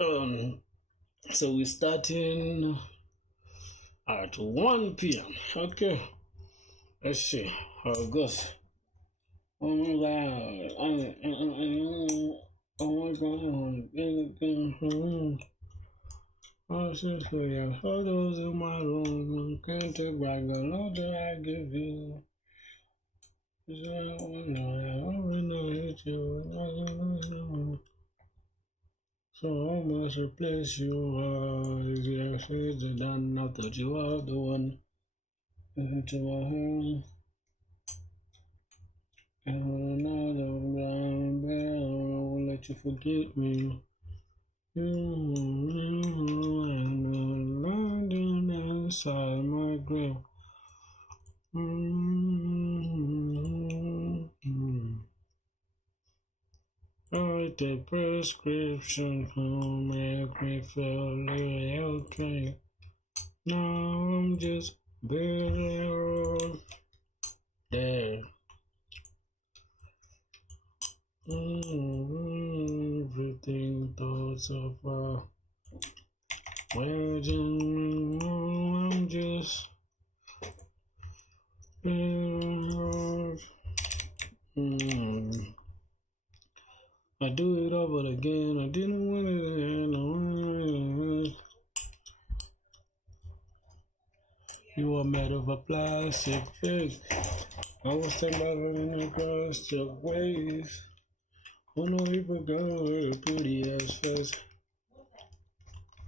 Um, so we're starting at 1 p.m. Okay, let's see how it goes. Oh my god! Oh my god! Oh, seriously, yeah. Photos in my room. Can't take back the love that I give you. So I wanna hit you. So I must replace you. If you say that done, I thought you are the one. To my home. And another brown bell. I won't let you forget me. You and London inside my grave. I take prescription to make me feel okay. Now I'm just better there. Everything thoughts of wedding. I'm just better. I do it over again. I didn't win it and I won it. You are made of a plastic fig. I was standing by running across your ways. Oh no, you forgot a pretty ass face.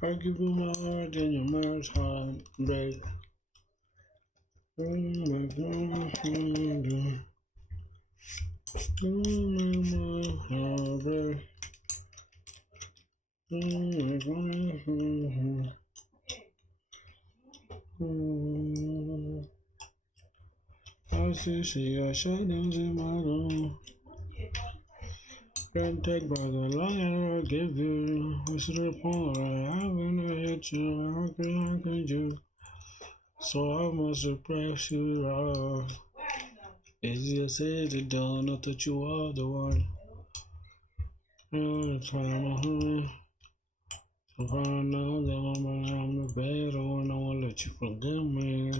I give you my heart and your mouth's heart break. Oh my god, my heart break. Oh my god. I see your shadows in my room. Can't take back the love I gave you. What's the point? I haven't hit you. How could you? So I must suppress you off. Easier said than done. I thought you were the one. Every time I home. So far I know that I'm the better one. I won't let you forget me.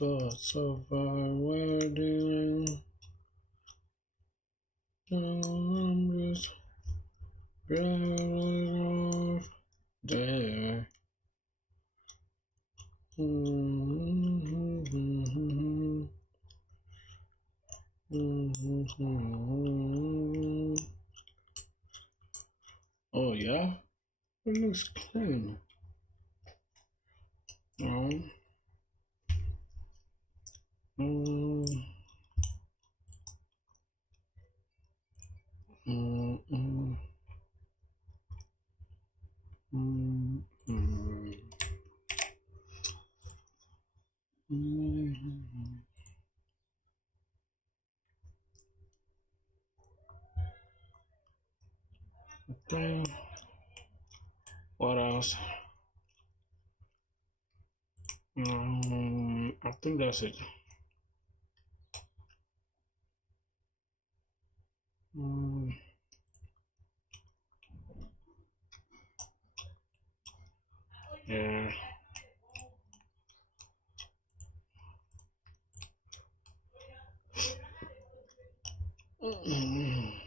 Thoughts of our wedding. I'm just rattling off there. Oh yeah, it looks clean. Oh. Mm, mm, mm, mm, mm, mm. Okay. What else? I think that's it. Mm, yeah. Mm.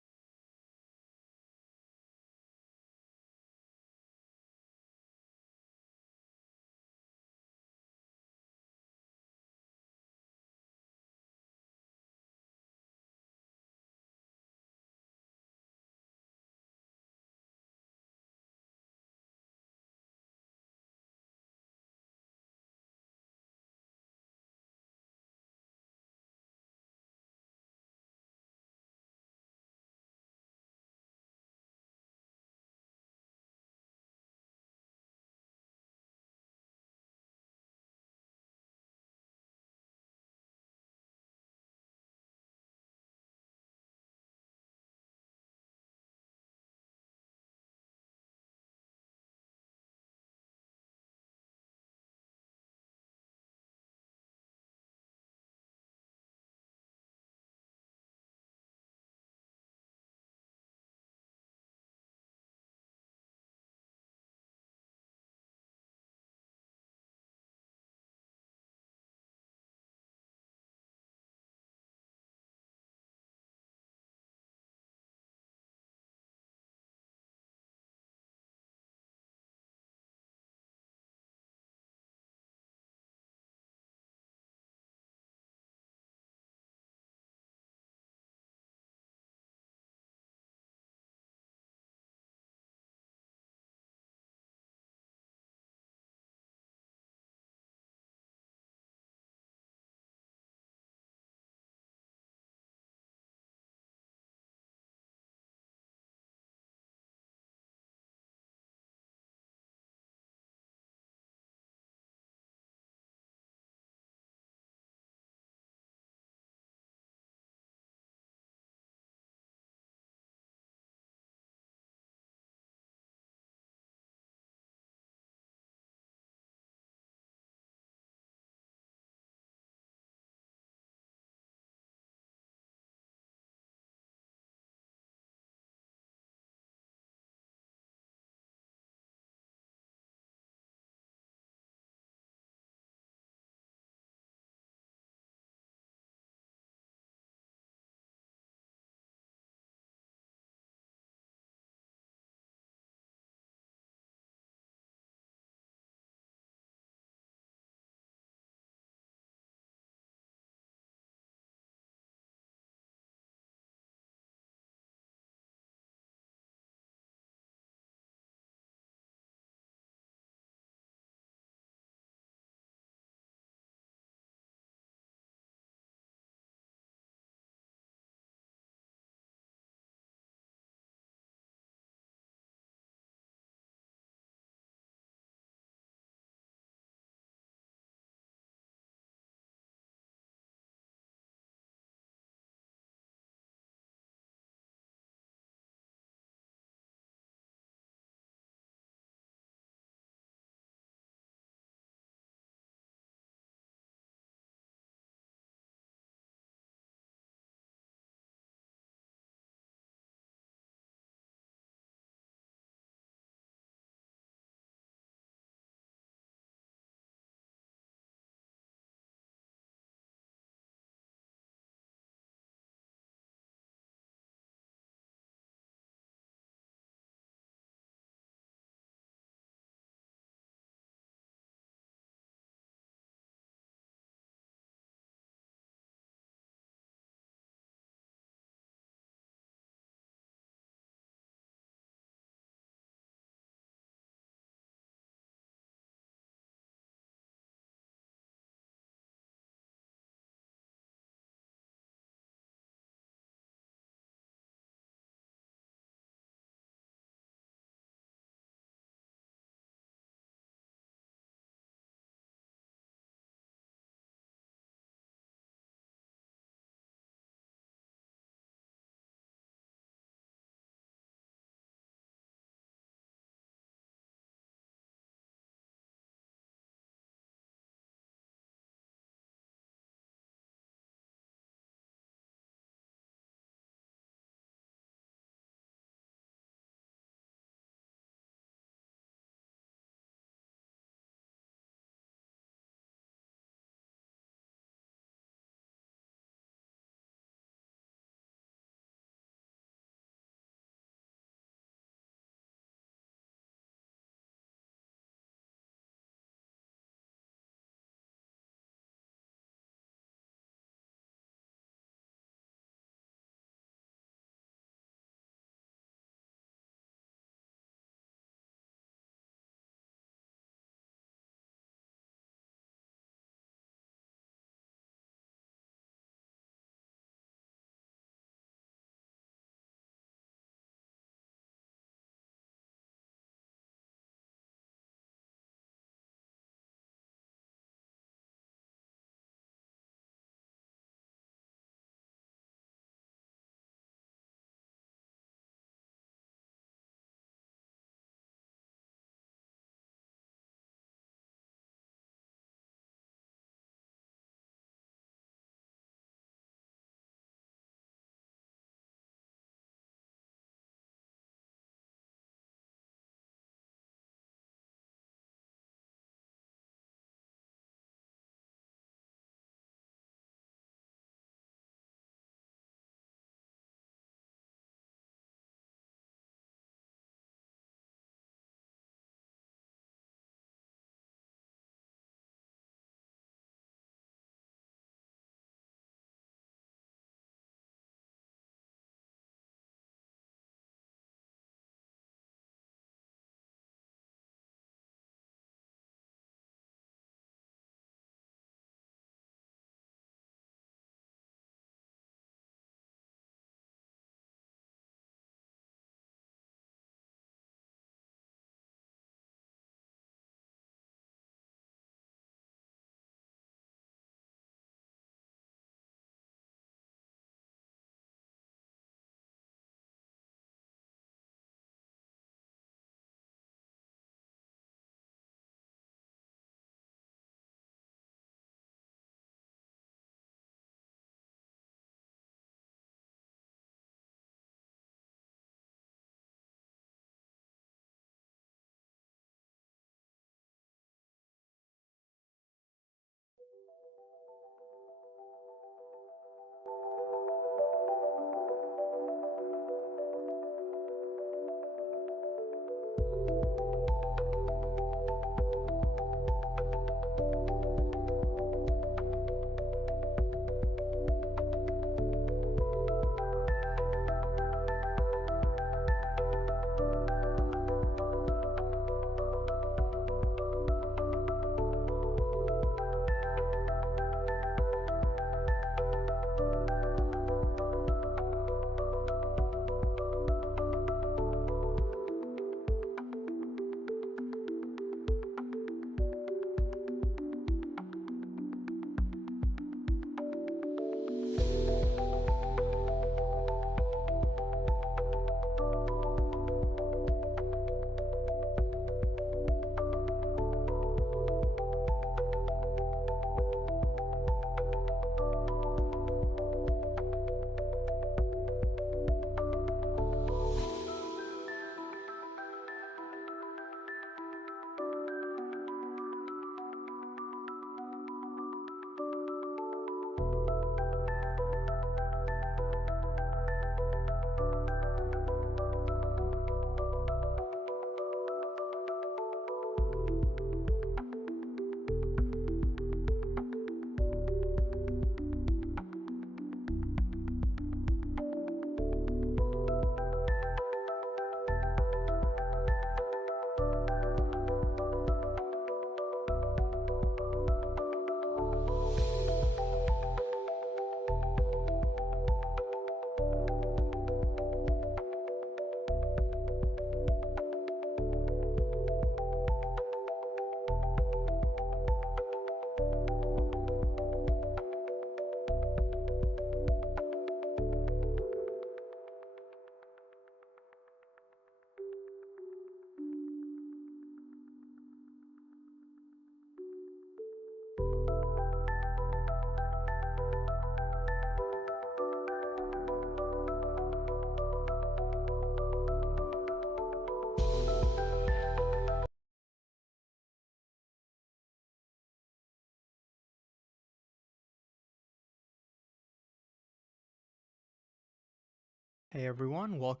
Hey everyone, welcome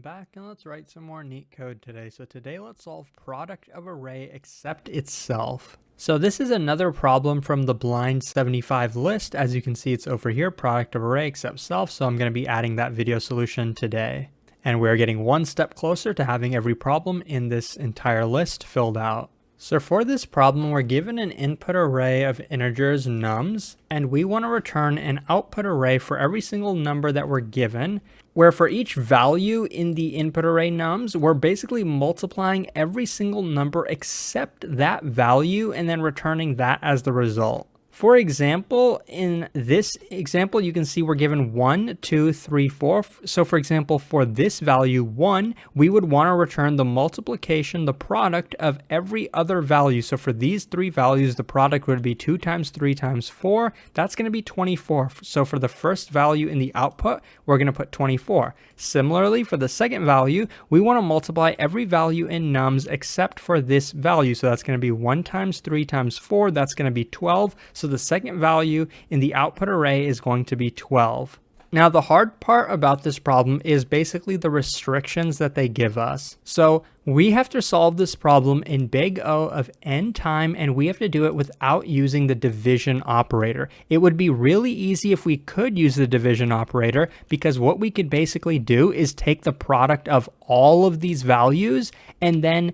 back, and let's write some more neat code today. So today let's solve product of array except itself. So this is another problem from the blind 75 list. As you can see, it's over here, product of array except self. So I'm going to be adding that video solution today. And we're getting one step closer to having every problem in this entire list filled out. So for this problem, we're given an input array of integers nums, and we want to return an output array for every single number that we're given, where for each value in the input array nums, we're basically multiplying every single number except that value and then returning that as the result. For example, in this example, you can see we're given 1, 2, 3, 4. So for example, for this value 1, we would want to return the multiplication, the product of every other value. So for these three values, the product would be 2 times 3 times 4. That's going to be 24. So for the first value in the output, we're going to put 24. Similarly, for the second value, we want to multiply every value in nums except for this value. So that's going to be 1 times 3 times 4. That's going to be 12. So the second value in the output array is going to be 12. Now the hard part about this problem is basically the restrictions that they give us. So we have to solve this problem in big O of n time, and we have to do it without using the division operator. It would be really easy if we could use the division operator, because what we could basically do is take the product of all of these values and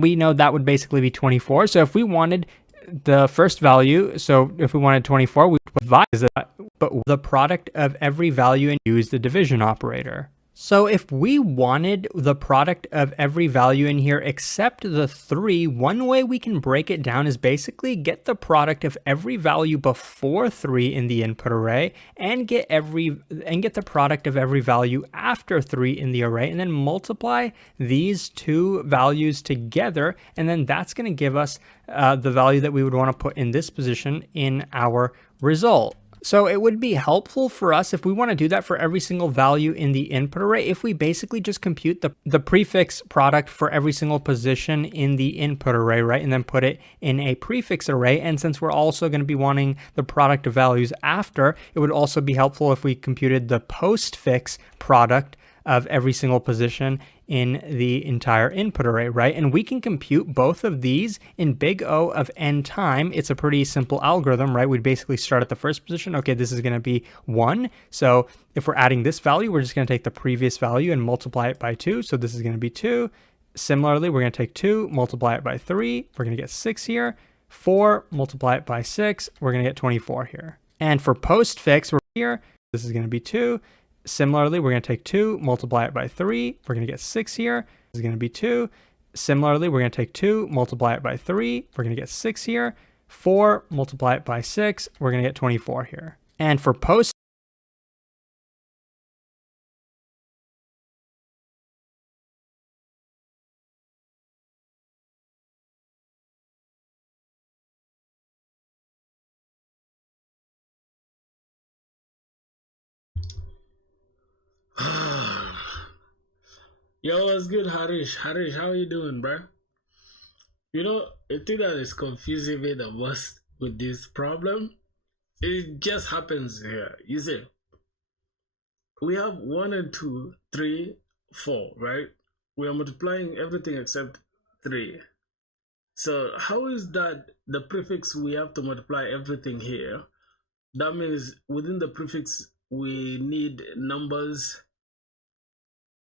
we know that would basically be 24. So if we wanted the first value, so if we wanted 24, we would divide that, but the product of every value and use the division operator. So if we wanted the product of every value in here except the 3, one way we can break it down is basically get the product of every value before 3 in the input array and get the product of every value after 3 in the array, and then multiply these two values together, and then that's going to give us the value that we would want to put in this position in our result. So it would be helpful for us if we want to do that for every single value in the input array, if we basically just compute the prefix product for every single position in the input array, right? And then put it in a prefix array. And since we're also going to be wanting the product of values after, it would also be helpful if we computed the postfix product of every single position in the entire input array, right? And we can compute both of these in big O of n time. It's a pretty simple algorithm, right? We'd basically start at the first position. Okay, this is going to be 1. So if we're adding this value, we're just going to take the previous value and multiply it by 2. So this is going to be 2. Similarly, we're going to take 2, multiply it by 3. We're going to get 6 here. 4, multiply it by 6. We're going to get 24 here. And for postfix, we're here. This is going to be 2. Similarly, we're going to take 2, multiply it by 3. We're going to get 6 here. This is going to be 2. Similarly, we're going to take 2, multiply it by 3. We're going to get 6 here. 4, multiply it by 6. We're going to get 24 here. And for post, Yo, what's good, Harish? Harish, how you doing, bro? You know, a thing that is confusing me the most with this problem, it just happens here. You see, we have 1 and 2, 3, 4, right? We are multiplying everything except 3. So how is that the prefix we have to multiply everything here? That means within the prefix we need numbers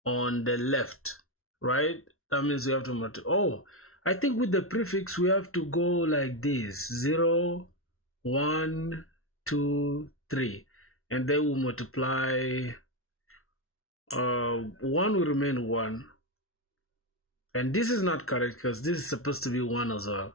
on the left, right? That means we have to multiply. Oh, I think with the prefix we have to go like this: 0, 1, 2, 3, and then we'll multiply. 1 will remain 1, and this is not correct because this is supposed to be 1 as well.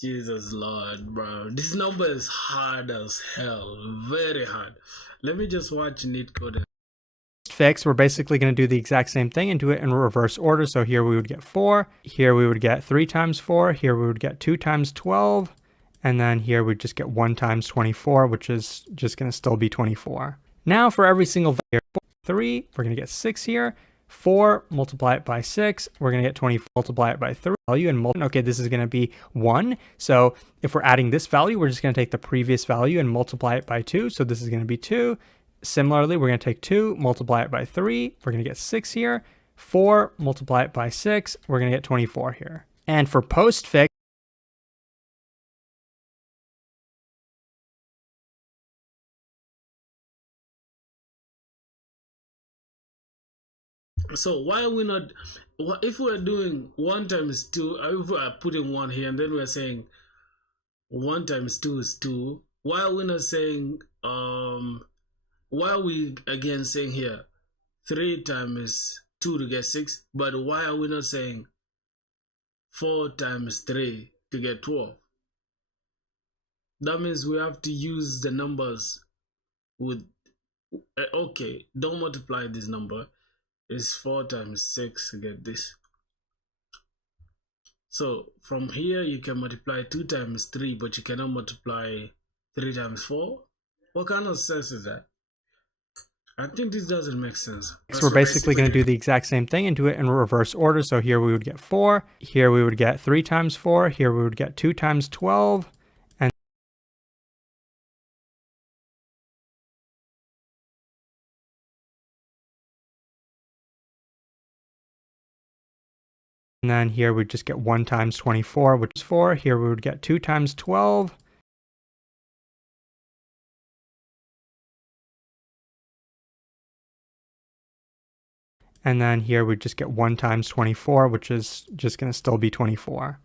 Jesus Lord, bro, this number is hard as hell, very hard. Let me just watch neat code. fix, we're basically going to do the exact same thing and do it in reverse order. So here we would get 4, here we would get 3 times 4, here we would get 2 times 12, and then here we just get 1 times 24, which is just going to still be 24. Now for every single value, 3, we're going to get 6 here. 4, multiply it by 6, we're going to get 24, multiply it by 3 value, and okay, this is going to be 1. So if we're adding this value, we're just going to take the previous value and multiply it by 2. So this is going to be 2. Similarly, we're going to take 2, multiply it by 3, we're going to get 6 here. 4, multiply it by 6, we're going to get 24 here. And for postfix, so why are we not, if we're doing 1 times 2, if we are putting 1 here and then we're saying 1 times 2 is 2, why are we not saying, why are we again saying here 3 times 2 to get 6, but why are we not saying 4 times 3 to get 12? That means we have to use the numbers with, okay, don't multiply this number. It's 4 times 6 to get this. So from here you can multiply 2 times 3, but you cannot multiply 3 times 4. What kind of sense is that? I think this doesn't make sense. So we're basically going to do the exact same thing and do it in reverse order. So here we would get 4, here we would get 3 times 4, here we would get 2 times 12, and then here we just get 1 times 24, which is 4. Here we would get 2 times 12. And then here we just get 1 times 24, which is just going to still be 24.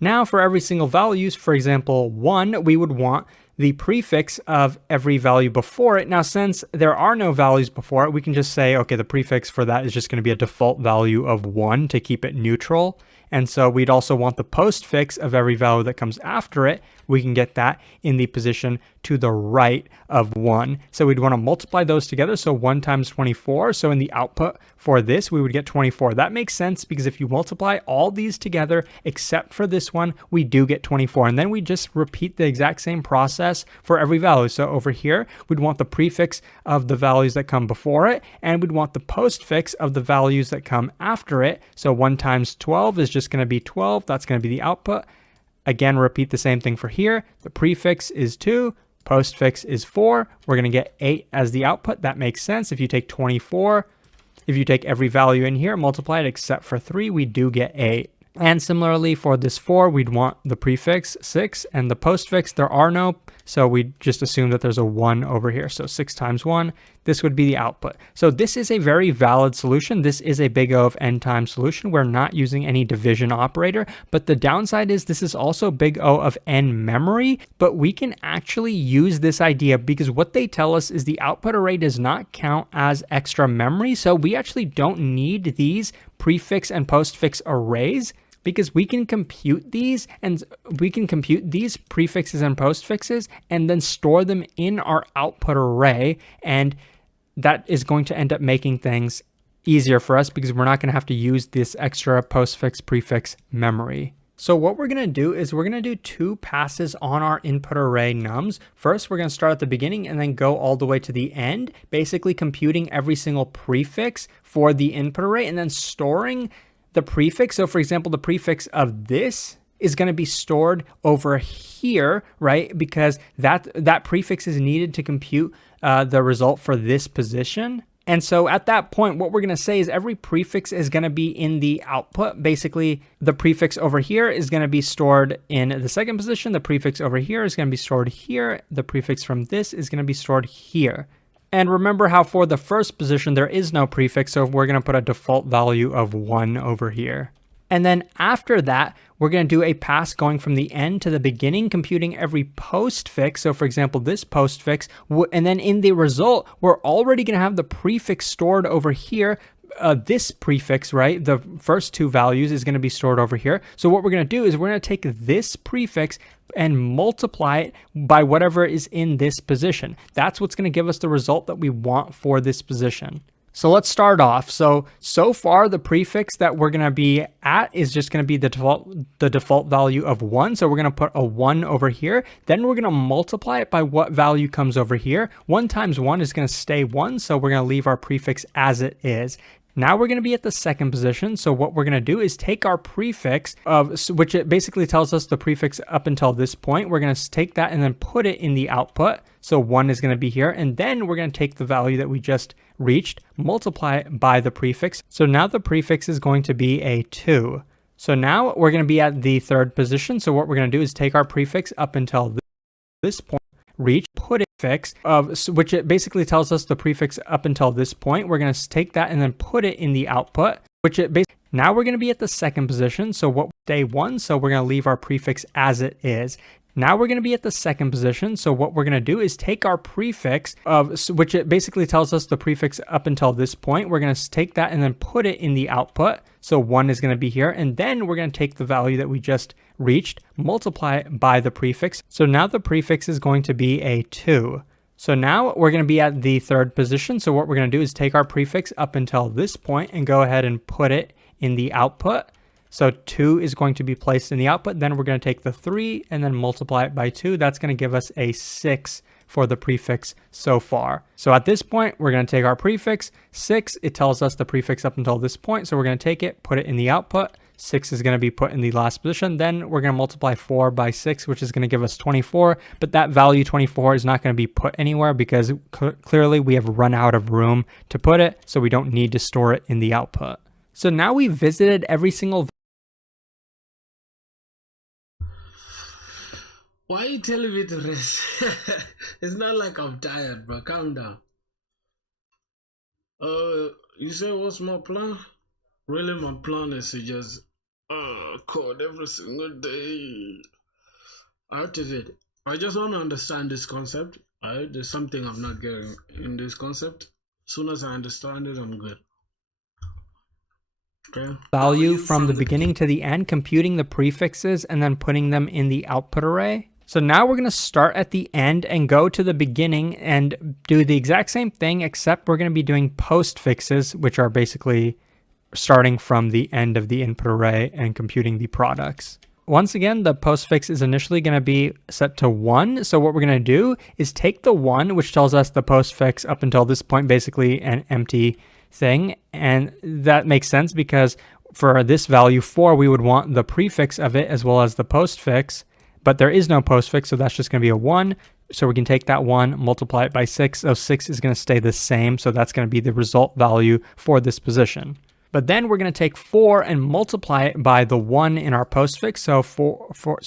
Now for every single values, for example, 1, we would want the prefix of every value before it. Now, since there are no values before it, we can just say, okay, the prefix for that is just going to be a default value of 1 to keep it neutral. And so we'd also want the postfix of every value that comes after it. We can get that in the position to the right of 1. So we'd want to multiply those together. So 1 times 24. So in the output for this, we would get 24. That makes sense because if you multiply all these together, except for this one, we do get 24. And then we just repeat the exact same process for every value. So over here, we'd want the prefix of the values that come before it, and we'd want the postfix of the values that come after it. So 1 times 12 is just going to be 12. That's going to be the output. Again, repeat the same thing for here. The prefix is 2, postfix is 4. We're going to get 8 as the output. That makes sense. If you take 24, if you take every value in here, multiply it except for 3, we do get 8. And similarly for this 4, we'd want the prefix 6, and the postfix, there are no, so we just assume that there's a 1 over here. So 6 times 1, this would be the output. So this is a very valid solution. This is a big O of n times solution. We're not using any division operator, but the downside is this is also big O of n memory, but we can actually use this idea because what they tell us is the output array does not count as extra memory. So we actually don't need these prefix and postfix arrays, because we can compute these prefixes and postfixes and then store them in our output array, and that is going to end up making things easier for us because we're not going to have to use this extra postfix prefix memory. So what we're going to do is we're going to do 2 passes on our input array nums. First, we're going to start at the beginning and then go all the way to the end, basically computing every single prefix for the input array and then storing the prefix. So for example, the prefix of this is going to be stored over here, right? Because that prefix is needed to compute the result for this position. And so at that point, what we're going to say is every prefix is going to be in the output. Basically, the prefix over here is going to be stored in the second position. The prefix over here is going to be stored here. The prefix from this is going to be stored here. And remember how for the first position, there is no prefix, so we're going to put a default value of 1 over here. And then after that, we're going to do a pass going from the end to the beginning, computing every postfix. So for example, this postfix, and then in the result, we're already going to have the prefix stored over here. This prefix, right, the first 2 values is going to be stored over here. So what we're going to do is we're going to take this prefix and multiply it by whatever is in this position. That's what's going to give us the result that we want for this position. So let's start off. So far the prefix that we're going to be at is just going to be the default value of 1. So we're going to put a 1 over here. Then we're going to multiply it by what value comes over here. 1 times 1 is going to stay 1. So we're going to leave our prefix as it is. Now we're going to be at the second position. So what we're going to do is take our prefix which it basically tells us the prefix up until this point. We're going to take that and then put it in the output. So 1 is going to be here. And then we're going to take the value that we just reached, multiply it by the prefix. So now the prefix is going to be a 2. So now we're going to be at the third position. So what we're going to do is take our prefix up until this point, reach, put it fix which it basically tells us the prefix up until this point. We're going to take that and then put it in the output, now we're going to be at the second position. So what stay 1, so we're going to leave our prefix as it is. Now we're going to be at the second position. So what we're going to do is take our prefix which it basically tells us the prefix up until this point. We're going to take that and then put it in the output. So 1 is going to be here. And then we're going to take the value that we just reached, multiply it by the prefix. So now the prefix is going to be a 2. So now we're going to be at the third position. So what we're going to do is take our prefix up until this point and go ahead and put it in the output. So 2 is going to be placed in the output. Then we're going to take the 3 and then multiply it by 2. That's going to give us a 6 for the prefix so far. So at this point, we're going to take our prefix 6. It tells us the prefix up until this point. So we're going to take it, put it in the output. 6 is going to be put in the last position. Then we're going to multiply 4 by 6, which is going to give us 24. But that value 24 is not going to be put anywhere because clearly we have run out of room to put it. So we don't need to store it in the output. So now we visited every single. Why are you telling me to rest? It's not like I'm tired, bro. Calm down. You say what's my plan? Really, my plan is to just code every single day. I just want to understand this concept. There's something I'm not getting in this concept. As soon as I understand it, I'm good. Okay. Value from the beginning to the end, computing the prefixes and then putting them in the output array. So now we're going to start at the end and go to the beginning and do the exact same thing, except we're going to be doing postfixes, which are basically starting from the end of the input array and computing the products. Once again, the postfix is initially going to be set to 1. So what we're going to do is take the 1, which tells us the postfix up until this point, basically an empty thing. And that makes sense because for this value 4, we would want the prefix of it as well as the postfix. But there is no postfix, so that's just going to be a 1. So we can take that 1, multiply it by 6. So 6 is going to stay the same. So that's going to be the result value for this position. But then we're going to take 4 and multiply it by the 1 in our postfix. So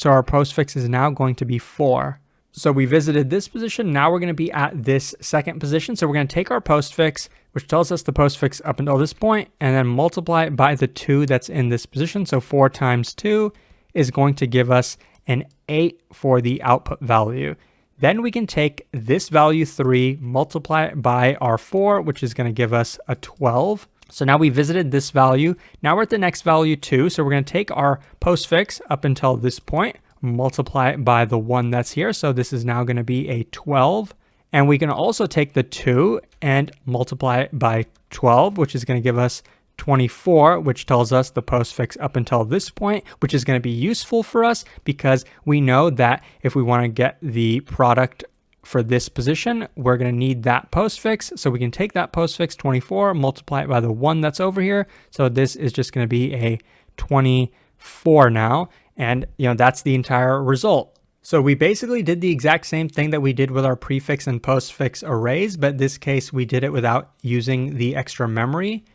our postfix is now going to be 4. So we visited this position. Now we're going to be at this second position. So we're going to take our postfix, which tells us the postfix up until this point, and then multiply it by the 2 that's in this position. So 4 times 2 is going to give us an 8 for the output value. Then we can take this value 3, multiply it by our 4, which is going to give us a 12. So now we visited this value. Now we're at the next value 2. So we're going to take our postfix up until this point, multiply it by the 1 that's here. So this is now going to be a 12. And we can also take the 2 and multiply it by 12, which is going to give us 24, which tells us the postfix up until this point, which is going to be useful for us because we know that if we want to get the product for this position, we're going to need that postfix. So we can take that postfix 24, multiply it by the 1 that's over here. So this is just going to be a 24 now. And that's the entire result. So we basically did the exact same thing that we did with our prefix and postfix arrays, but in this case we did it without using the extra memory.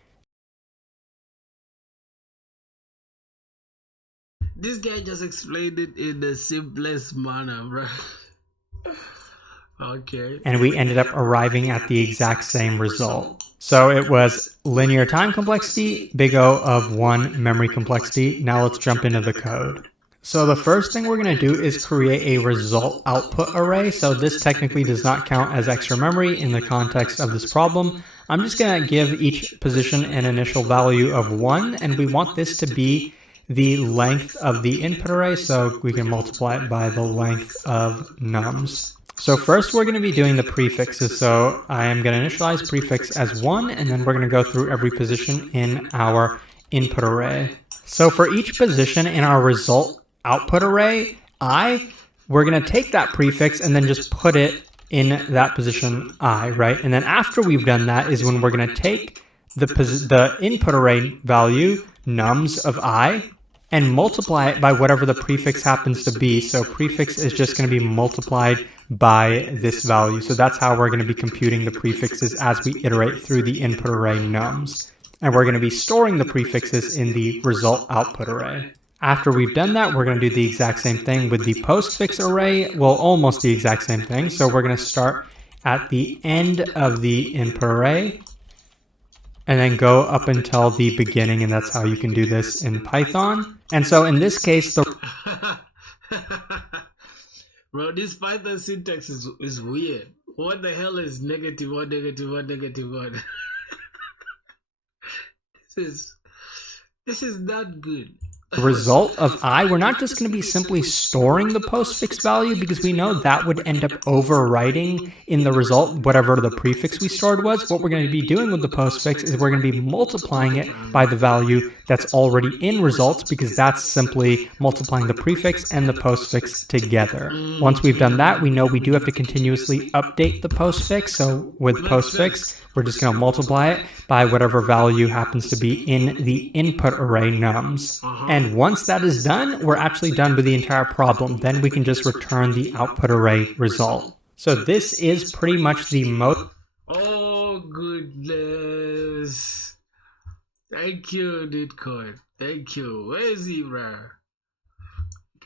This guy just explained it in the simplest manner, bro. Okay. And we ended up arriving at the exact same result. So it was linear time complexity, big O of 1 memory complexity. Now let's jump into the code. So the first thing we're going to do is create a result output array. So this technically does not count as extra memory in the context of this problem. I'm just going to give each position an initial value of 1, and we want this to be the length of the input array, so we can multiply it by the length of nums. So first we're going to be doing the prefixes. So I am going to initialize prefix as 1, and then we're going to go through every position in our input array. So for each position in our result output array, we're going to take that prefix and then just put it in that position I, right? And then after we've done that is when we're going to take the input array value, nums of I, and multiply it by whatever the prefix happens to be. So prefix is just going to be multiplied by this value. So that's how we're going to be computing the prefixes as we iterate through the input array nums. And we're going to be storing the prefixes in the result output array. After we've done that, we're going to do the exact same thing with the postfix array. Well, almost the exact same thing. So we're going to start at the end of the input array and then go up until the beginning, and that's how you can do this in Python. And so in this case, bro, this Python syntax is weird. What the hell is negative one, negative one, negative one? This is not good. result of I, we're not just going to be simply storing the postfix value, because we know that would end up overwriting in the result whatever the prefix we stored was. What we're going to be doing with the postfix is we're going to be multiplying it by the value that's already in results, because that's simply multiplying the prefix and the postfix together. Once we've done that, we know we do have to continuously update the postfix. So with postfix, we're just going to multiply it by whatever value happens to be in the input array nums. And once that is done, we're actually done with the entire problem. Then we can just return the output array result. So this is pretty much the most... Oh, goodness. Thank you, Nitcode. Thank you. Where is he, bro?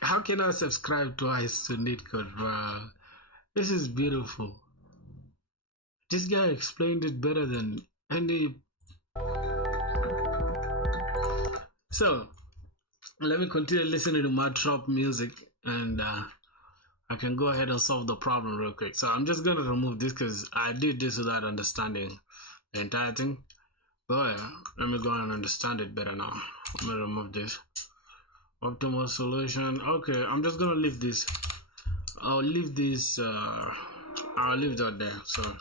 How can I subscribe twice to Nitcode, bro? This is beautiful. This guy explained it better than any... So, let me continue listening to my trap music, and I can go ahead and solve the problem real quick. So I'm just going to remove this because I did this without understanding the entire thing. But yeah, let me go and understand it better now. I'm going to remove this. Optimal solution. Okay, I'm just going to leave this. I'll leave this. I'll leave that there. So,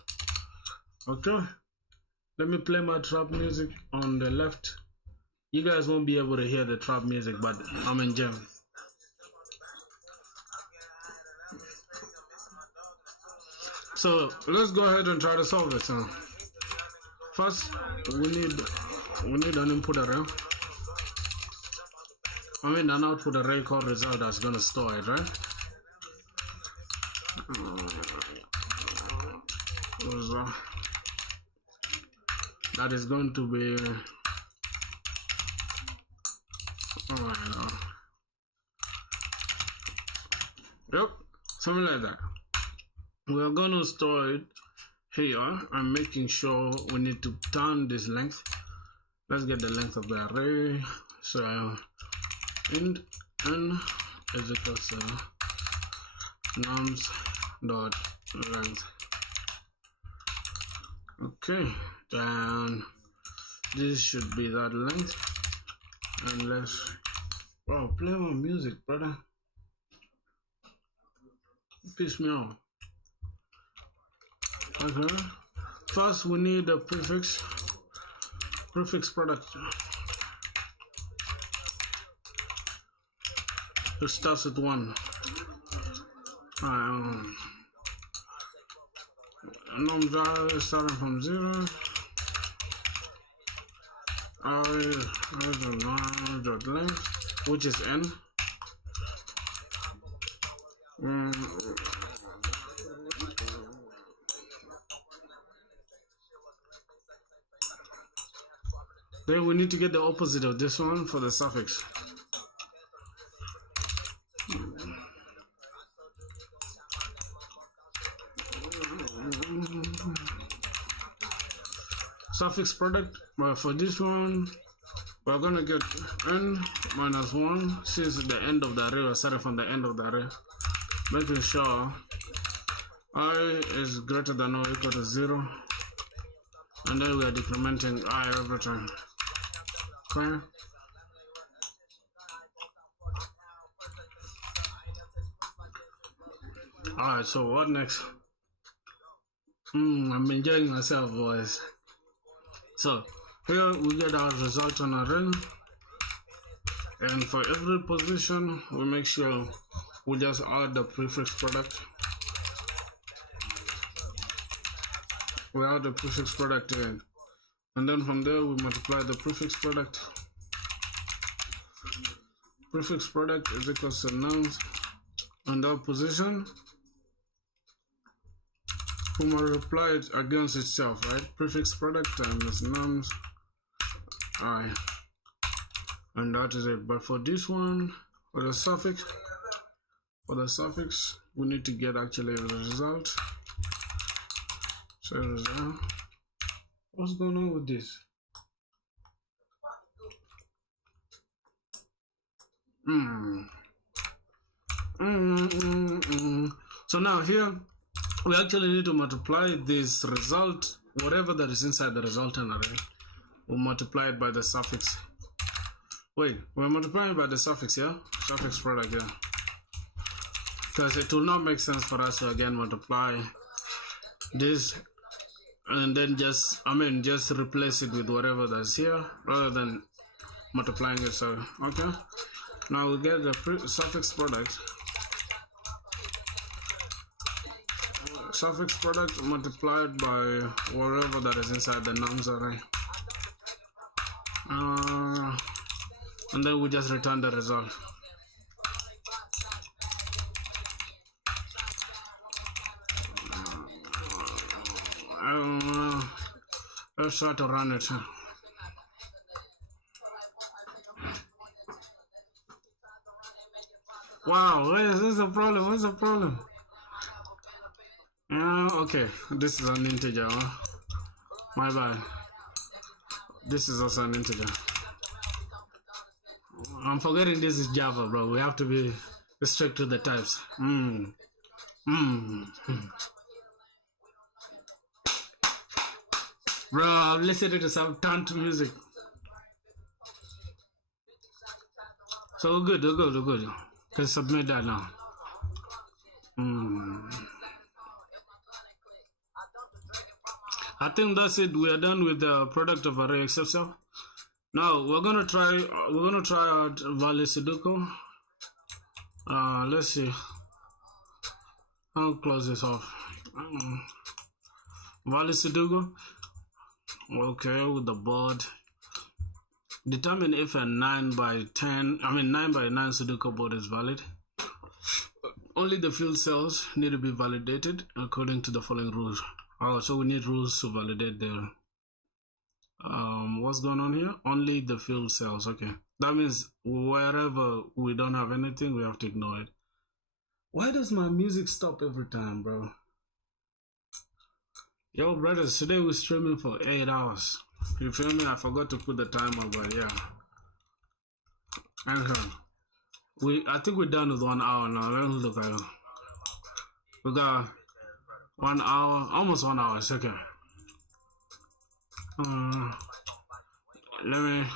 okay. Let me play my trap music on the left. You guys won't be able to hear the trap music, but I'm in jam. So let's go ahead and try to solve it. So first, we need an input array. I mean an output array called result that's gonna store it, right? That is going to be yep, something like that. We are going to store it here. I'm making sure we need to turn this length. Let's get the length of the array. So int n is equals to nums dot length. Okay, then this should be that length. And let's play my music, brother. Piss me off. Okay. First, we need a prefix product. It starts with 1. Nums value starting from 0. Dot length, which is n. Then we need to get the opposite of this one for the suffix. Suffix product, but for this one we're gonna get n minus 1, since the end of the array, we're starting from the end of the array, making sure I is greater than or equal to 0, and then we are decrementing I every time. Okay. Alright, so what next? I'm enjoying myself, boys. So here we get our result on array, and for every position we make sure we just add the prefix product. We add the prefix product in, and then from there we multiply the prefix product. Prefix product is equals to nums under position. We multiply it against itself, right? Prefix product times nums I, and that is it. But for this one, for the suffix, we need to get actually the result. So result. What's going on with this? So now here we actually need to multiply this result, whatever that is inside the resultant array, we'll multiply it by the suffix. Wait, we're multiplying by the suffix, yeah? Suffix product, yeah. Because it will not make sense for us to again multiply this and then just replace it with whatever that's here rather than multiplying it. So okay, now we get the suffix product. Suffix product multiplied by whatever that is inside the nums array, and then we just return the result. Let's try to run it. Wow, what is the problem? What's the problem? Okay, this is an integer. Huh? My bad. This is also an integer. I'm forgetting this is Java, bro. We have to be strict to the types. Bro, I'm listening to some taunt music. So we're good. Can submit that now. I think that's it. We are done with the product of array except self. Now we're gonna try out vidIQ. Let's see. I'll close this off. vidIQ. Okay, with the board. Determine if a 9 by 9 Sudoku board is valid. Only the field cells need to be validated according to the following rules. So we need rules to validate the what's going on here? Only the field cells. Okay, that means wherever we don't have anything, we have to ignore it. Why does my music stop every time, bro? Yo, brothers, today we're streaming for 8 hours. You feel me? I forgot to put the timer, but yeah. And I think we're done with 1 hour now. Let me look at it. We got 1 hour, almost 1 hour. It's okay. Let me.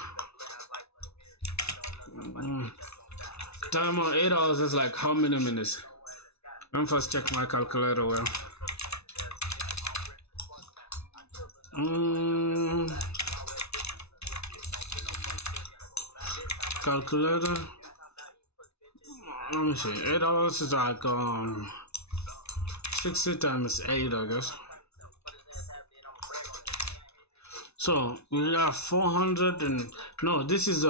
Timer 8 hours is like how many minutes? Let me first check my calculator. Well. Calculator. Let me see. 8 hours is like 60 times 8, I guess. So we have 400 and no, this is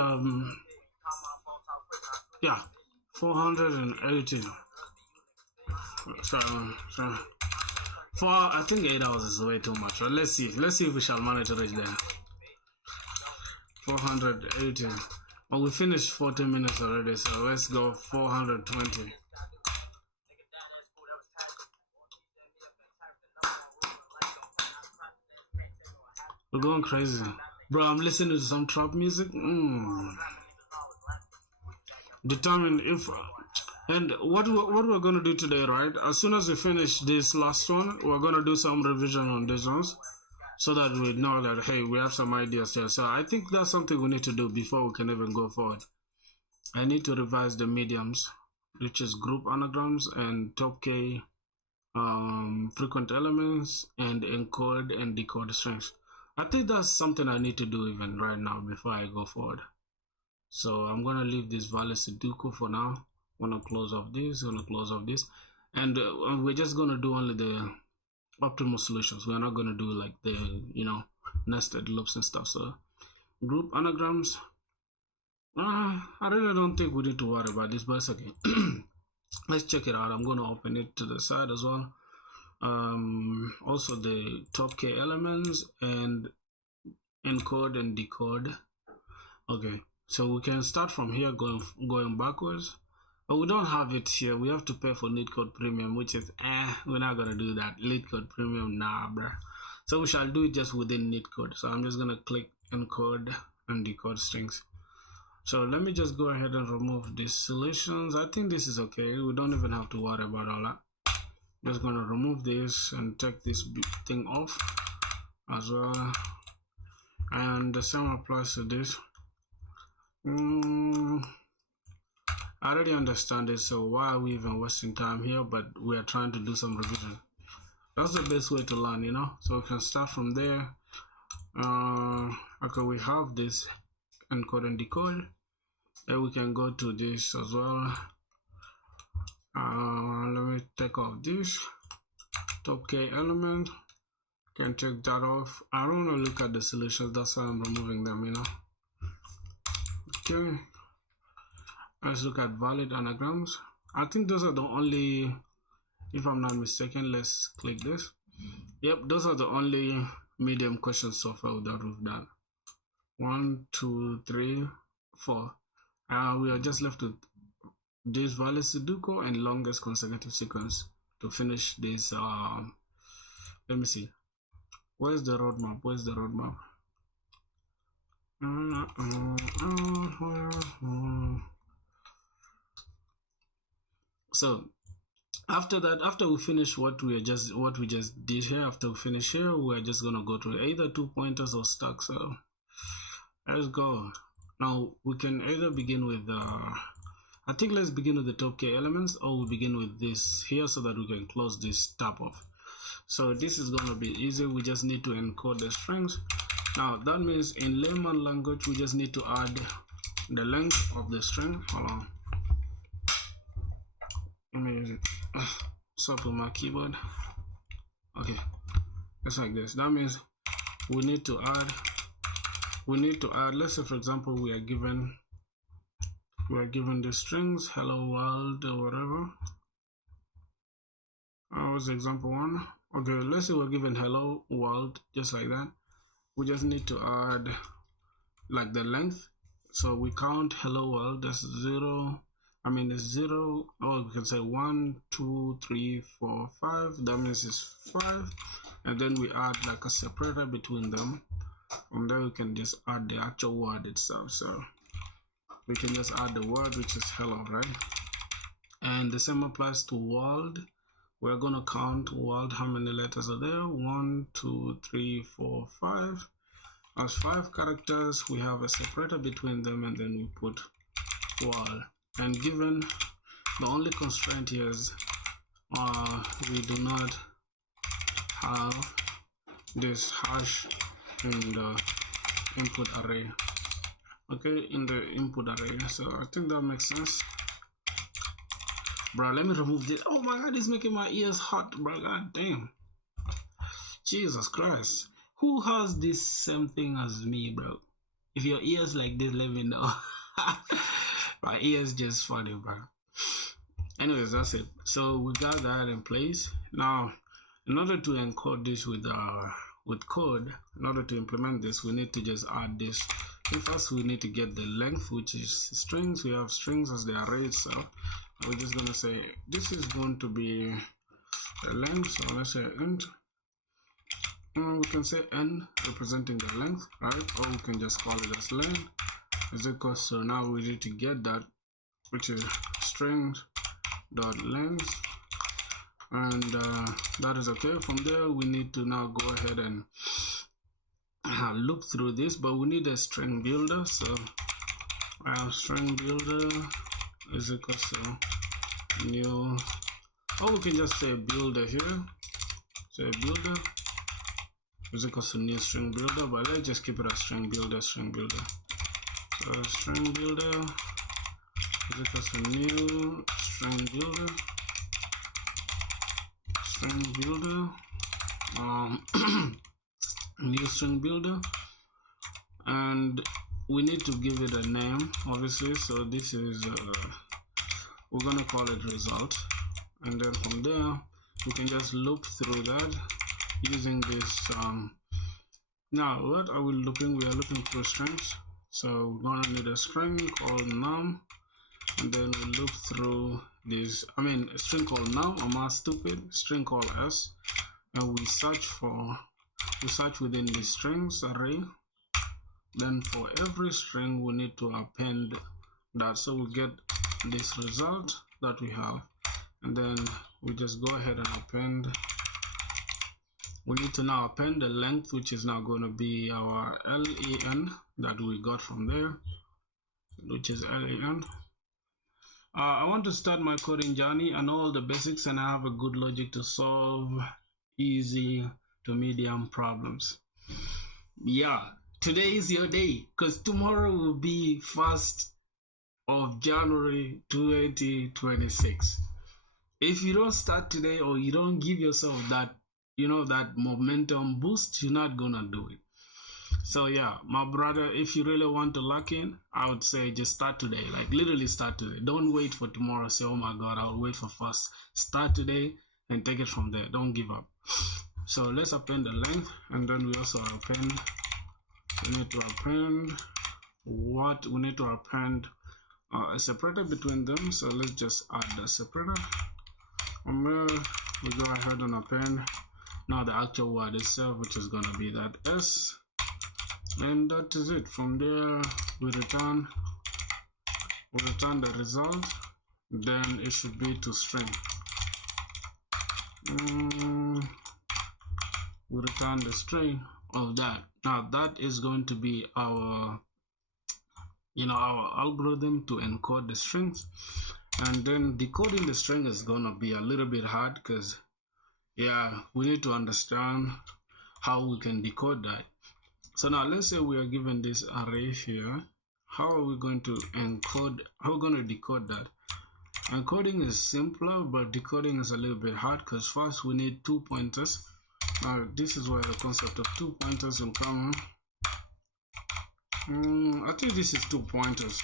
480. So I think 8 hours is way too much. But let's see if we shall manage to reach there. 480. Well, we finished 40 minutes already, so let's go 420. We're going crazy. Bro, I'm listening to some trap music. Determine if... And what we're going to do today, right? As soon as we finish this last one, we're going to do some revision on these ones so that we know that, hey, we have some ideas here. So I think that's something we need to do before we can even go forward. I need to revise the mediums, which is group anagrams and top K frequent elements, and encode and decode strings. I think that's something I need to do even right now before I go forward. So I'm gonna leave this vidIQ for now. I'm gonna close off this, and we're just gonna do only the optimal solutions. We're not gonna do like the nested loops and stuff. So group anagrams, I really don't think we need to worry about this, but it's okay. Let's check it out. I'm gonna open it to the side as well. Also the top k elements and encode and decode. Okay, so we can start from here going backwards, but we don't have it here. We have to pay for LeetCode Premium, which is we're not gonna do that. LeetCode Premium, nah, bruh. So we shall do it just within LeetCode. So I'm just gonna click encode and decode strings. So let me just go ahead and remove these solutions. I think this is okay. We don't even have to worry about all that. Just gonna remove this and take this thing off as well, and the same applies to this. I already understand it, so why are we even wasting time here? But we are trying to do some revision. That's the best way to learn, so we can start from there. Okay, we have this encode and decode, and we can go to this as well. Let me take off this top k element. Can take that off. I don't want to look at the solutions, that's why I'm removing them. Okay, let's look at valid anagrams. I think those are the only, if I'm not mistaken, let's click this. Yep, those are the only medium questions so far that we've done. 1, 2, 3, 4. We are just left with this vidIQ and longest consecutive sequence to finish this. Let me see. Where's the roadmap? So after that, after we finish what we just did here, after we finish here, we're just gonna go to either 2 pointers or stack. So let's go. Now we can either begin with I think let's begin with the top k elements, or we begin with this here so that we can close this tab off. So this is gonna be easy. We just need to encode the strings. Now that means in layman language we just need to add the length of the string. Hold on, let me swap with my keyboard. Okay, just like this. That means we need to add, let's say for example we are given the strings hello world or whatever. What's example 1? Okay, let's say we're given hello world, just like that. We just need to add like the length. So we count hello world, that's 0. I mean it's 0, or we can say 1, 2, 3, 4, 5. That means it's 5, and then we add like a separator between them, and then we can just add the actual word itself. So we can just add the word, which is hello, right? And the same applies to world. We're gonna count world, how many letters are there? 1, 2, 3, 4, 5. As 5 characters, we have a separator between them, and then we put world. And given the only constraint here is we do not have this hash in the input array. Okay, in the input array. So I think that makes sense. Bro, let me remove this. Oh my god, it's making my ears hot, bro. God damn. Jesus Christ. Who has this same thing as me, bro? If your ears like this, let me know. My ears just funny, bro. Anyways, that's it. So we got that in place. Now, in order to encode this with code, in order to implement this, we need to just add this. And first, we need to get the length, which is strings. We have strings as the array itself. We're just gonna say this is going to be the length. So let's say int. And we can say n representing the length, right? Or we can just call it as len is equal. So now we need to get that, which is strings dot length, and that is okay. From there, we need to now go ahead and look through this, but we need a string builder. So I have string builder is equal to new or we can just say builder here. Say builder is equals to new string builder, but let's just keep it as string builder. So string builder is equals to new string builder. New string builder, and we need to give it a name, obviously. So this is we're gonna call it result, and then from there we can just loop through that using this. Now what are we looping? We are looping through strings, so we're gonna need a string called num, and then we loop through this. I mean, a string called num. I'm not stupid. String called s, and we search within the strings array. Then for every string we need to append that, so we get this result that we have, and then we just go ahead and append. We need to now append the length, which is now going to be our len that we got from there, which is len. I want to start my coding journey. I know all the basics and I have a good logic to solve easy to medium problems. Yeah, today is your day, because tomorrow will be 1st of January 2026. If you don't start today, or you don't give yourself that, that momentum boost, you're not gonna do it. So yeah, my brother, if you really want to lock in, I would say just start today. Like literally start today. Don't wait for tomorrow. Say, oh my God, I'll wait for first. Start today and take it from there. Don't give up. So let's append the length, and then we also append. We need to append what? We need to append a separator between them. So let's just add the separator. From there, we go ahead and append now the actual word itself, which is gonna be that s, and that is it. From there, we return the result. Then it should be to string. We return the string of that. Now that is going to be our our algorithm to encode the strings, and then decoding the string is gonna be a little bit hard, because we need to understand how we can decode that. So now let's say we are given this array here. How are we going to encode? How are we going to decode that? Encoding is simpler, but decoding is a little bit hard, because first we need 2 pointers. Now this is where the concept of 2 pointers will come in. I think this is 2 pointers,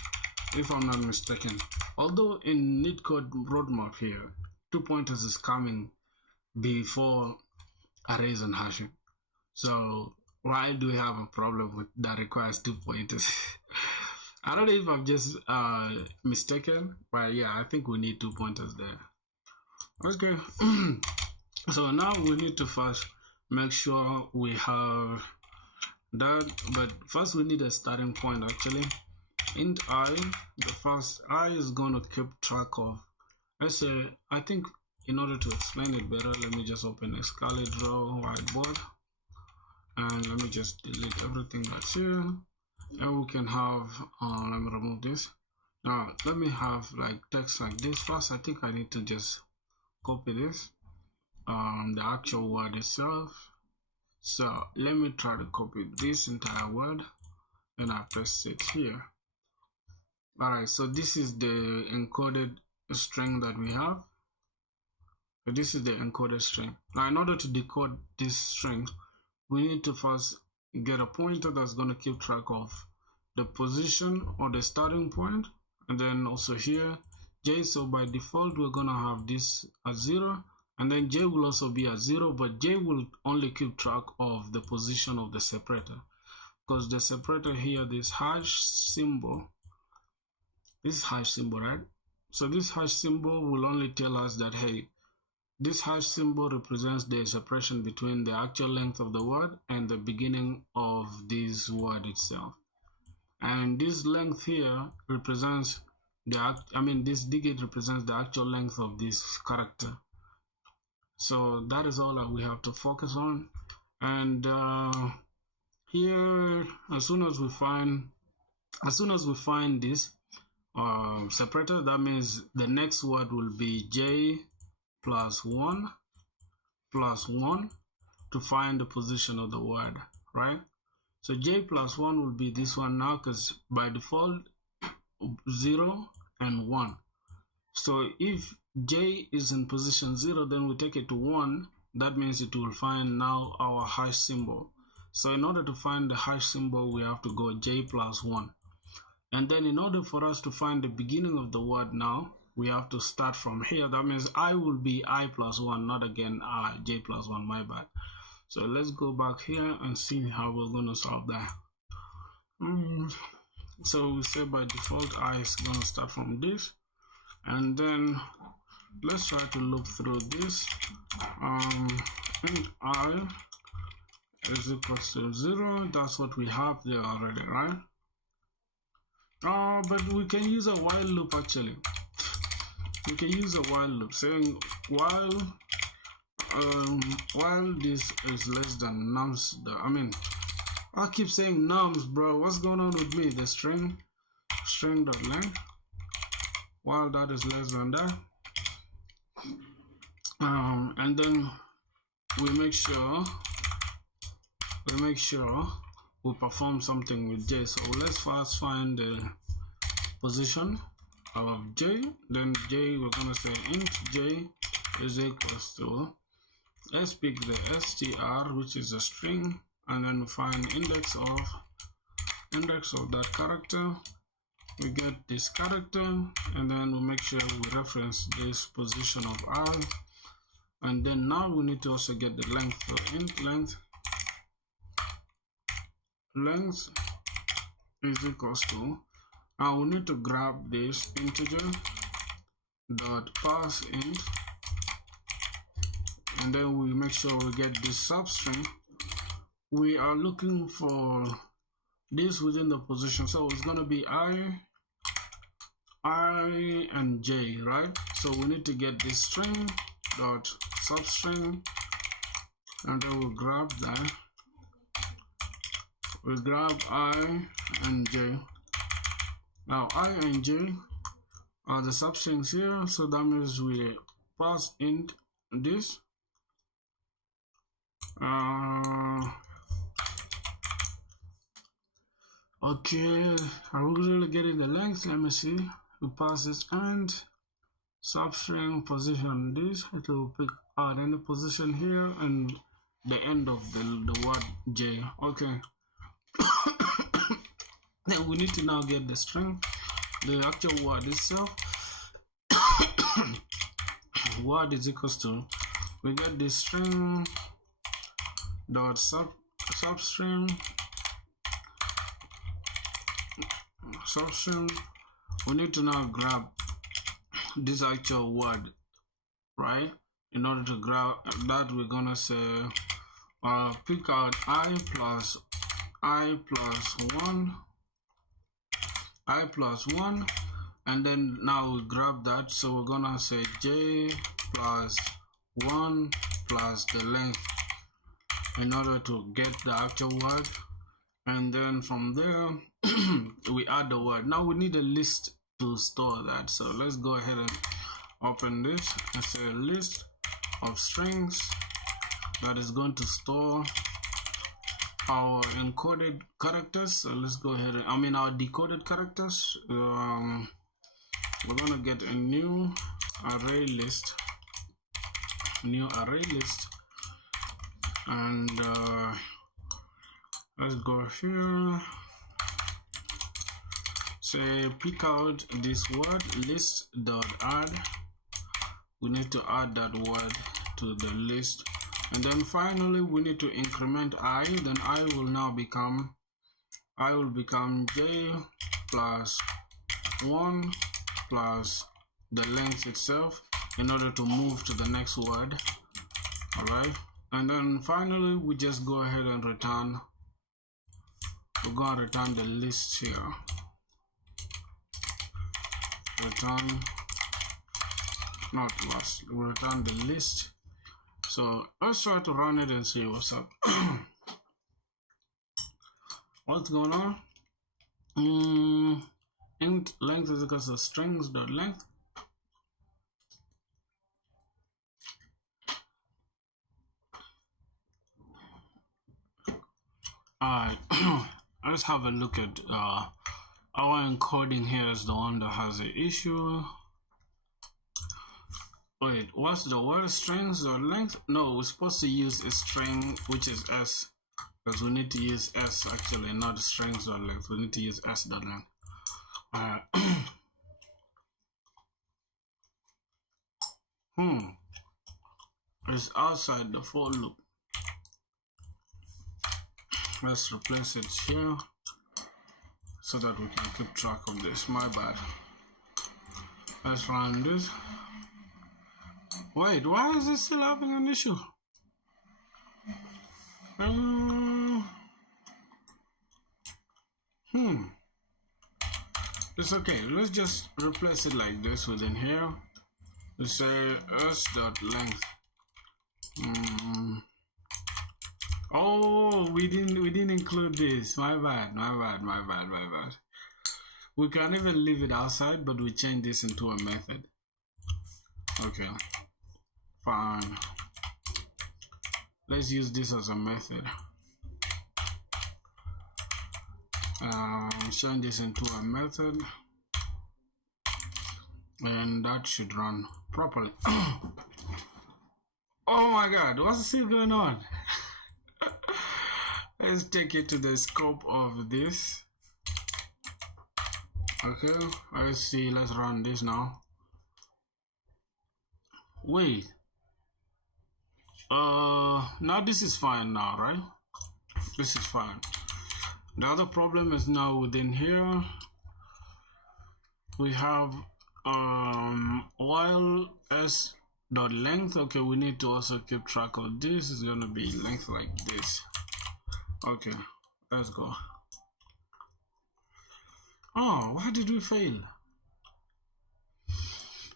if I'm not mistaken. Although in NeetCode roadmap here, 2 pointers is coming before arrays and hashing. So why do we have a problem with that requires 2 pointers? I don't know if I'm just mistaken, but yeah, I think we need 2 pointers there. Okay. So now we need to first make sure we have that, but first we need a starting point actually. Int I, the first I is going to keep track of, let's say, I think in order to explain it better, let me just open a Scarlet Draw whiteboard, and let me just delete everything that's here, and we can have, let me remove this. Now let me have like text like this. First I think I need to just copy this, the actual word itself. So let me try to copy this entire word and I paste it here. Alright, so this is the encoded string that we have. So this is the encoded string. Now in order to decode this string, we need to first get a pointer that's going to keep track of the position or the starting point, and then also here j. So by default we're going to have this at 0, and then j will also be at 0, but j will only keep track of the position of the separator, because the separator here, this hash symbol, right? So this hash symbol will only tell us that, hey, this hash symbol represents the separation between the actual length of the word and the beginning of this word itself. And this length here represents this digit represents the actual length of this character. So that is all that we have to focus on. And here, as soon as we find this separator, that means the next word will be j plus 1 plus 1 to find the position of the word, right? So j plus 1 will be this one now, because by default 0 and 1. So if j is in position 0, then we take it to 1. That means it will find now our hash symbol. So in order to find the hash symbol, we have to go j plus 1. And then in order for us to find the beginning of the word now, we have to start from here. That means I will be I plus 1, not again j plus 1, my bad. So let's go back here and see how we're going to solve that. So we say by default I is going to start from this, and then let's try to look through this. Int I is equals to 0. That's what we have there already, right? But we can use a while loop actually. We can use a while loop saying while this is less than nums. I keep saying nums, bro. What's going on with me? The string dot length, while that is less than that, and then we make sure we perform something with j. So let's first find the position of j. Then j, we're gonna say int j is equals to, let's pick the str, which is a string, and then we find index of that character. We get this character, and then we make sure we reference this position of r, and then now we need to also get the length. So int length is equals to, now we need to grab this integer dot parse int, and then we make sure we get this substring. We are looking for this within the position, so it's going to be I and j, right? So we need to get this string dot substring, and then we'll grab that. We grab I and j. Now I and j are the substrings here, so that means we pass int this. Okay, are we really getting the length? Let me see. We pass this and substring position this, it will pick out any position here and the end of the word j. Okay. Then we need to now get the string, the actual word itself. Word is equals to, we get the string dot substring. We need to now grab this actual word, right? In order to grab that, we're gonna say pick out I plus 1, and then now we grab that, so we're gonna say j plus 1 plus the length in order to get the actual word, and then from there we add the word. Now we need a list to store that, so let's go ahead and open this and say list of strings that is going to store our encoded characters. So let's go ahead and our decoded characters. We're gonna get a new array list, and let's go here, say pick out this word list dot add. We need to add that word to the list, and then finally we need to increment I. Then I will become j plus 1 plus the length itself in order to move to the next word. All right, and then finally we just go ahead and return. We're going to return the list here. Return, not last, we return the list. So let's try to run it and see what's up. What's going on? Int length is equal to strings dot length. let's have a look at our encoding. Here is the one that has the issue. Wait, what's the word? Strings or length? No, we're supposed to use a string, which is s, because we need to use s actually, not strings or length. We need to use s dot length. It's outside the for loop. Let's replace it here so that we can keep track of this. My bad. Let's run this. Wait, why is it still having an issue? It's okay. Let's just replace it like this within here. Let's say s dot length. Oh, we didn't include this. My bad. We can even leave it outside, but we change this into a method. Okay, fine. Let's use this as a method. Change this into a method, and that should run properly. Oh my God, what's still going on? Let's take it to the scope of this. Okay, let's see. Let's run this now. Wait. Now this is fine now, right? This is fine. The other problem is now within here we have while s dot length. Okay, we need to also keep track of this. Is gonna be length like this. Okay, let's go. Oh, why did we fail?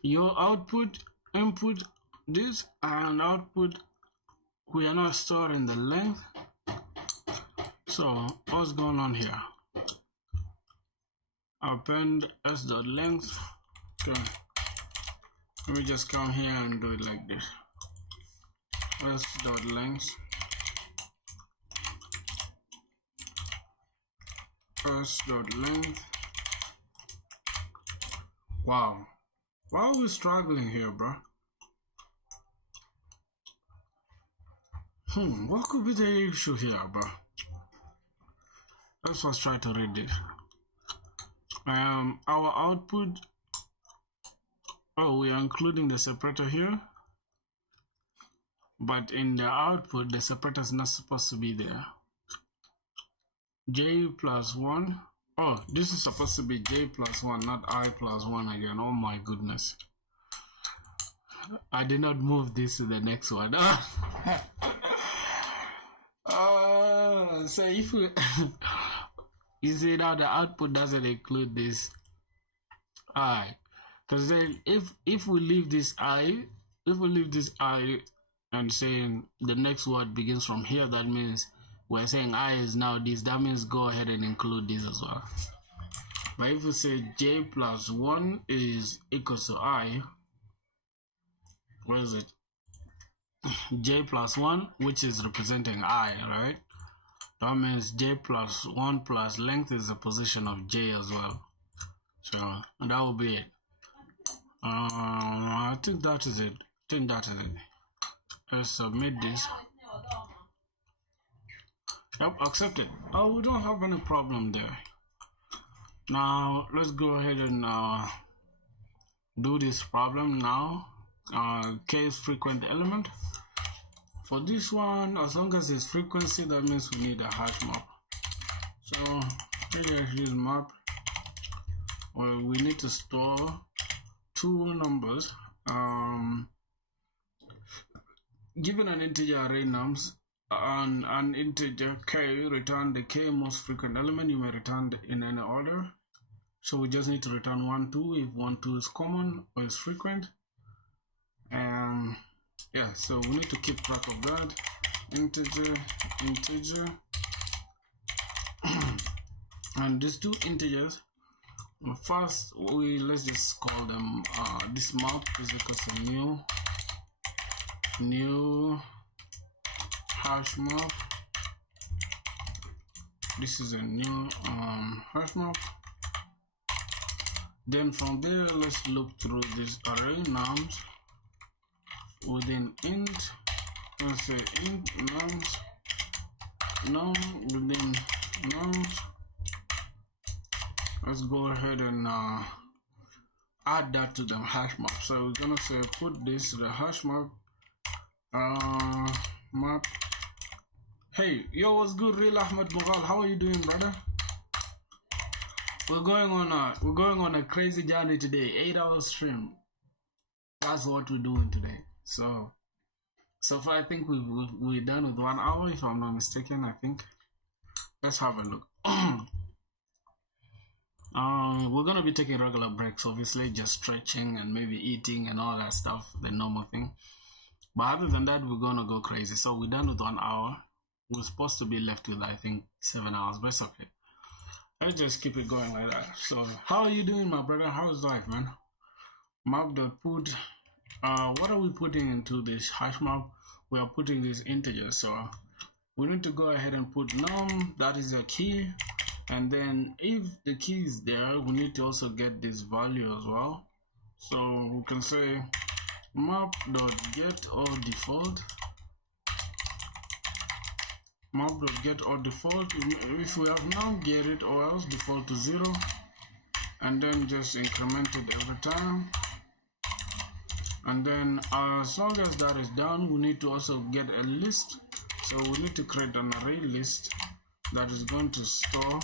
Your output, input this, and output, we are not storing the length. So what's going on here? Append s dot length. Okay, let me just come here and do it like this. S dot length. S dot length. Wow, why are we struggling here, bro? What could be the issue here, bro? Let's first try to read it. Our output. Oh, we are including the separator here, but in the output, the separator is not supposed to be there. J plus 1. Oh, this is supposed to be J plus 1, not I plus 1 again. Oh my goodness. I did not move this to the next one. So if we you see now the output doesn't include this I, because then if we leave this I, and saying the next word begins from here, that means we're saying I is now this. That means go ahead and include this as well. But if we say J plus 1 is equals to I, where is it? J plus 1, which is representing I, right? That means J plus 1 plus length is the position of J as well. So that will be it. I think that is it. Let's submit this. Yep, accepted. Oh, we don't have any problem there. Now let's go ahead and do this problem now. Case frequent element. For this one, as long as it's frequency, that means we need a hash map. So here is map. Well, we need to store two numbers. Given an integer array nums, an integer k, return the k most frequent element. You may return in any order. So we just need to return 1, 2 if 1, 2 is common or is frequent. Yeah, so we need to keep track of that. Integer, and these two integers. First, let's just call them this map is equal to new hash map This is a new hash map. Then from there, let's look through this array nums within int. Let's say int nums, num within nums. Let's go ahead and add that to the hash map. So we're gonna say put this to the hash map. Map. Hey, yo, what's good, real Ahmed Mughal? How are you doing, brother? We're going on a crazy journey today. 8-hour stream. That's what we're doing today. So far I think we're done with 1 hour, if I'm not mistaken. I think. Let's have a look. We're gonna be taking regular breaks, obviously, just stretching and maybe eating and all that stuff, the normal thing. But other than that, we're gonna go crazy. So we're done with 1 hour. We're supposed to be left with, I think, 7 hours, but it's okay. Let's just keep it going like that. So how are you doing, my brother? How's life, man? Map.put. What are we putting into this hash map? We are putting this integer. So we need to go ahead and put num, that is a key. And then if the key is there, we need to also get this value as well. So we can say map.get or default. Map.get or default. If we have num, get it, or else default to 0. And then just increment it every time. And then as long as that is done, we need to also get a list. So we need to create an array list that is going to store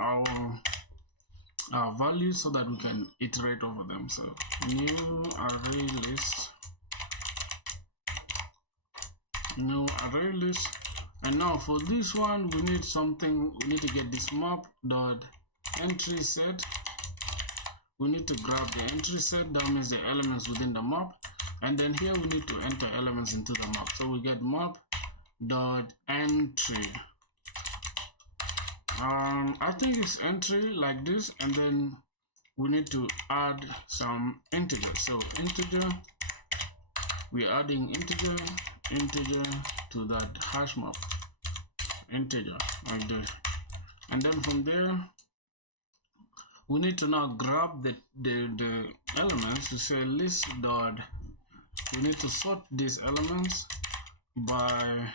our values so that we can iterate over them. So new array list, and now for this one we need something. We need to get this map dot entry set. We need to grab the entry set, that means the elements within the map, and then here we need to enter elements into the map. So we get map dot entry. I think it's entry like this, and then we need to add some integer. So integer, we're adding integer to that hash map, integer like this. And then from there we need to now grab the elements to say list dot. We need to sort these elements by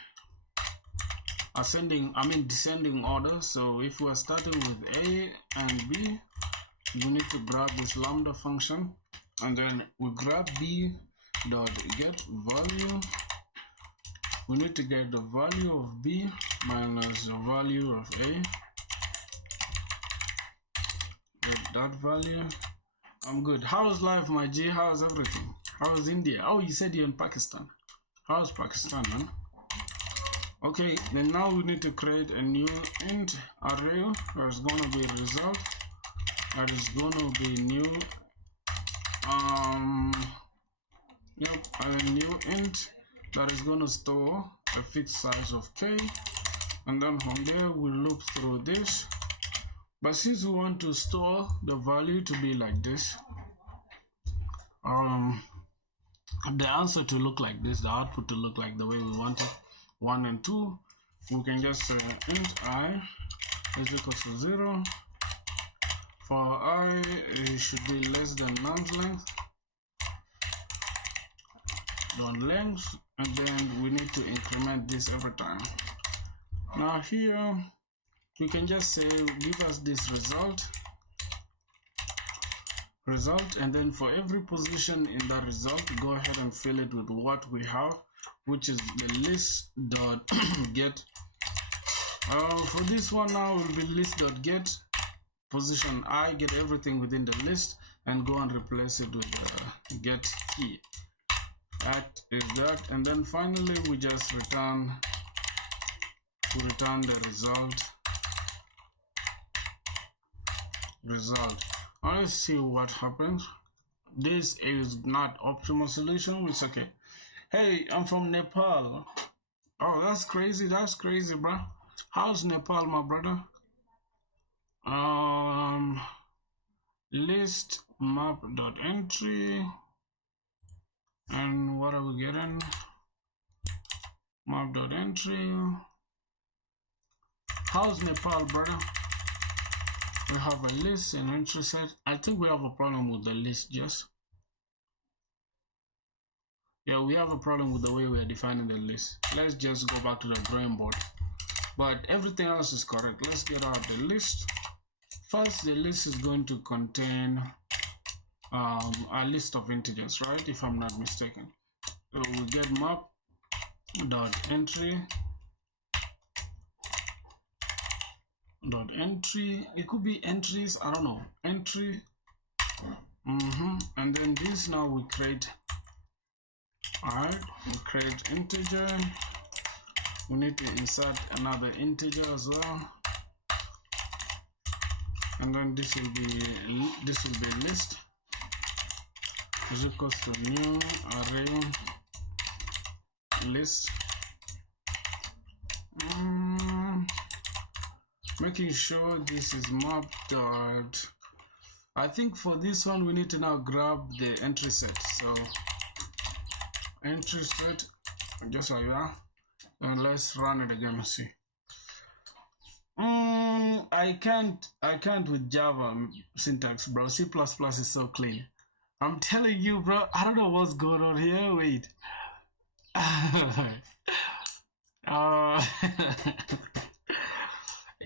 descending order. So if we are starting with A and B, we need to grab this lambda function, and then we grab B dot get value. We need to get the value of B minus the value of A. Get that value. I'm good. How's life, my G? How's everything? How's India? Oh, you said you're in Pakistan. How's Pakistan, man? Okay, then now we need to create a new int array. There's gonna be result. That is gonna be new. A new int that is gonna store a fixed size of k, and then from there we loop through this. But since we want to store the value to be like this, the answer to look like this, the output to look like the way we want it, 1 and 2, we can just say int I is equal to 0. For I, it should be less than num's length, length, and then we need to increment this every time. Now here we can just say give us this result, and then for every position in that result, go ahead and fill it with what we have, which is the list dot get. For this one now will be list dot get position I, get everything within the list, and go and replace it with the get key. That is that, and then finally we just return the result. Now let's see what happens. This is not optimal solution, it's okay. Hey, I'm from Nepal. Oh, that's crazy, bro. How's Nepal, my brother? List map dot entry, and what are we getting? Map dot entry, How's Nepal, brother? We have a list and entry set. I think we have a problem with the list, just. Yeah, we have a problem with the way we are defining the list. Let's just go back to the drawing board. But everything else is correct. Let's get out the list. First, the list is going to contain a list of integers, right? If I'm not mistaken. So we get map dot entry dot entry. It could be entries, I don't know. Entry. And then this now we create. Alright, we create integer. We need to insert another integer as well. And then this will be list is equals to new array list. Making sure this is map dot. I think for this one we need to now grab the entry set. So entry set, just like that, and let's run it again and see. I can't with Java syntax, bro. C++ is so clean. I'm telling you, bro. I don't know what's going on here. Wait.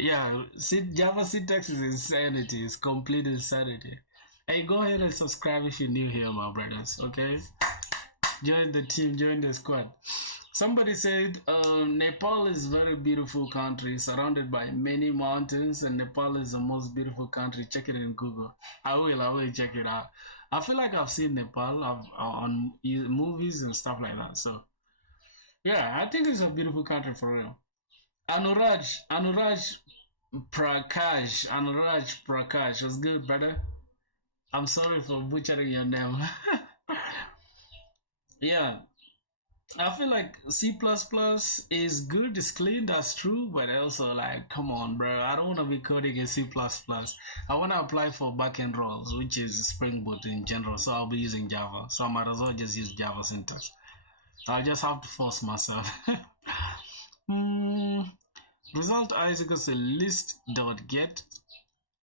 Yeah, Java syntax is insanity. It's complete insanity. Hey, go ahead and subscribe if you're new here, my brothers. Okay, join the team, join the squad. Somebody said Nepal is a very beautiful country surrounded by many mountains, and Nepal is the most beautiful country. Check it in Google. I will check it out. I feel like I've seen Nepal on movies and stuff like that. So yeah, I think it's a beautiful country for real. Anuraj Prakash was good, brother. I'm sorry for butchering your name. Yeah, I feel like C++ is good, it's clean, that's true, but also like, come on, bro. I don't want to be coding in C++. I want to apply for backend roles, which is Spring Boot in general, so I'll be using Java. So I might as well just use Java syntax. I'll just have to force myself. Result I is equals to list.get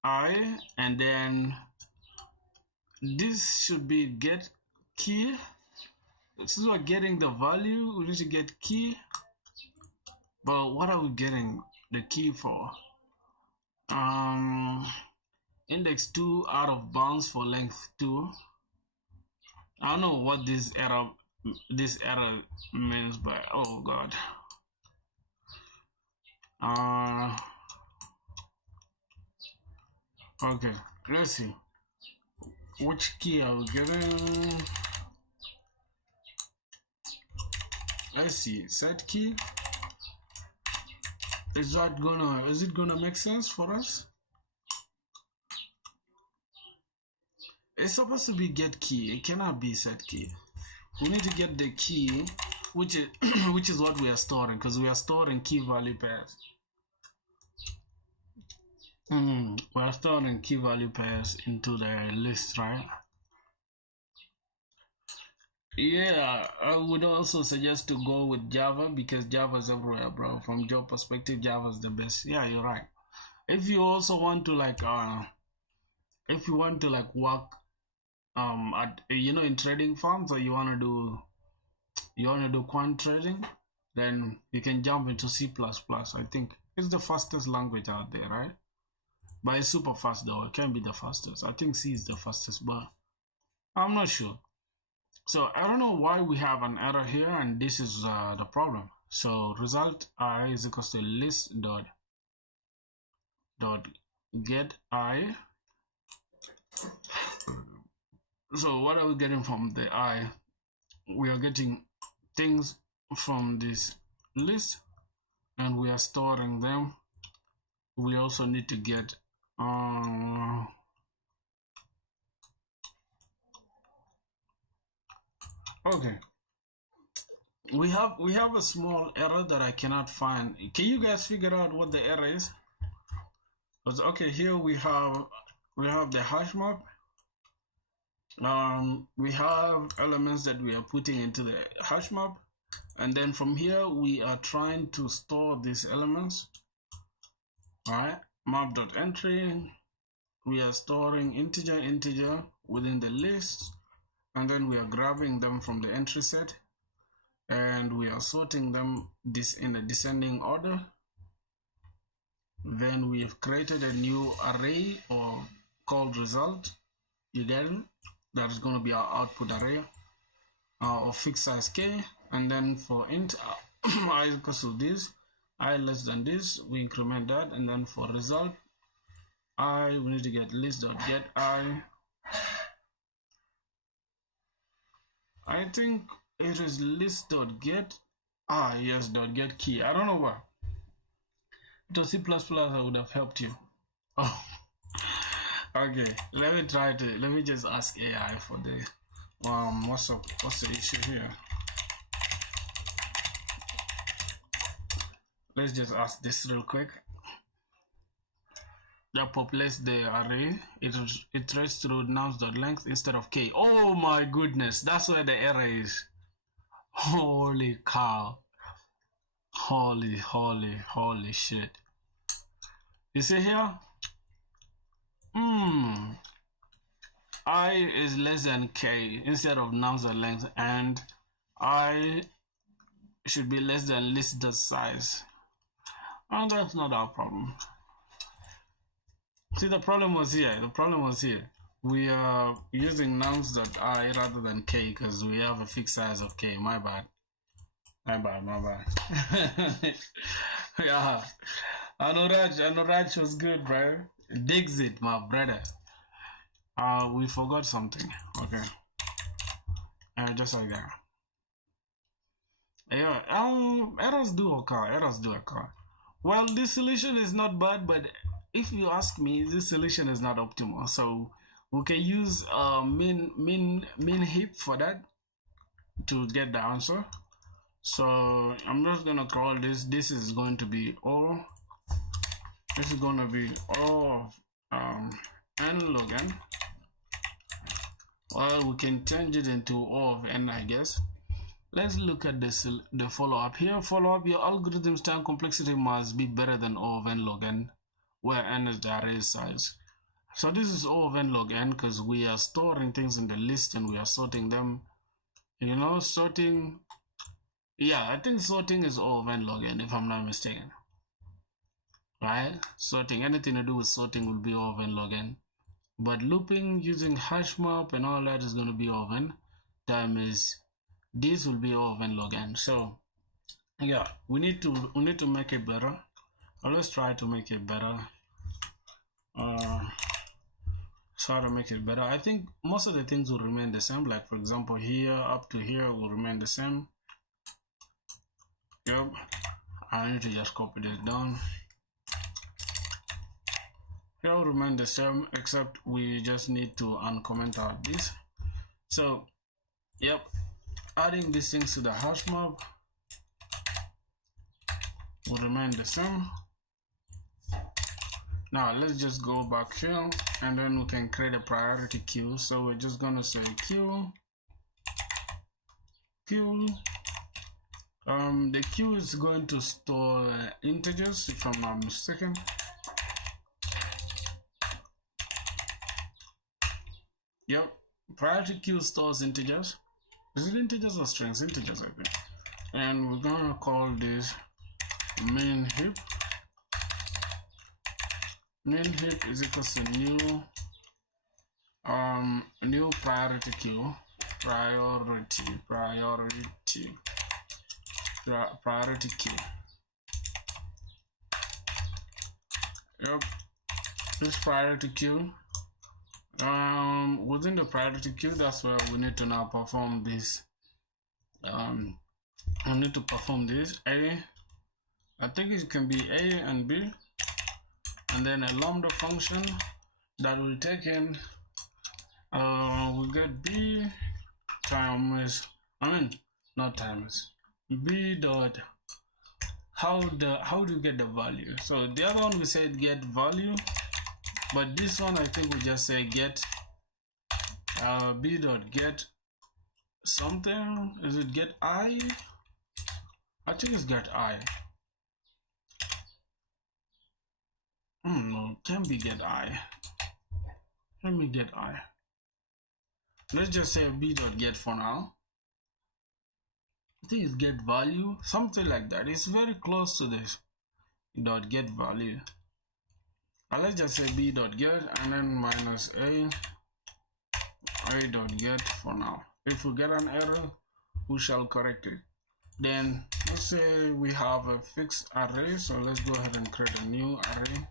I, and then this should be get key. Since we're getting the value, we need to get key. But what are we getting the key for? Index 2 out of bounds for length 2. I don't know what this error means, but oh god. Okay, let's see. Which key are we getting? Let's see, set key. Is it gonna make sense for us? It's supposed to be get key. It cannot be set key. We need to get the key, which is which is what we are storing, because we are storing key value pairs. We are storing key value pairs into the list, right? Yeah, I would also suggest to go with Java, because Java is everywhere, bro. From job perspective, Java is the best. Yeah, you're right. If you also want to like work at in trading firms, or you wanna do quant trading, then you can jump into C++. I think it's the fastest language out there, right? But it's super fast though. It can't be the fastest. I think C is the fastest, but I'm not sure. So I don't know why we have an error here, and this is the problem. So result I is equals to list dot get I. So what are we getting from the I? We are getting things from this list, and we are storing them. We also need to get okay, we have a small error that I cannot find. Can you guys figure out what the error is? Okay, here we have the hash map. We have elements that we are putting into the hash map, and then from here we are trying to store these elements. Alright, map.entry, we are storing integer within the list, and then we are grabbing them from the entry set, and we are sorting them in a descending order. Then we have created a new array or called result. You get it? That is going to be our output array of fixed size k, and then for int I equals to this, I less than this, we increment that, and then for result we need to get list.get I think it is list.get yes, .get key. I don't know why. To C++, I would have helped you. Oh, okay. Let me just ask AI for the what's the issue here? Let's just ask this real quick. That populates the array. It iterates through nums.length instead of k. Oh my goodness, that's where the error is. Holy cow. Holy shit. You see here? I is less than k instead of nums.length, and I should be less than list.size. And that's not our problem. See, the problem was here. We are using nums.I rather than k because we have a fixed size of k. My bad. Yeah. Anuraj was good, bro. Digs it, my brother. We forgot something. Okay. Just like that. Yeah. Errors do occur. Well, this solution is not bad, but if you ask me, this solution is not optimal. So we can use min heap for that to get the answer. So I'm just gonna call this. This is going to be O. This is gonna be O of n log n. Well, we can change it into O of n, I guess. Let's look at this, the follow-up here. Follow-up, your algorithm's time complexity must be better than O of n log n, where n is the array size. So this is O of n log n because we are storing things in the list and we are sorting them. You know, sorting. Yeah, I think sorting is O of n log n if I'm not mistaken. Right? Sorting, anything to do with sorting will be O of n log n. But looping using hash map and all that is going to be O of n times this will be O of n log n. So yeah, we need to make it better. Let's try to make it better. Try to make it better. I think most of the things will remain the same. Like for example, here up to here will remain the same. Yep. I need to just copy this down. Here will remain the same, except we just need to uncomment out this. So yep, adding these things to the hash map will remain the same. Now let's just go back here and then we can create a priority queue. So we're just gonna say queue. The queue is going to store integers if I'm not mistaken. Yep, priority queue stores integers. Is it integers or strings? Integers, I think. And we're gonna call this main heap. Main heap is equal to new priority queue. Priority queue. Yep, this priority queue. Within the priority queue, that's where we need to now perform this. I need to perform this A. I think it can be A and B, and then a lambda function that will take in. We get B times. Not times. B dot. How do you get the value? So the other one we said get value. But this one I think we just say get b dot get something. Is it get I? I think it's get I. No, can be get I. Let me get I. Let's just say b dot get for now. I think it's get value, something like that. It's very close to this dot get value. Let's just say b dot get and then minus a dot get for now. If we get an error, we shall correct it. Then let's say we have a fixed array, so let's go ahead and create a new array.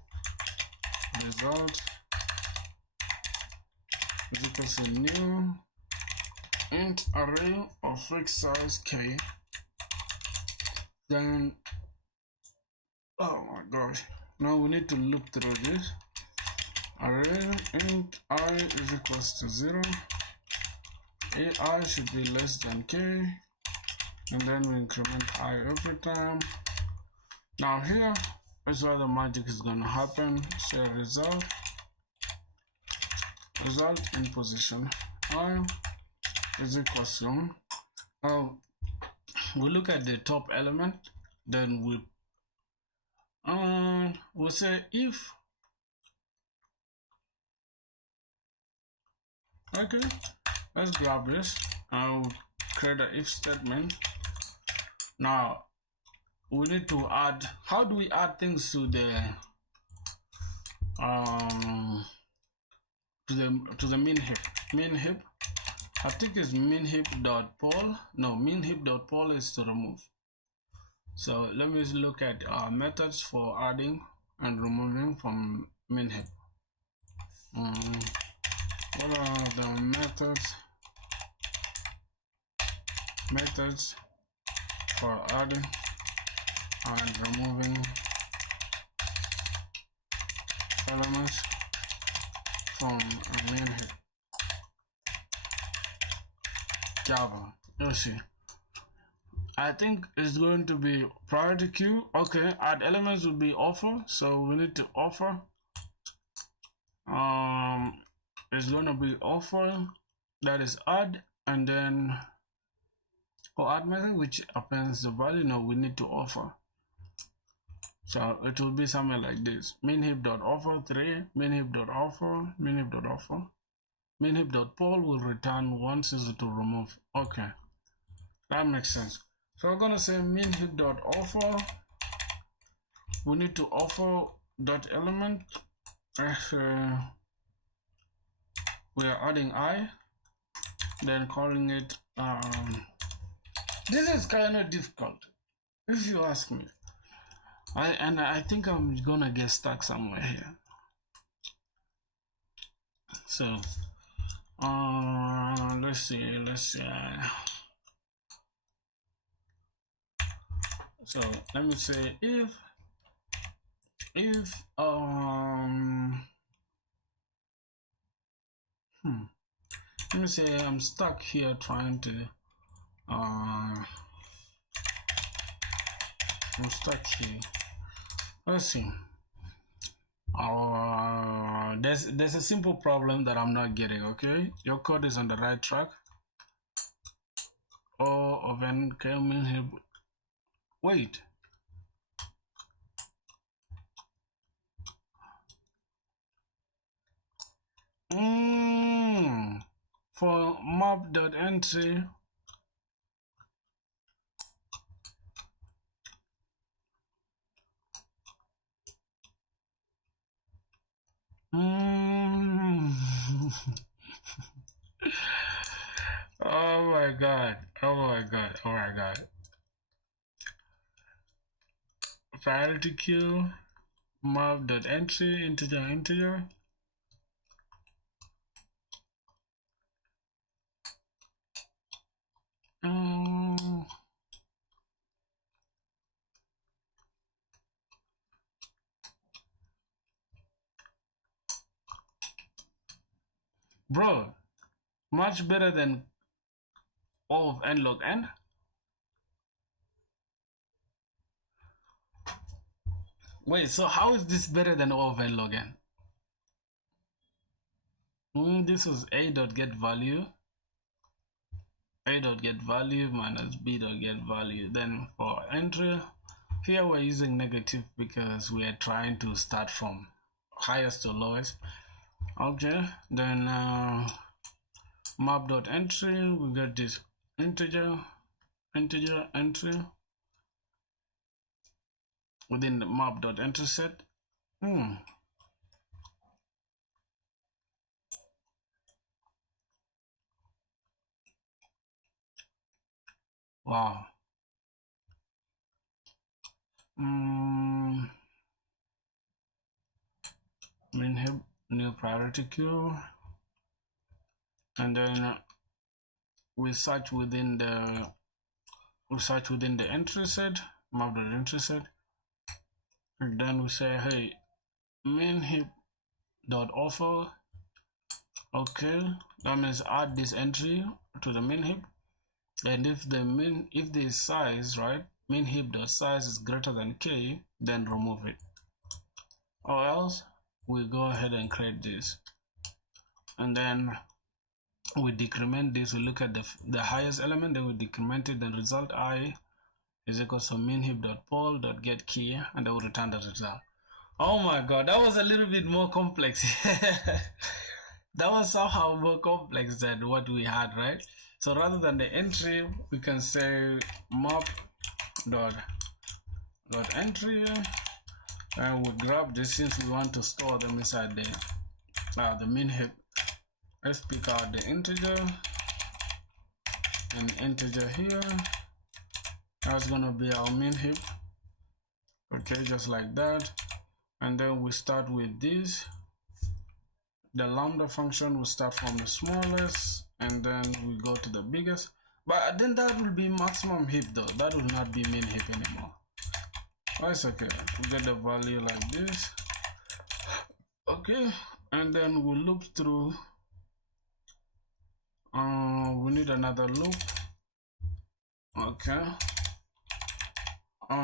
Result is equal to new int array of fixed size k. Then oh my gosh, now we need to loop through this. Array int I is equals to 0, ai should be less than k, and then we increment I every time. Now here is where the magic is going to happen. Say result in position I is equals to, now we look at the top element, then we'll say if, okay, let's grab this. I'll create an if statement. Now we need to add, how do we add things to the min heap? I think it's min heap dot poll. No, min heap dot poll is to remove. So let me look at our methods for adding and removing from min heap. What are the methods for adding and removing elements from a min heap? Java. Let's see. I think it's going to be priority queue. Okay, add elements will be offer, so we need to offer. It's going to be offer, that is add, and then for add method which appends the value. No, we need to offer, so it will be something like this: min heap dot offer 3, min heap dot offer, min heap dot offer, min heap dot poll will return once is to remove. Okay, that makes sense. So we're gonna say min heap dot offer. We need to offer dot element. We are adding I, then calling it. This is kind of difficult, if you ask me. I think I'm gonna get stuck somewhere here. So let's see. So let me say if let me say I'm stuck here trying to I'm stuck here. Let's see. There's a simple problem that I'm not getting. Okay, your code is on the right track. Of n min heap. Wait. For map.entry. Oh my god. Priority queue, map.entry, integer. Bro, much better than O of n log n. Wait, so how is this better than O of n log n? This is a.getValue. A.getValue minus b.getValue. Then for entry, here we're using negative because we are trying to start from highest to lowest. Okay, then map.entry, we get this integer entry within the map.entry set. Wow. Min heap, new priority queue, and then we search within the entry set, map.entry set, and then we say, hey, min heap dot offer. Okay, that means add this entry to the min heap, and if the size, right, min heap dot size is greater than k, then remove it, or else we go ahead and create this, and then we decrement this. We look at the highest element, then we decrement it. Then result I is equals to min heap dot poll dot get key, and then we return the result. Oh my god, that was a little bit more complex. That was somehow more complex than what we had, right? So rather than the entry, we can say map dot entry, and we grab this since we want to store them inside the min heap. Let's pick out the integer, and integer here. That's gonna be our min heap. Okay, just like that. And then we start with this. The lambda function will start from the smallest, and then we go to the biggest. But then that will be maximum heap though. That will not be min heap anymore. Oh, it's okay. We get the value like this. Okay, and then we loop through. We need another loop. Okay. We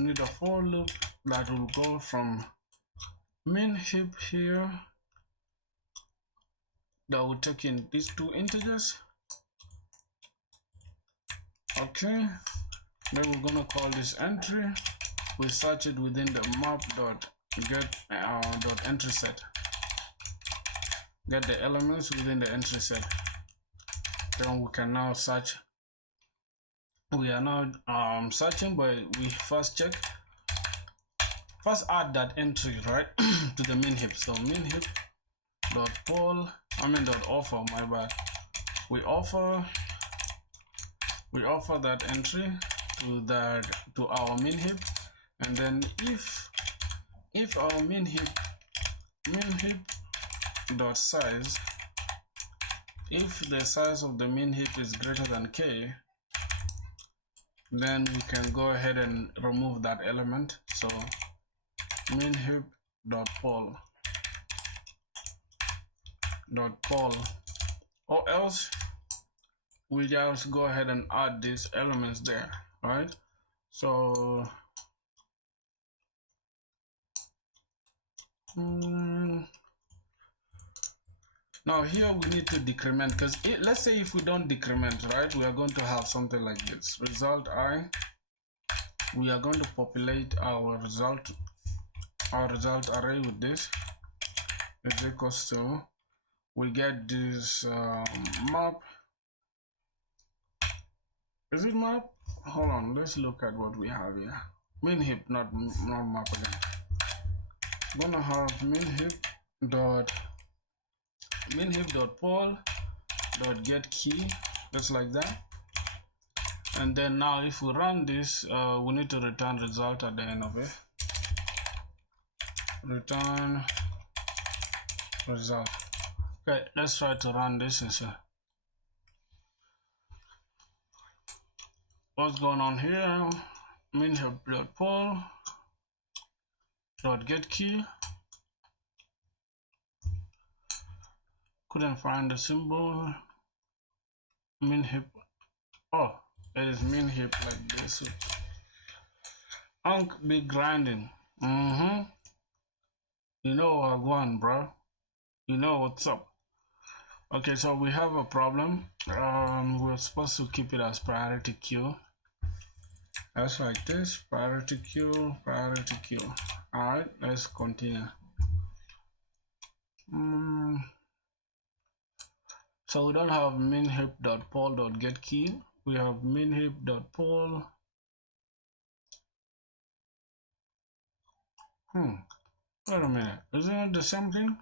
need a for loop that will go from min heap here, that will take in these two integers. Okay, then we're gonna call this entry. We search it within the map dot get dot entry set. Get the elements within the entry set. Then we can now search. We are now searching, but we first add that entry, right, to the min heap. So min heap dot poll, dot offer, my bad. We offer that entry to our min heap, and then if our min heap dot size, if the size of the min heap is greater than k, then we can go ahead and remove that element. So min heap dot poll, or else we just go ahead and add these elements there, right? So now here we need to decrement, because let's say if we don't decrement, right, we are going to have something like this. Result I, we are going to populate our result array with this. Is equals to, we get this map. Is it map? Hold on, let's look at what we have here. Min heap, not map again. Gonna have min heap dot poll dot get key, just like that. And then now if we run this, we need to return result at the end of it. Return result. Okay, let's try to run this and see what's going on here. Min heap dot poll dot get key. Couldn't find the symbol. Min heap. Oh, it is min heap like this. Unk be grinding. You know one, bro. You know what's up. Okay, so we have a problem. We're supposed to keep it as priority queue. That's like this. Priority queue. All right, let's continue. So we don't have minHip.poll.getKey. We have minHip.poll. Wait a minute. Isn't it the same thing?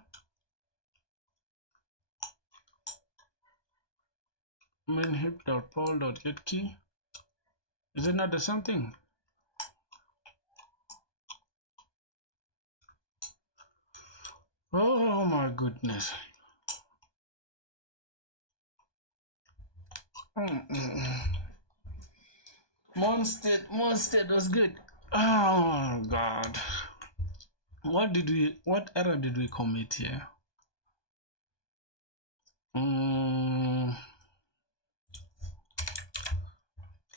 minHip.poll.getKey. Is it not the same thing? Oh my goodness. Monster was good. Oh god. What error did we commit here?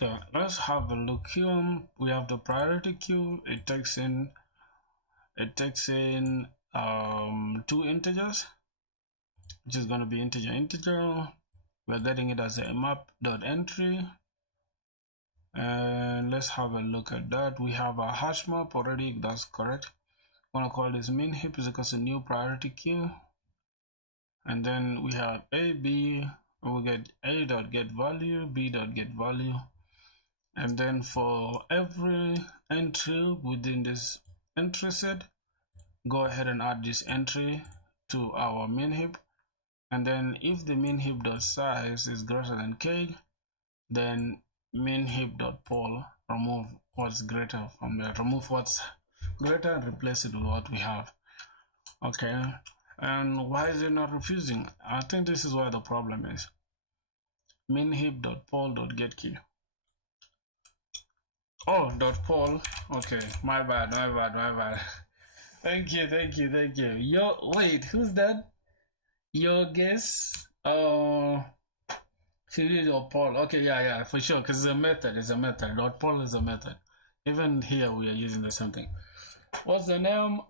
Okay, let's have a look here. We have the priority queue. It takes in 2 integers, which is going to be integer. We're getting it as a map.entry, and let's have a look at that. We have a hash map already. That's correct. I'm going to call this minHip is equals to new priority queue, and then we have a b, and we get a.getValue, b.getValue, and then for every entry within this entry set, go ahead and add this entry to our minHip, and then if the minHip.size is greater than k, then minHip.poll remove what's greater from there, remove what's greater and replace it with what we have. Okay, and why is it not refusing? I think this is where the problem is. minHip.poll.getKey. Oh, .poll. Okay, my bad. Thank you. Yo, wait, who's that? Your guess? .poll. Okay, yeah, for sure, because it's a method. .poll is a method. Even here, we are using the same thing. What's the name?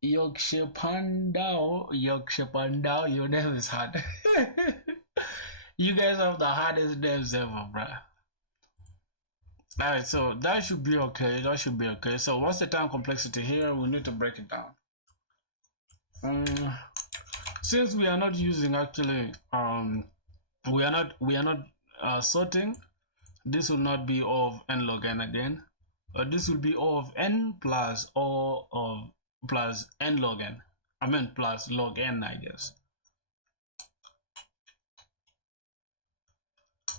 Yorkshire Pandao. Your name is hard. You guys have the hardest names ever, bruh. Alright, so that should be okay. So what's the time complexity here? We need to break it down. Since we are not using actually we are not sorting, this will not be O of n log n again, but this will be O of n plus O of plus n log n. I mean plus log n, I guess.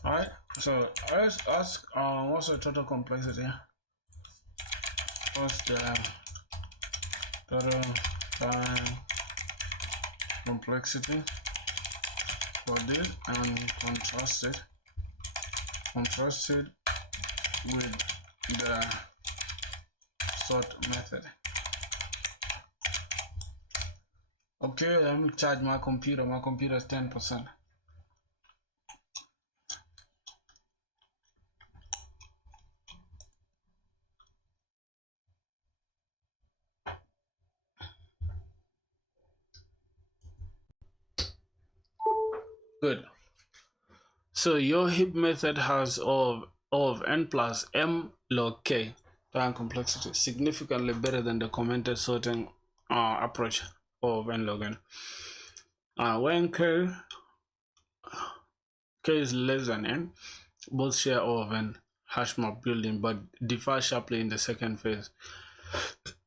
Alright, so let's ask what's the total complexity? What's the total time complexity for this, and contrast it with the sort method. Okay, let me charge my computer. My computer is 10%. Good. So your heap method has O of n plus m log k time complexity, significantly better than the commented sorting approach of n log n. When k is less than n, both share O of n hash map building but differ sharply in the second phase.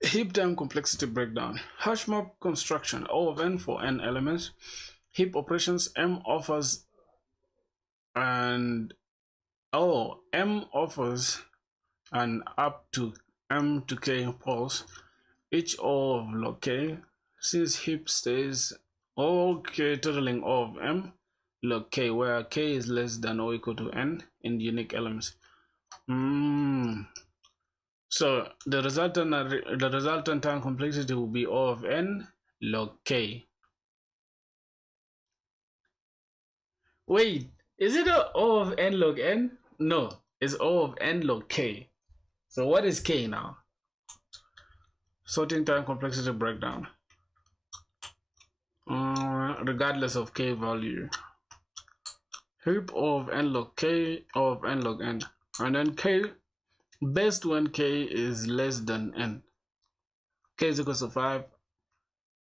Heap time complexity breakdown. Hash map construction, O of n for n elements. Heap operations, m offers and m offers an up to m to k pulse, each O of log k, since heap stays k totaling O of m log k, where k is less than or equal to n in unique elements. So the resultant time complexity will be O of n log k. Wait, is it O of n log n? No, it's O of n log k. So what is k now? Sorting time complexity breakdown. Regardless of k value. Heap O of n log k, O of n log n. And then k, best when k is less than n. K is equal to 5,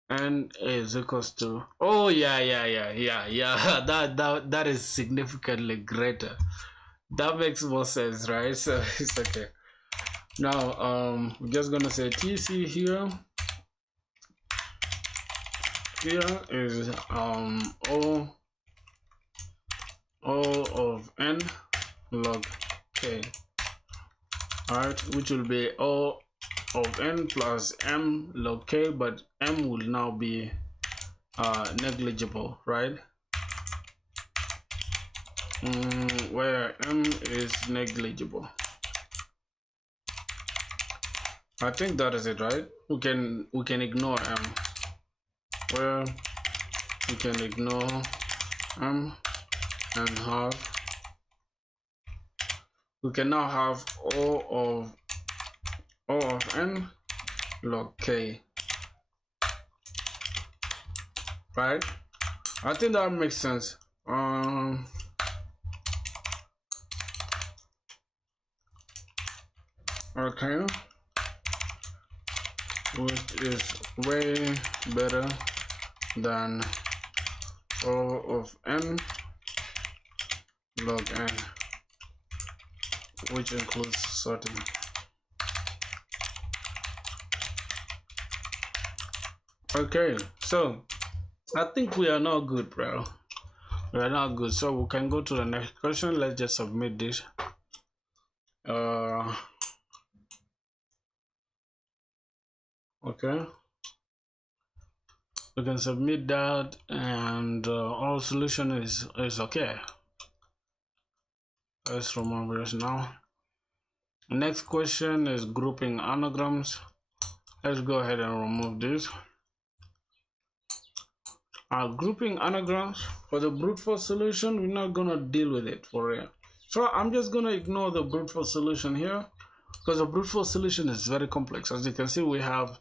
n is equals to, oh yeah, that is significantly greater. That makes more sense, right? So it's okay. Now we're just gonna say tc here. Here is o of n log k, alright, which will be o of n plus m log k, but m will now be negligible, right? Where m is negligible. I think that is it, right? We can ignore m, where we can ignore m and have, we can now have o of n log k, right? I think that makes sense. Okay, which is way better than O of n log n, which includes sorting. Okay, so I think we are not good, bro. We are not good, so we can go to the next question. Let's just submit this. Okay, we can submit that, and all solution is okay. Let's remove this now. Next question is grouping anagrams. Let's go ahead and remove this. Grouping anagrams for the brute force solution, we're not gonna deal with it for real. So I'm just gonna ignore the brute force solution here, because the brute force solution is very complex. As you can see, we have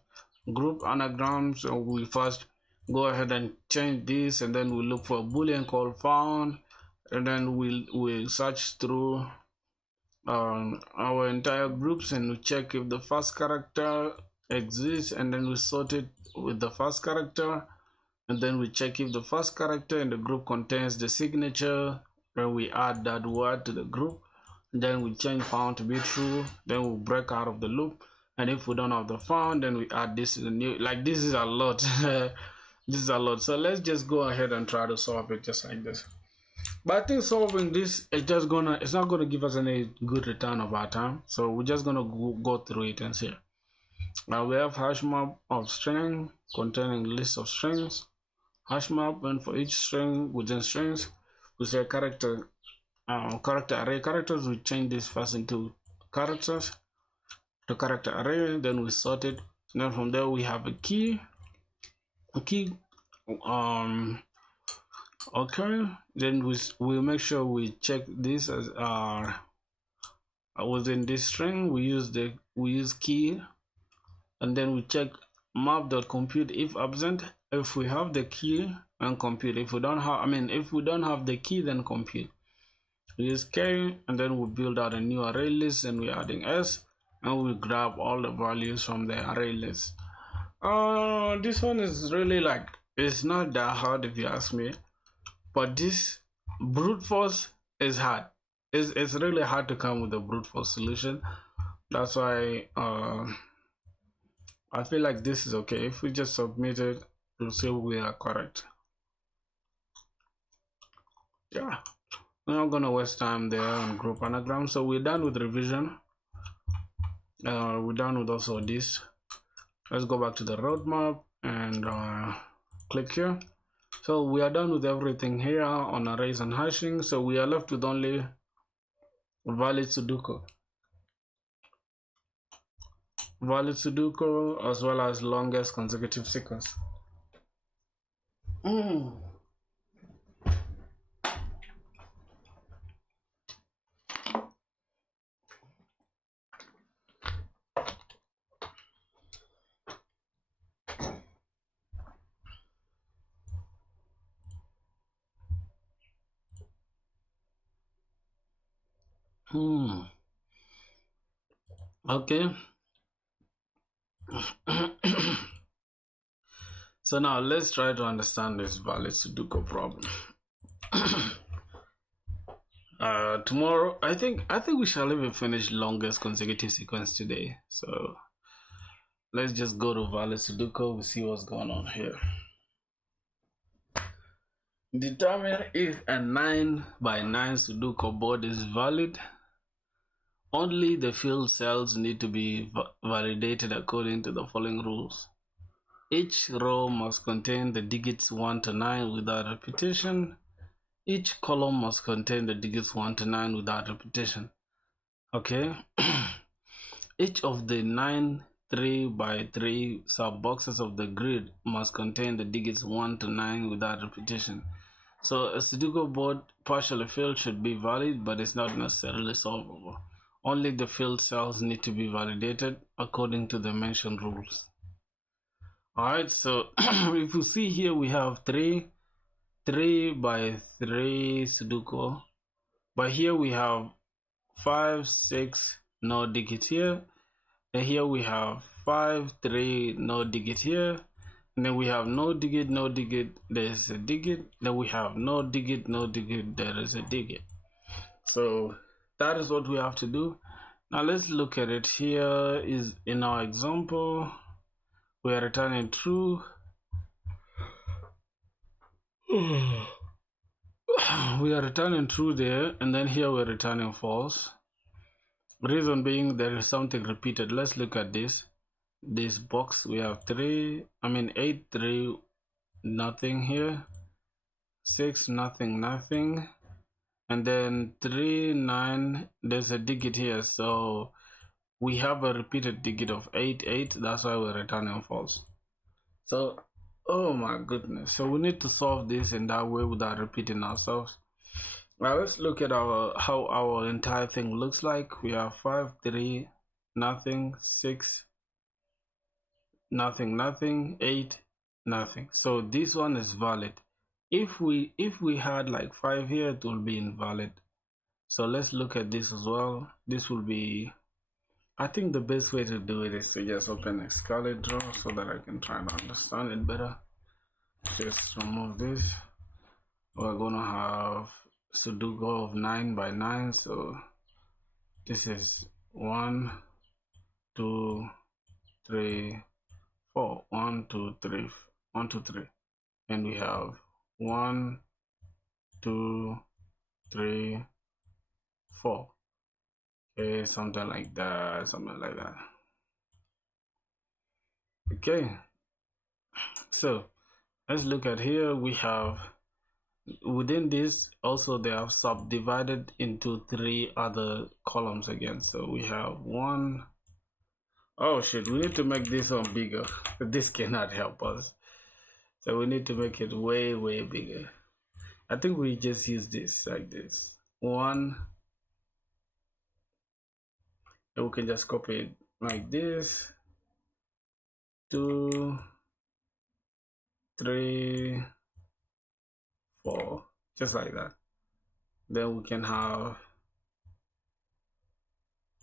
group anagrams. So we first go ahead and change this, and then we look for a boolean called found, and then we'll search through our entire groups, and we check if the first character exists, and then we sort it with the first character, and then we check if the first character in the group contains the signature, then we add that word to the group, and then we change found to be true, then we break out of the loop, and if we don't have the found, then we add this to the new. Like, this is a lot. This is a lot. So let's just go ahead and try to solve it just like this. But I think solving this is just it's not gonna give us any good return of our time, so we're just gonna go through it and see. Now we have hash map of string containing list of strings. Hash map, and for each string within strings, we say character array characters. We change this first into characters to character array, then we sort it. And then from there we have a key. Okay, then we make sure we check this as within this string. We use key, and then we check map.compute if absent. If we have the key, and compute. If we don't have the key, then compute. We use k, and then we build out a new array list, and we're adding s, and we grab all the values from the array list. This one is really, like, it's not that hard if you ask me, but this brute force is hard. It's really hard to come with a brute force solution. That's why I feel like this is okay. If we just submit it, we'll see we are correct. Yeah, we're not gonna waste time there on group anagram. So we're done with revision. We're done with also this. Let's go back to the roadmap and click here. So we are done with everything here on arrays and hashing. So we are left with only valid Sudoku. Valid Sudoku, as well as longest consecutive sequence. Okay. So now let's try to understand this valid Sudoku problem. Tomorrow I think we shall even finish longest consecutive sequence today. So let's just go to valid Sudoku. We'll see what's going on here. Determine if a 9 by 9 Sudoku board is valid. Only the field cells need to be validated according to the following rules. Each row must contain the digits 1 to 9 without repetition. Each column must contain the digits 1 to 9 without repetition. Okay. Each of the 9 3 by 3 sub-boxes of the grid must contain the digits 1 to 9 without repetition. So a Sudoku board partially filled should be valid, but it's not necessarily solvable. Only the filled cells need to be validated according to the mentioned rules. Alright, so if you see here, we have 3 by 3 Sudoku, but here we have 5 6 no digit here, and here we have 5 3 no digit here, and then we have no digit, there's a digit, then we have no digit, there is a digit. So that is what we have to do. Now let's look at it. Here is in our example, we are returning true. We are returning true there, and then here we're returning false. Reason being there is something repeated. Let's look at this box. We have 8 3 nothing here, 6 nothing, and then 3 9, there's a digit here, so we have a repeated digit of 8. That's why we're returning false. So oh my goodness, so we need to solve this in that way without repeating ourselves. Now let's look at how our entire thing looks like. We have 5 3 nothing, 6 nothing, 8 nothing. So this one is valid. If we had like 5 here, it will be invalid. So let's look at this as well. This will be, I think the best way to do it is to just open a Scarlet draw so that I can try to understand it better. Just remove this. We're gonna have Sudoku of 9 by 9. So this is 1 2 3 4. 1 2 3 1 2 3, and we have 1 2 3 4. Okay, something like that. Okay, so let's look at here. We have within this also they have subdivided into 3 other columns again. So we have 1. Oh shit, we need to make this one bigger. This cannot help us, so we need to make it way bigger. I think we just use this like this. 1, and we can just copy it like this. 2 3 4, just like that. Then we can have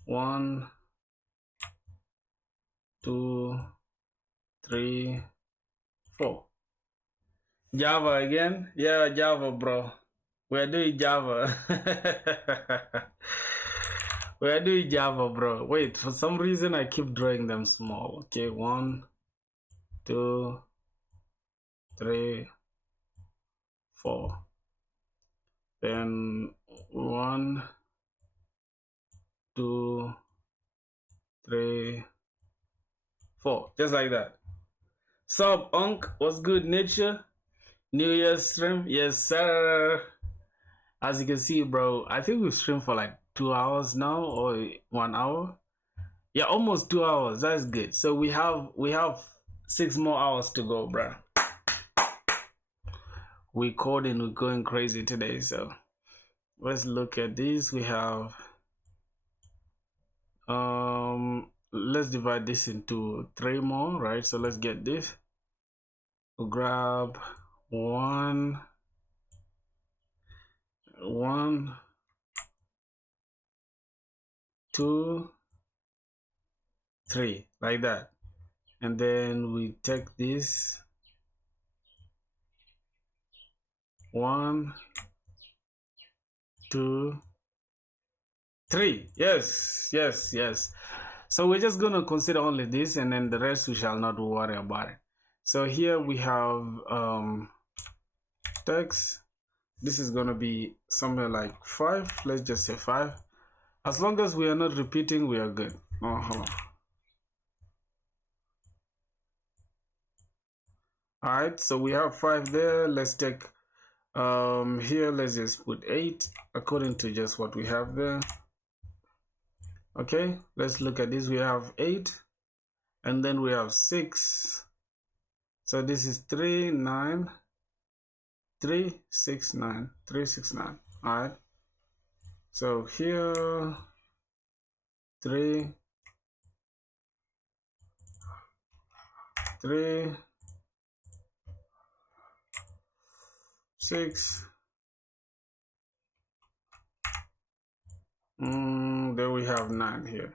1 2 3 4. Java again? Yeah, Java, bro. We're doing Java. We're doing Java, bro. Wait, for some reason I keep drawing them small. Okay, 1 2 3 4. Then 1 2 3 4, just like that. Sup, Unc? What's good, nature? New Year's stream? Yes, sir. As you can see, bro, I think we've streamed for like 2 hours now, or 1 hour. Yeah, almost 2 hours. That's good. So we have 6 more hours to go, bro. We're going crazy today. So let's look at this. We have let's divide this into 3 more, right? So let's get this. We'll grab 1 2 3, like that, and then we take this 1, 2, 3. Yes, yes, yes. So we're just gonna consider only this, and then the rest we shall not worry about it. So here we have text. This is gonna be somewhere like 5. Let's just say 5. As long as we are not repeating, we are good. Alright, so we have 5 there. Let's take here, let's just put 8 according to just what we have there. Okay, let's look at this. We have 8, and then we have 6. So this is 3, 9, 3, 6, 9, 3, 6, 9. All right. So here, 3, 3, 6. Then we have 9 here.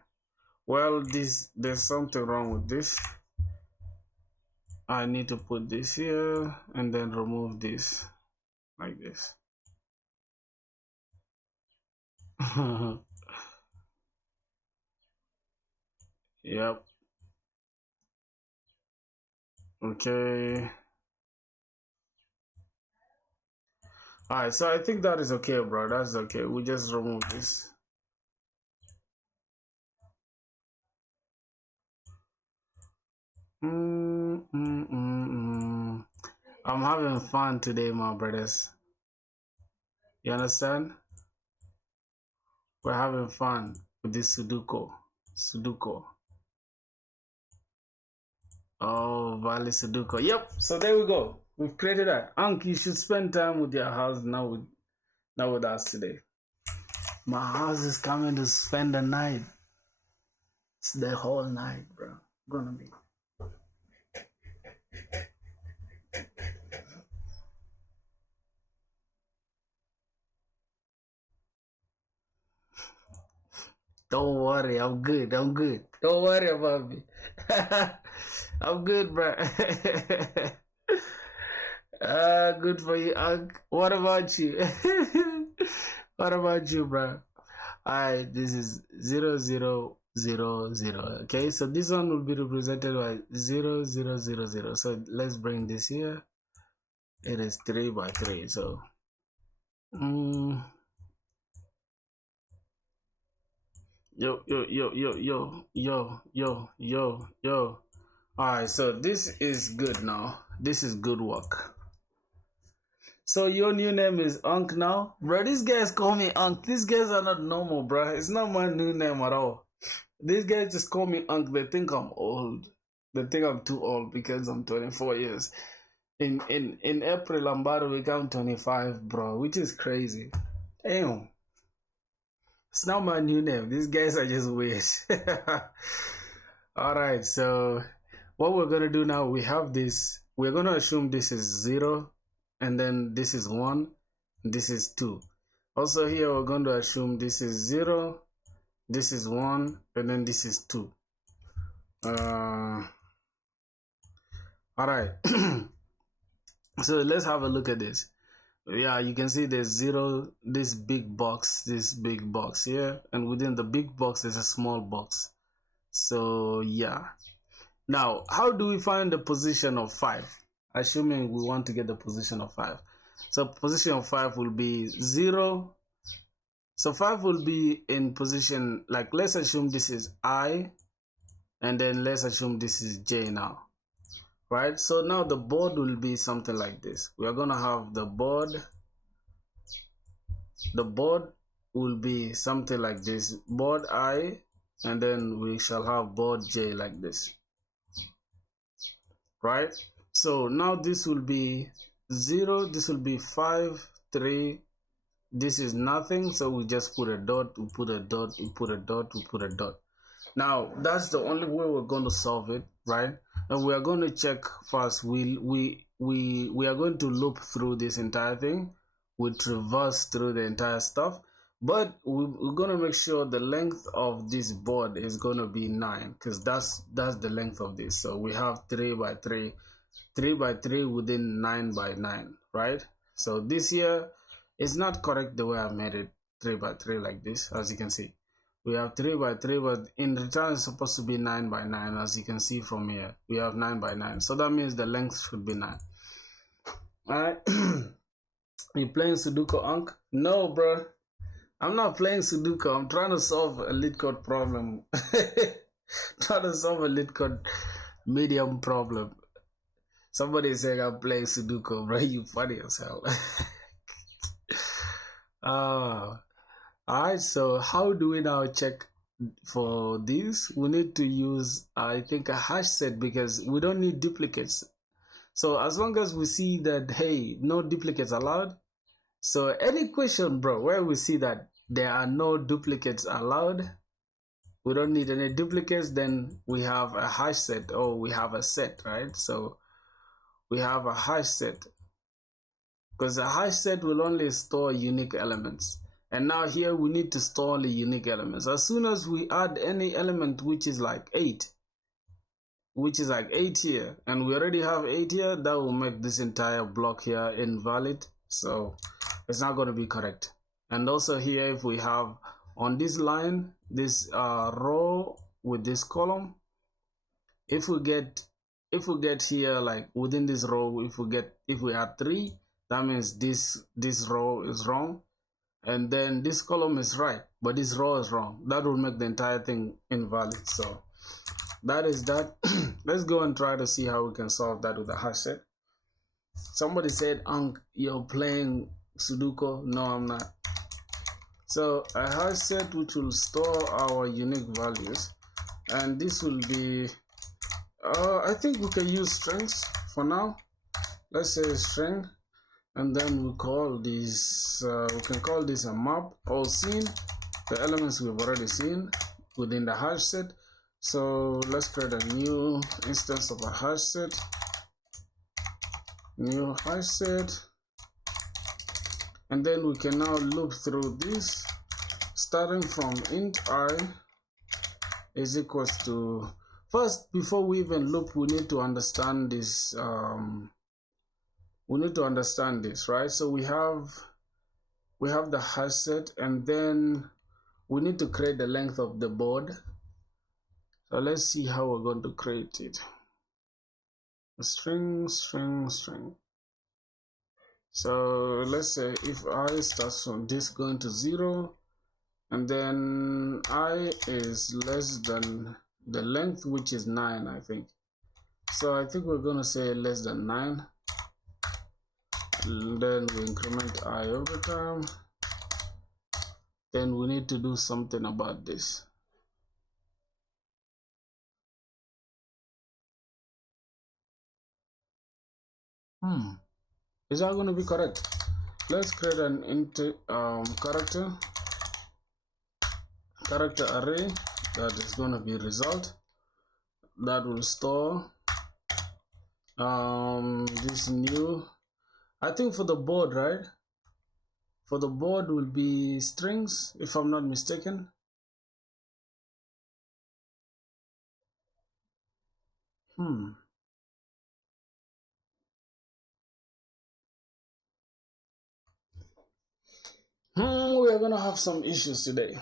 Well, there's something wrong with this. I need to put this here and then remove this like this. Yep. Okay. Alright, so I think that is okay, bro. That's okay. We just remove this. I'm having fun today, my brothers. You understand? We're having fun with this Sudoku. Oh, Valley Sudoku. Yep. So there we go. We've created that. Unc, you should spend time with your house now with us today. My house is coming to spend the night. It's the whole night, bro. Gonna be. Don't worry, I'm good. Don't worry about me. I'm good, bro. Good for you, Unc. What about you? What about you, bro? Alright, this is 0, 0, 0, 0. Okay, so this one will be represented by 0, 0, 0, 0. So let's bring this here. It is 3 by 3. So yo. Alright, so this is good now. This is good work. So your new name is Unc now? Bro, these guys call me Unc. These guys are not normal, bro. It's not my new name at all. These guys just call me Unc. They think I'm old. They think I'm too old because I'm 24 years. In April, I'm about to become 25, bro, which is crazy. Damn. It's not my new name. These guys are just weird. Alright, so what we're going to do now, we have this. We're going to assume this is 0. And then this is 1, this is 2. Also here we're going to assume this is 0, this is 1, and then this is 2. Alright. So let's have a look at this. Yeah, you can see there's 0, this big box here, and within the big box there's a small box. So yeah. Now, how do we find the position of 5? Assuming we want to get the position of 5. So position of 5 will be 0. So 5 will be in position, like let's assume this is I, and then let's assume this is J now. Right? So now the board will be something like this. We are going to have the board. The board will be something like this. Board I, and then we shall have board J like this. Right? So now this will be 0, this will be 5, 3, this is nothing, so we just put a dot, we put a dot, we put a dot, we put a dot. Now that's the only way we're going to solve it, right? And we are going to check first. We are going to loop through this entire thing. We traverse through the entire stuff, but we're going to make sure the length of this board is going to be 9, because that's the length of this. So we have 3 by 3 within 9 by 9, right? So this here is not correct the way I made it 3 by 3 like this. As you can see, we have 3 by 3, but in return it's supposed to be 9 by 9. As you can see from here, we have 9 by 9, so that means the length should be 9. All right. You playing Sudoku, Unc? No, bro, I'm not playing Sudoku. I'm trying to solve a LeetCode problem. Trying to solve a LeetCode medium problem. Somebody is saying I'm playing Sudoku, bro. You funny as hell. Alright, so how do we now check for this? We need to use, I think, a hash set, because we don't need duplicates. So as long as we see that, hey, no duplicates allowed. So any question, bro, where we see that there are no duplicates allowed, we don't need any duplicates, then we have a hash set, or we have a set, right? So we have a hash set, because a hash set will only store unique elements. And now here we need to store only unique elements. As soon as we add any element which is like 8, here, and we already have 8 here, that will make this entire block here invalid. So it's not going to be correct. And also here, if we have on this line, this row with this column, if we get here, like within this row, if we add 3, that means this row is wrong, and then this column is right, but this row is wrong. That will make the entire thing invalid. So that is that. Let's go and try to see how we can solve that with a hash set. Somebody said, Unc, you're playing Sudoku. No, I'm not. So a hash set which will store our unique values, and this will be I think we can use strings for now. Let's say string, and then we call this we can call this a map, all seen, the elements we've already seen within the hash set. So let's create a new instance of a hash set, new hash set, and then we can now loop through this, starting from int I is equals to, first, before we even loop, we need to understand this. Right? So we have the hash set, and then we need to create the length of the board. So let's see how we're going to create it. A string. So let's say if I starts from this going to 0, and then I is less than the length, which is 9, I think. So I think we're going to say less than 9. And then we increment I over time. Then we need to do something about this. Is that going to be correct? Let's create an character array that is going to be result, that will store this new, I think for the board, right? For the board will be strings, if I'm not mistaken. We are gonna have some issues today.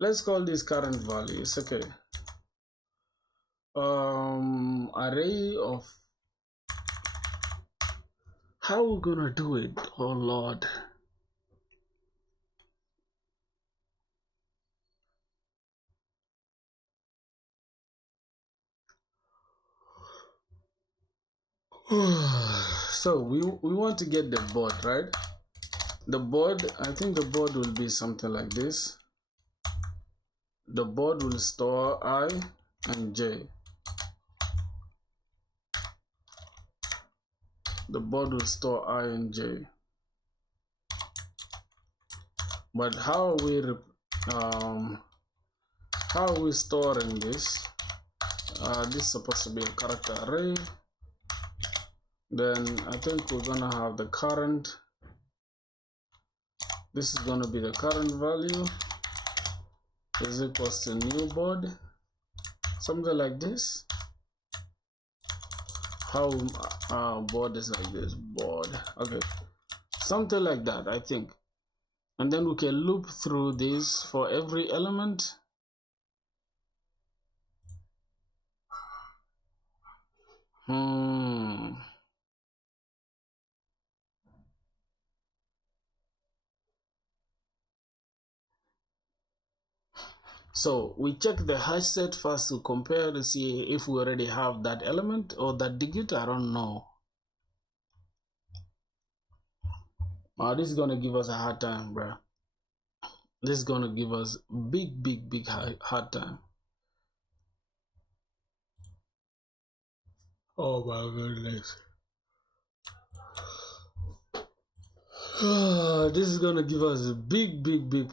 Let's call this current values. Okay. Array of, how are we gonna do it? Oh Lord. So we want to get the board, right? The board, I think the board will be something like this. The board will store I and J. The board will store I and J. But how are we storing this? This is supposed to be a character array. Then I think we're gonna have the current. This is gonna be the current value is equals to new board, something like this. how board is like this, board, okay, something like that, I think. And then we can loop through this for every element. So we check the hash set first to compare to see if we already have that element or that digit. I don't know. This is gonna give us a hard time, bro. This is gonna give us big hard time. Oh my goodness. This is gonna give us a big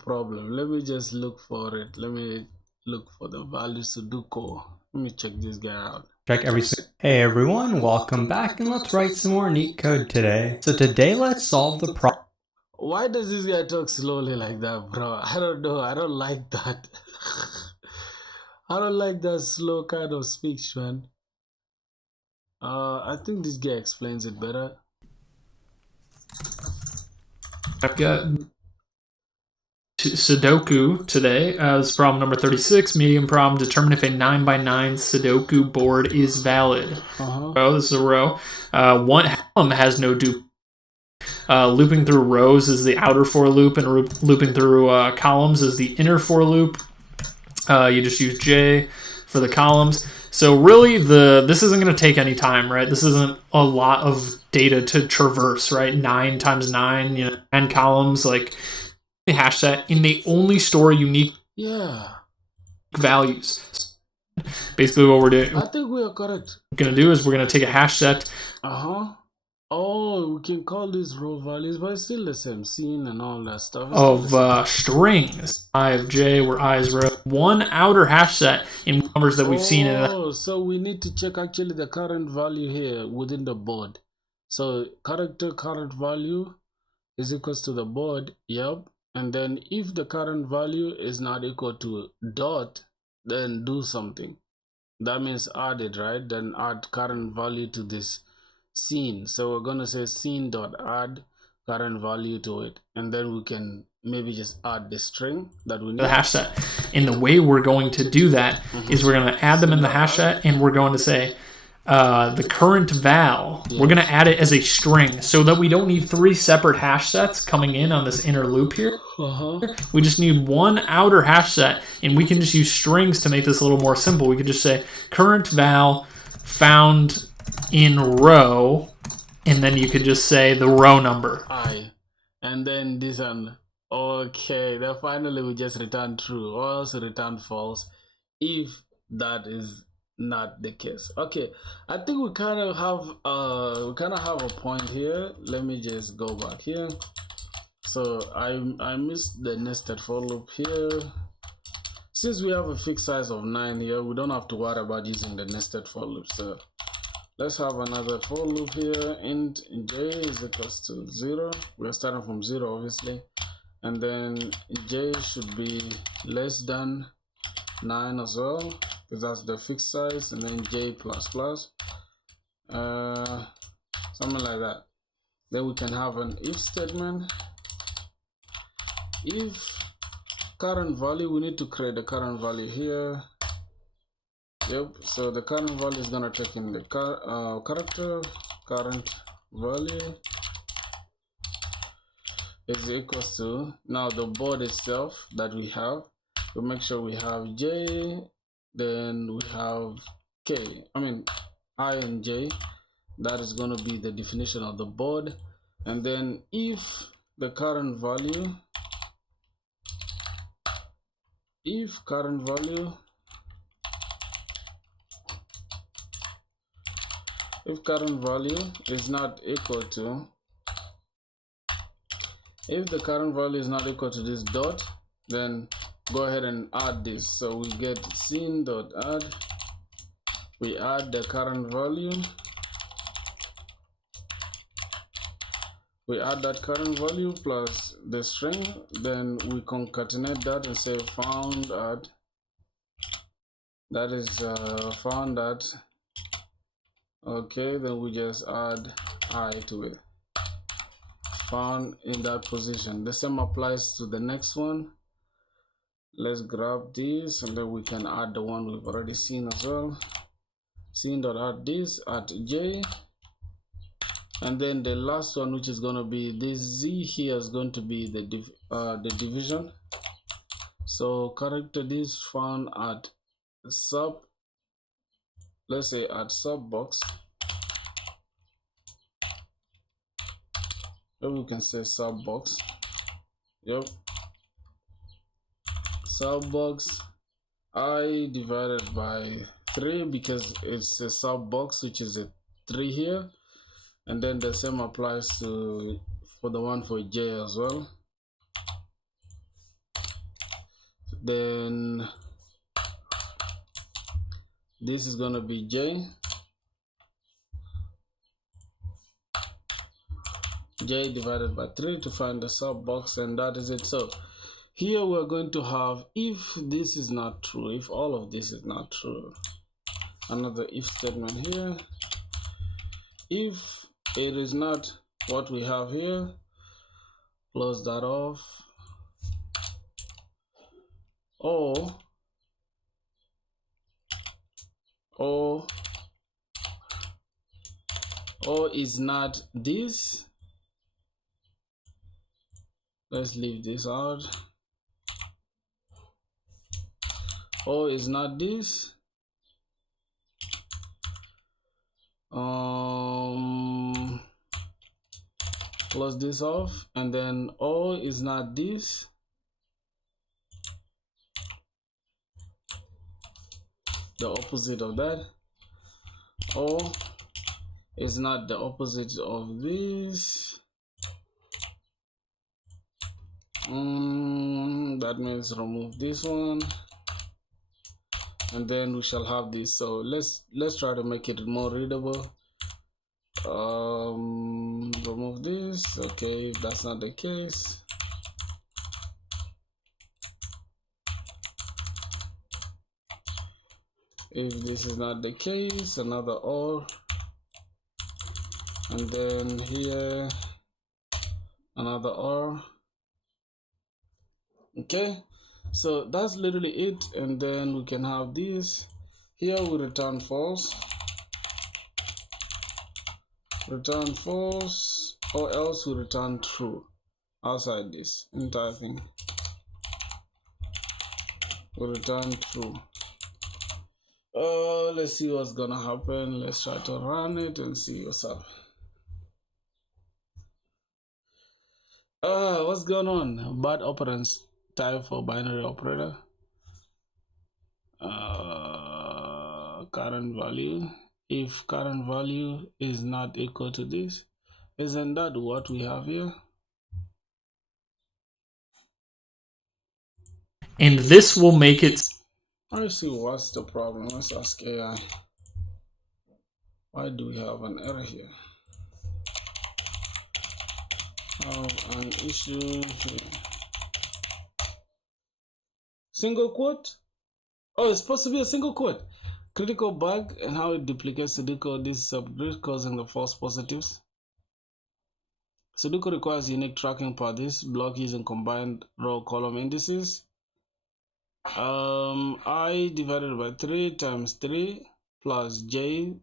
problem. Let me just look for it. Let me look for the value Sudoku. Let me check this guy out. Check everything. Hey everyone, welcome back, and let's write some more neat code today. So today let's solve the problem. Why does this guy talk slowly like that, bro? I don't know. I don't like that. I don't like that slow kind of speech, man. I think this guy explains it better. I've got Sudoku today. This is problem number 36, medium problem. Determine if a 9x9 Sudoku board is valid. Oh, this is a row. One column has no duplicate. Looping through rows is the outer for loop, and looping through columns is the inner for loop. You just use J for the columns. So really, this isn't going to take any time, right? This isn't a lot of data to traverse, right? 9 times 9, 9 columns, like the hash set, and they only store unique values. Basically, what we're doing, I think we are correct. Going to do is we're going to take a hash set. Oh, we can call these row values, but it's still the same scene and all that stuff. Of strings. I of J, where I is row. One outer hash set in numbers that we've seen. So we need to check actually the current value here within the board. So character current value is equals to the board. Yep. And then if the current value is not equal to dot, then do something. That means add it, right? Then add current value to this scene. So we're gonna say scene dot add current value to it, and then we can maybe just add the string that we need. The hash set. And the way we're going to do that is we're going to add them in the hash set, and we're going to say the current val. We're going to add it as a string so that we don't need 3 separate hash sets coming in on this inner loop here. We just need one outer hash set, and we can just use strings to make this a little more simple. We could just say current val found in row, and then you could just say the row number. And then this one. Okay, then finally we just return true, or else return false if that is not the case. Okay, I think we kind of have a point here. Let me just go back here. So I missed the nested for loop here. Since we have a fixed size of 9 here, we don't have to worry about using the nested for loop. So let's have another for loop here. Int J is equals to 0. We're starting from 0, obviously. And then J should be less than 9 as well, because that's the fixed size. And then J plus plus, something like that. Then we can have an if statement. If current value, we need to create the current value here. Yep, so the current value is gonna take in the character current value is equals to, now the board itself that we have, we make sure we have J, then we have K, I and J. That is going to be the definition of the board. And then if the current value, is not equal to, if the current value is not equal to this dot, then go ahead and add this. So we get scene dot add, we add the current value, we add that current value plus the string, then we concatenate that and say found at, that is found at Okay, then we just add I to it. Found in that position. The same applies to the next one. Let's grab this and then we can add the one we've already seen as well. Scene.add this at J, and then the last one, which is going to be this Z here, is going to be the division. So character this found at sub, let's say at sub box. Maybe we can say sub box. Yep, sub box I divided by 3 because it's a sub box, which is a 3 here, and then the same applies to for the one for J as well. Then this is gonna be J divided by 3 to find the sub box, and that is it. So here we're going to have, if this is not true, if all of this is not true, another if statement here. If it is not what we have here, close that off. Or is not this. Let's leave this out. Or is not this. Close this off, and then or is not this. The opposite of that. Or is not the opposite of this. That means remove this one, and then we shall have this. So let's try to make it more readable. Remove this. Okay, if that's not the case, if this is not the case, another or, and then here another or. Okay, so that's literally it, and then we can have this. Here we return false, or else we return true outside this entire thing. We return true. Let's see what's gonna happen. Let's try to run it and see what's up. What's going on? Bad operands type for binary operator. Current value. If current value is not equal to this, isn't that what we have here? And this will make it. Let's see what's the problem. Let's ask AI. Why do we have an error here? Have an issue here. Single quote? Oh, it's supposed to be a single quote. Critical bug and how it duplicates Sudoku this subgrid, causing the false positives. Sudoku requires unique tracking per this block using combined row column indices. I divided by 3 times 3 plus j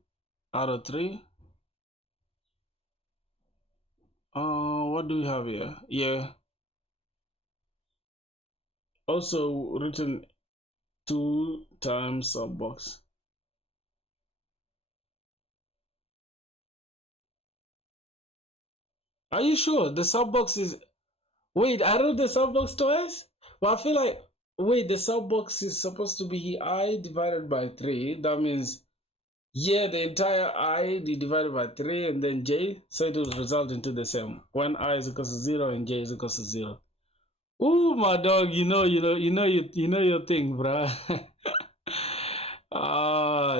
out of 3. What do we have here? Yeah. Also written 2 times sub box. Are you sure the sub box is? Wait, I wrote the sub box twice. But I feel like, wait, the sub box is supposed to be I divided by 3. That means, yeah, the entire I divided by 3 and then j, so it will result into the same. When I is equal to 0 and j is equal to 0. Ooh, my dog, you know your thing, bruh.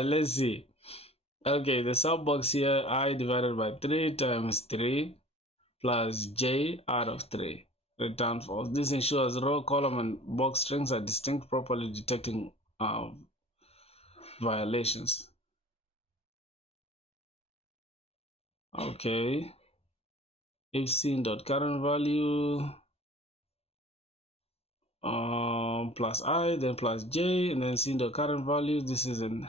Let's see. Okay, the sub box here, I divided by 3 times 3 plus j out of 3. Return false. This ensures row, column, and box strings are distinct, properly detecting violations. Okay, if scene dot current value plus I, then plus J, and then scene dot current value. This is in,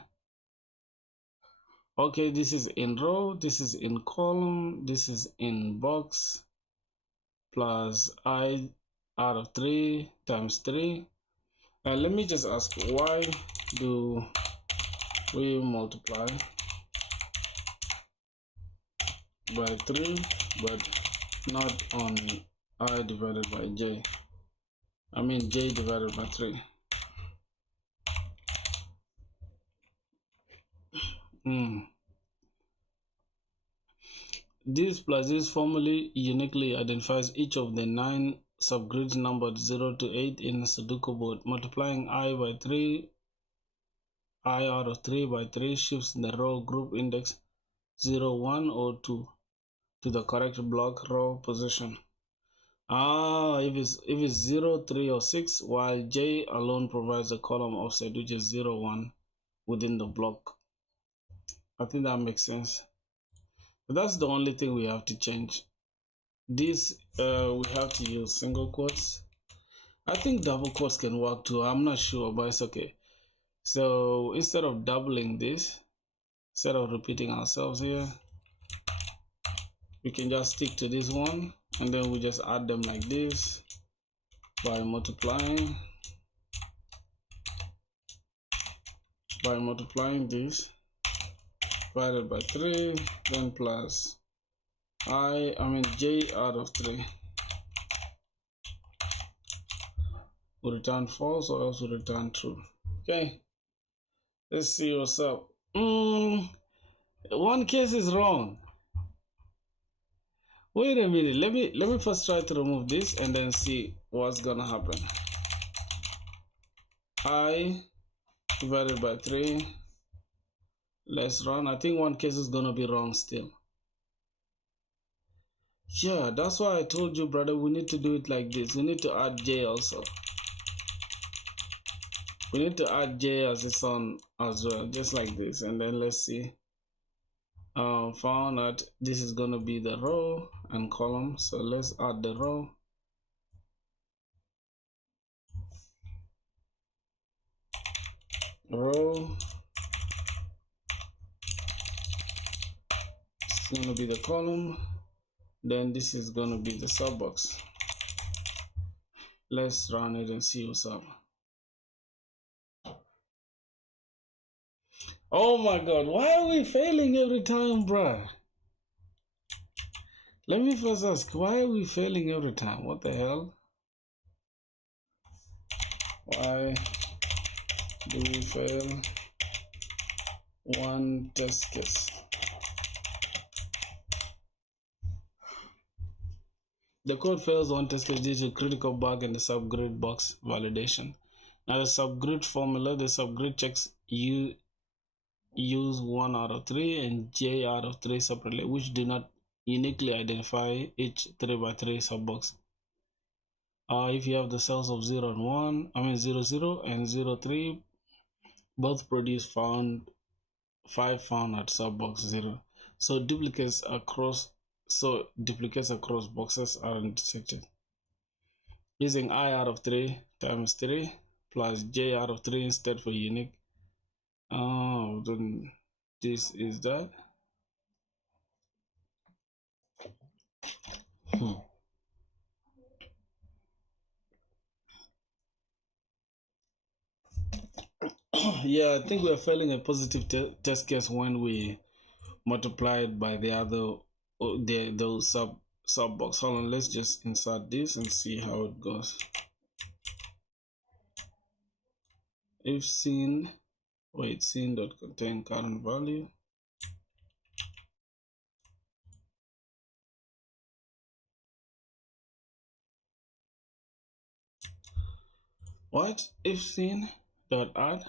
okay, this is in row, this is in column, this is in box, plus I out of 3 times 3. Let me just ask, why do we multiply by 3 but not on I divided by J? I mean J divided by 3. This plus this formally uniquely identifies each of the 9 subgrids numbered 0 to 8 in Sudoku board. Multiplying I by 3, I out of 3 by 3 shifts the row group index 0, 1 or 2 to the correct block row position. If it's 0, 3 or 6, while J alone provides a column offset which is 0, 1 within the block. I think that makes sense. But that's the only thing we have to change. This we have to use single quotes. I think double quotes can work too. I'm not sure, but it's okay. So instead of doubling this, instead of repeating ourselves here, we can just stick to this one, and then we just add them like this by multiplying this divided by 3, then plus J out of 3 will return false or else will return true. Okay, let's see what's up. One case is wrong. Wait a minute, let me first try to remove this and then see what's gonna happen. I divided by 3. Let's run. I think one case is gonna be wrong still. Yeah, that's why I told you, brother, we need to do it like this. We need to add J also. We need to add J as its own as well, just like this. And then let's see. Found that this is gonna be the row and column. So let's add the row. It's gonna be the column. Then this is gonna be the sub box. Let's run it and see what's up. Oh my god, why are we failing every time, bruh? Let me first ask, why are we failing every time? What the hell? Why do we fail one test case? The code fails one test case due to critical bug in the subgrid box validation. Now the subgrid formula, the subgrid checks you use 1 out of 3 and J out of 3 separately, which do not uniquely identify each 3 by 3 subbox. If you have the cells of 0 and 1, 0, 0 and 0, 3, both produce 5 found at subbox 0. So duplicates across boxes are detected. Using I out of 3 times 3 plus J out of 3 instead for unique. Then this is that. Yeah, I think we are failing a positive test case when we multiply it by the other those sub box. Hold on, let's just insert this and see how it goes. If scene dot contain current value. What? If scene dot add.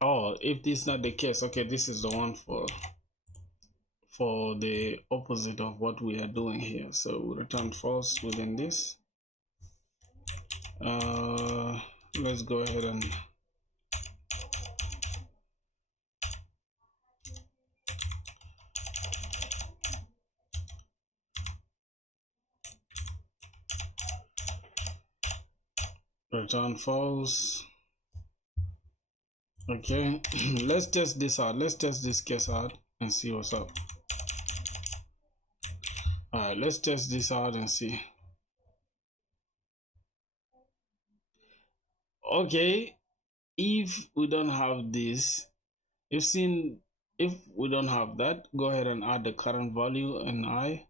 Oh, if this is not the case, okay, this is the one for the opposite of what we are doing here. So we return false within this. Let's go ahead and Return false. Okay, let's test this out. Let's test this case out and see what's up. Alright, let's test this out and see. Okay, if we don't have this, if we don't have that, go ahead and add the current value and I.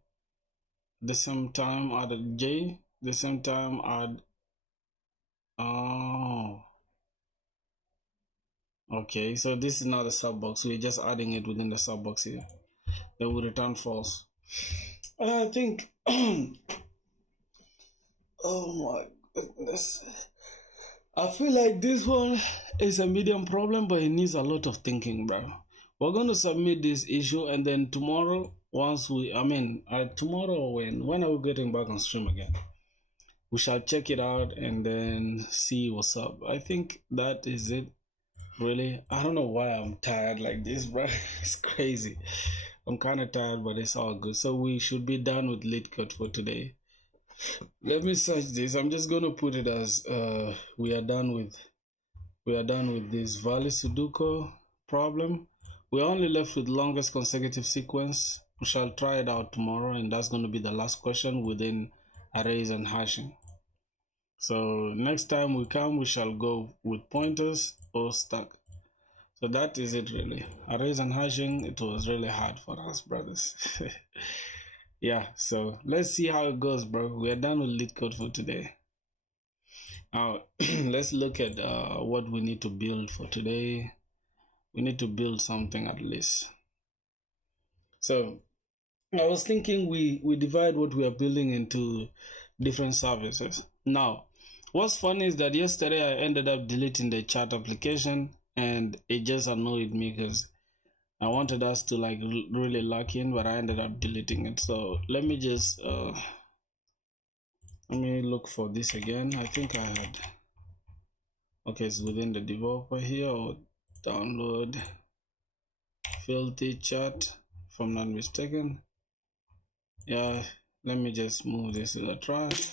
The same time add a J. The same time add. Oh. Okay, so this is not a sub box. We're just adding it within the sub box here. Then we return false. I think. Oh my goodness. I feel like this one is a medium problem, but it needs a lot of thinking, bro. We're going to submit this issue, and then tomorrow, tomorrow or when are we getting back on stream again? We shall check it out and then see what's up. I think that is it, really. I don't know why I'm tired like this, bro. It's crazy. I'm kind of tired, but it's all good. So we should be done with LeetCode for today. Let me search this. I'm just gonna put it as we are done with this valid Sudoku problem. We're only left with longest consecutive sequence. We shall try it out tomorrow, and that's going to be the last question within arrays and hashing. So next time we come, we shall go with pointers or stack. So that is it, really. Arrays and hashing, it was really hard for us, brothers. Yeah, so let's see how it goes, bro. We are done with LeetCode for today. Now, let's look at what we need to build for today. We need to build something at least. So I was thinking we divide what we are building into different services. Now, what's funny is that yesterday I ended up deleting the chat application, and it just annoyed me because I wanted us to like really lock in, but I ended up deleting it. So let me just let me look for this again. I think I had, okay, it's within the developer here, or download filthy chat if I'm not mistaken. Yeah, let me just move this to the trash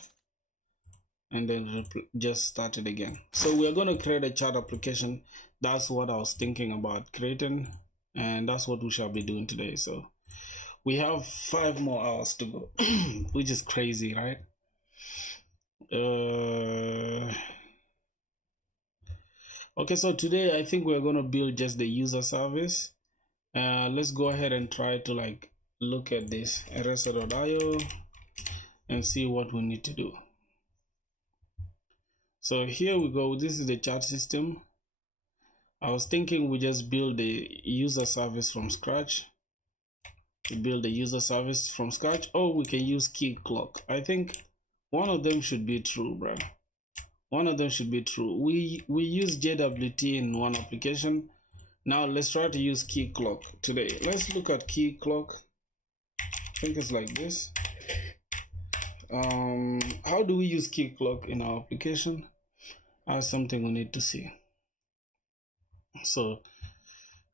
and then just start it again. So we're going to create a chat application. That's what I was thinking about creating, and that's what we shall be doing today. So we have 5 more hours to go, which is crazy, right? Okay, so today I think we're going to build just the user service. Let's go ahead and try to like look at this rsa.io and see what we need to do. So here we go. This is the chat system. I was thinking we just build the user service from scratch. We build the user service from scratch, or we can use key clock. I think one of them should be true, bro. One of them should be true. We use JWT in one application. Now let's try to use key clock today. Let's look at key clock. I think it's like this. How do we use key clock in our application? That's something we need to see. So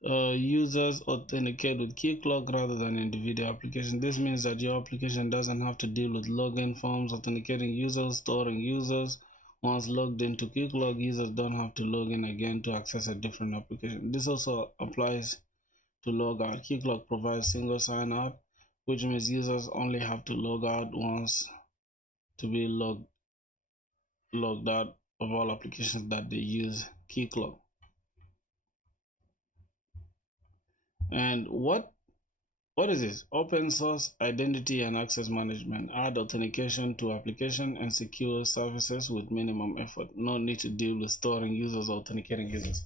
users authenticate with key clock rather than individual application. This means that your application doesn't have to deal with login forms, authenticating users, storing users. Once logged into key clock, users don't have to log in again to access a different application. This also applies to log out. Key clock provides single sign out, which means users only have to log out once to be logged out of all applications that they use key clock. And what is this? Open source identity and access management. Add authentication to application and secure services with minimum effort. No need to deal with storing users or authenticating users.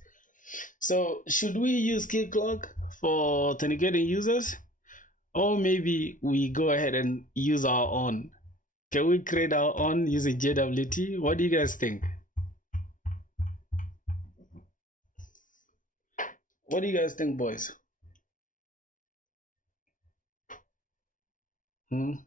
So should we use key clock for authenticating users? Or maybe we go ahead and use our own. Can we create our own using JWT? What do you guys think? What do you guys think, boys? Oh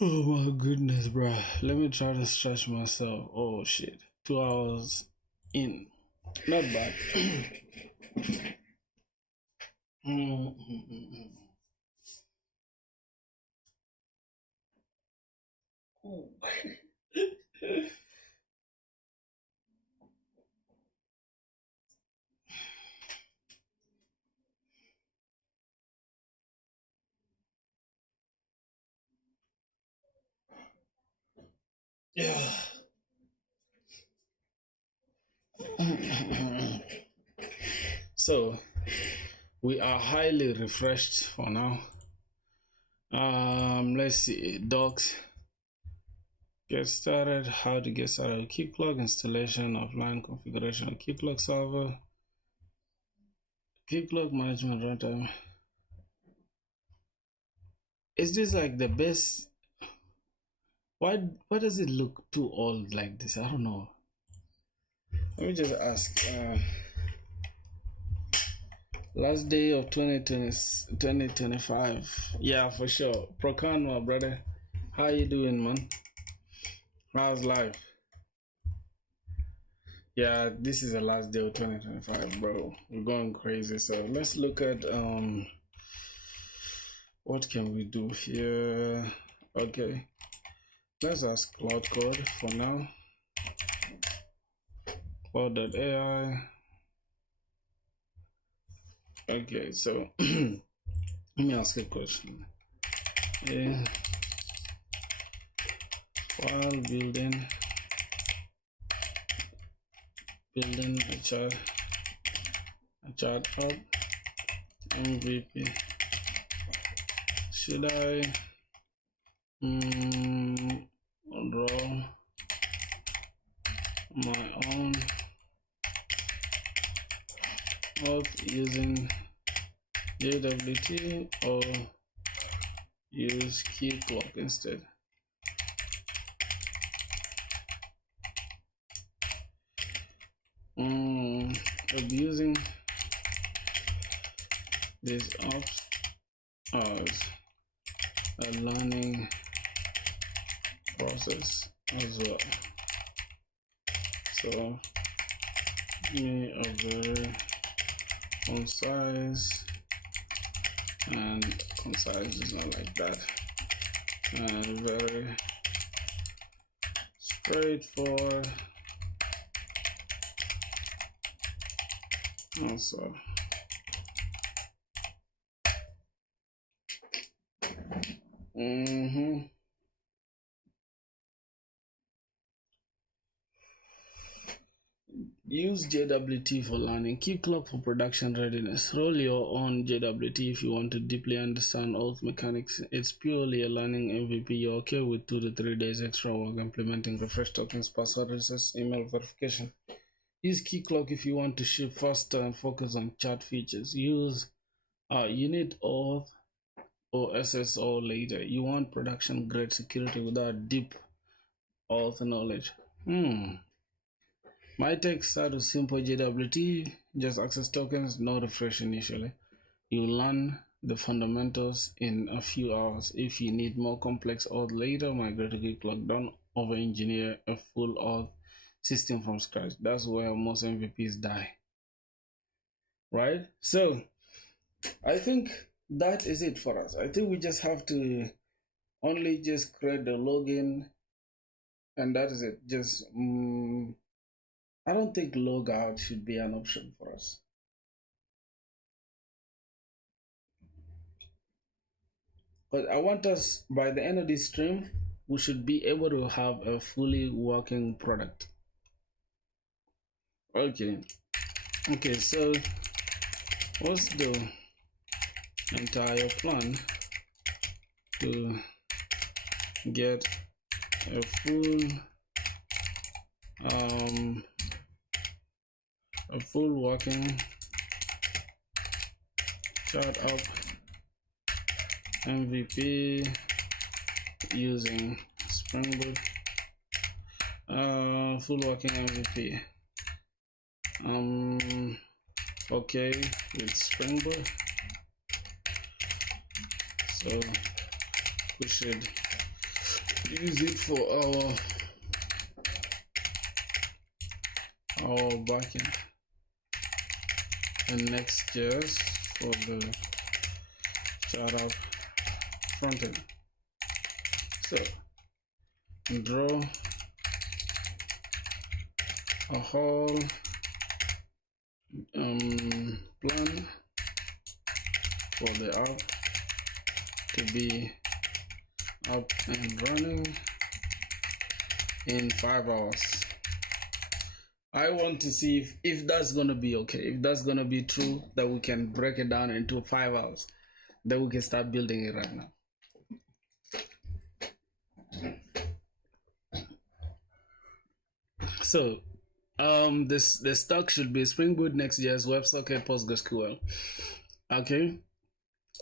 my goodness, bro. Let me try to stretch myself. Oh shit. 2 hours in. Not bad. Mm-hmm. Yeah. So we are highly refreshed for now. Let's see, docs. Get started. How to get started? Key clock installation, offline configuration, key clock server, key clock management runtime. Is this like the best? Why does it look too old like this? I don't know. Let me just ask. Last day of 2025. Yeah, for sure. Prokanwa, brother. How you doing, man? How's life? Yeah, this is the last day of 2025, bro. We're going crazy. So let's look at what can we do here? Okay. Let's ask Cloud Code for now. Cloud.ai. Okay, so let me ask a question. Yeah. While building a chart up, MVP. Should I draw my own auth using JWT or use key clock instead? I'll be using this ops as a learning process as well. So give me a very concise, and concise is not like that, and very straightforward also. Use JWT for learning. Key clock for production readiness. Roll your own JWT if you want to deeply understand auth mechanics. It's purely a learning MVP. You're okay with 2 to 3 days extra work implementing refresh tokens, password resets, email verification. Use key clock if you want to ship faster and focus on chat features. Use unit auth or SSO later. You want production grade security without deep auth knowledge. My tech start with simple JWT, just access tokens, no refresh initially. You learn the fundamentals in a few hours. If you need more complex auth later, migrate to key clock. Don't over engineer a full auth system from scratch. That's where most MVPs die. Right? So I think that is it for us. I think we just have to only just create the login, and that is it. Just I don't think logout should be an option for us. But I want us, by the end of this stream, we should be able to have a fully working product. Okay, so what's the entire plan to get a full working chart up MVP using Spring Boot? Full working MVP. Okay with Spring Boot, so we should use it for our backend. and Next.js for the startup frontend. So draw a whole plan for the app to be up and running in 5 hours. I want to see if that's gonna be okay, if that's gonna be true, that we can break it down into 5 hours, then we can start building it right now. So the stock should be Spring Boot, Next.js, WebSocket, PostgreSQL. Okay,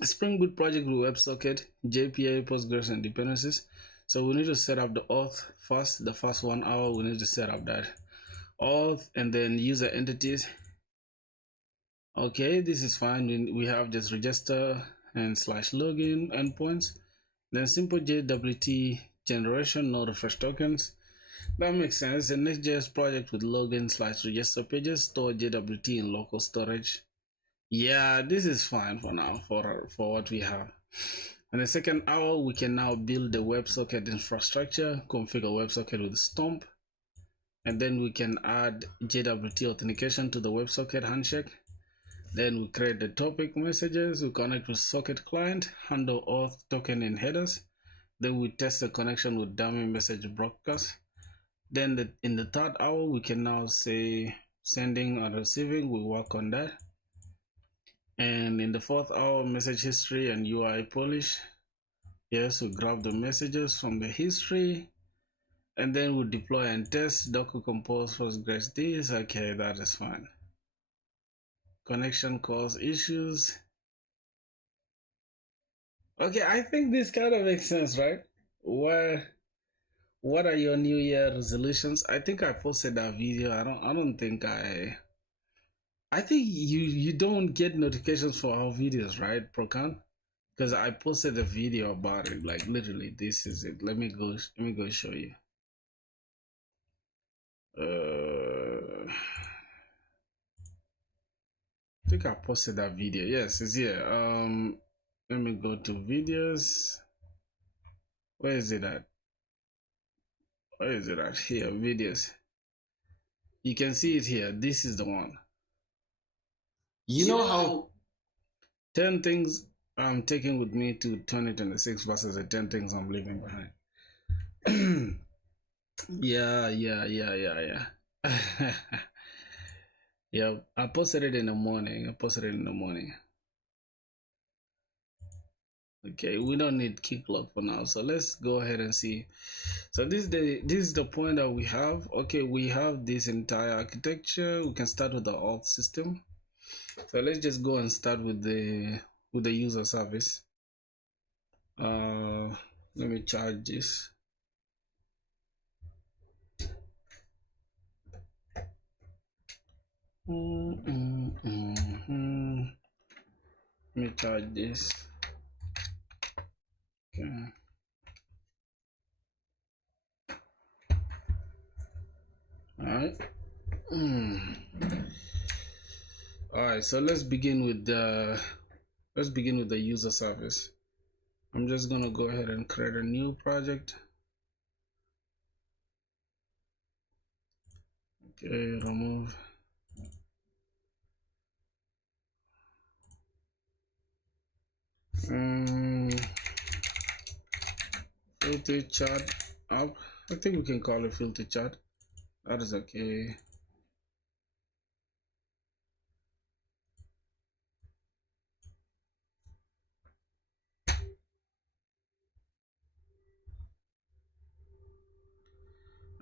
Spring Boot project with WebSocket, JPA, Postgres, and dependencies. So we need to set up the auth first. The first 1 hour we need to set up that auth, and then user entities. Okay, this is fine. We have just register and /login endpoints, then simple JWT generation, no refresh tokens. That makes sense. The Next.js project with login/register pages, store JWT in local storage. Yeah, this is fine for now for what we have. In the second hour, we can now build the WebSocket infrastructure, configure WebSocket with Stomp, and then we can add JWT authentication to the WebSocket handshake. Then we create the topic messages, we connect with socket client, handle auth token in headers. Then we test the connection with dummy message broadcast. Then in the third hour, we can now say sending and receiving, we work on that. And in the fourth hour, message history and UI polish. Yes, we grab the messages from the history, and then we deploy and test Docker Compose Postgres this. Okay, that is fine. Connection cause issues. Okay, I think this kind of makes sense, right? What are your New Year resolutions? I think I posted that video. I don't think I think you don't get notifications for our videos, right, Prokan? Because I posted a video about it. Like literally, this is it. Let me go show you. I think I posted that video. Yes, it's here. Let me go to videos. Where is it at? Where is it at? Here, videos. You can see it here. This is the one. You know how 10 things I'm taking with me to 2026 versus the 10 things I'm leaving behind. Yeah. Yeah, I posted it in the morning. Okay, we don't need Keycloak for now, so let's go ahead and see. So this is the point that we have. Okay, we have this entire architecture. We can start with the auth system. So let's just go and start with the user service. Let me charge this. Let me charge this. Okay. All right, so let's begin with the user service. I'm just gonna go ahead and create a new project. Okay, remove. Filter chart up. I think we can call it filter chart. That is okay.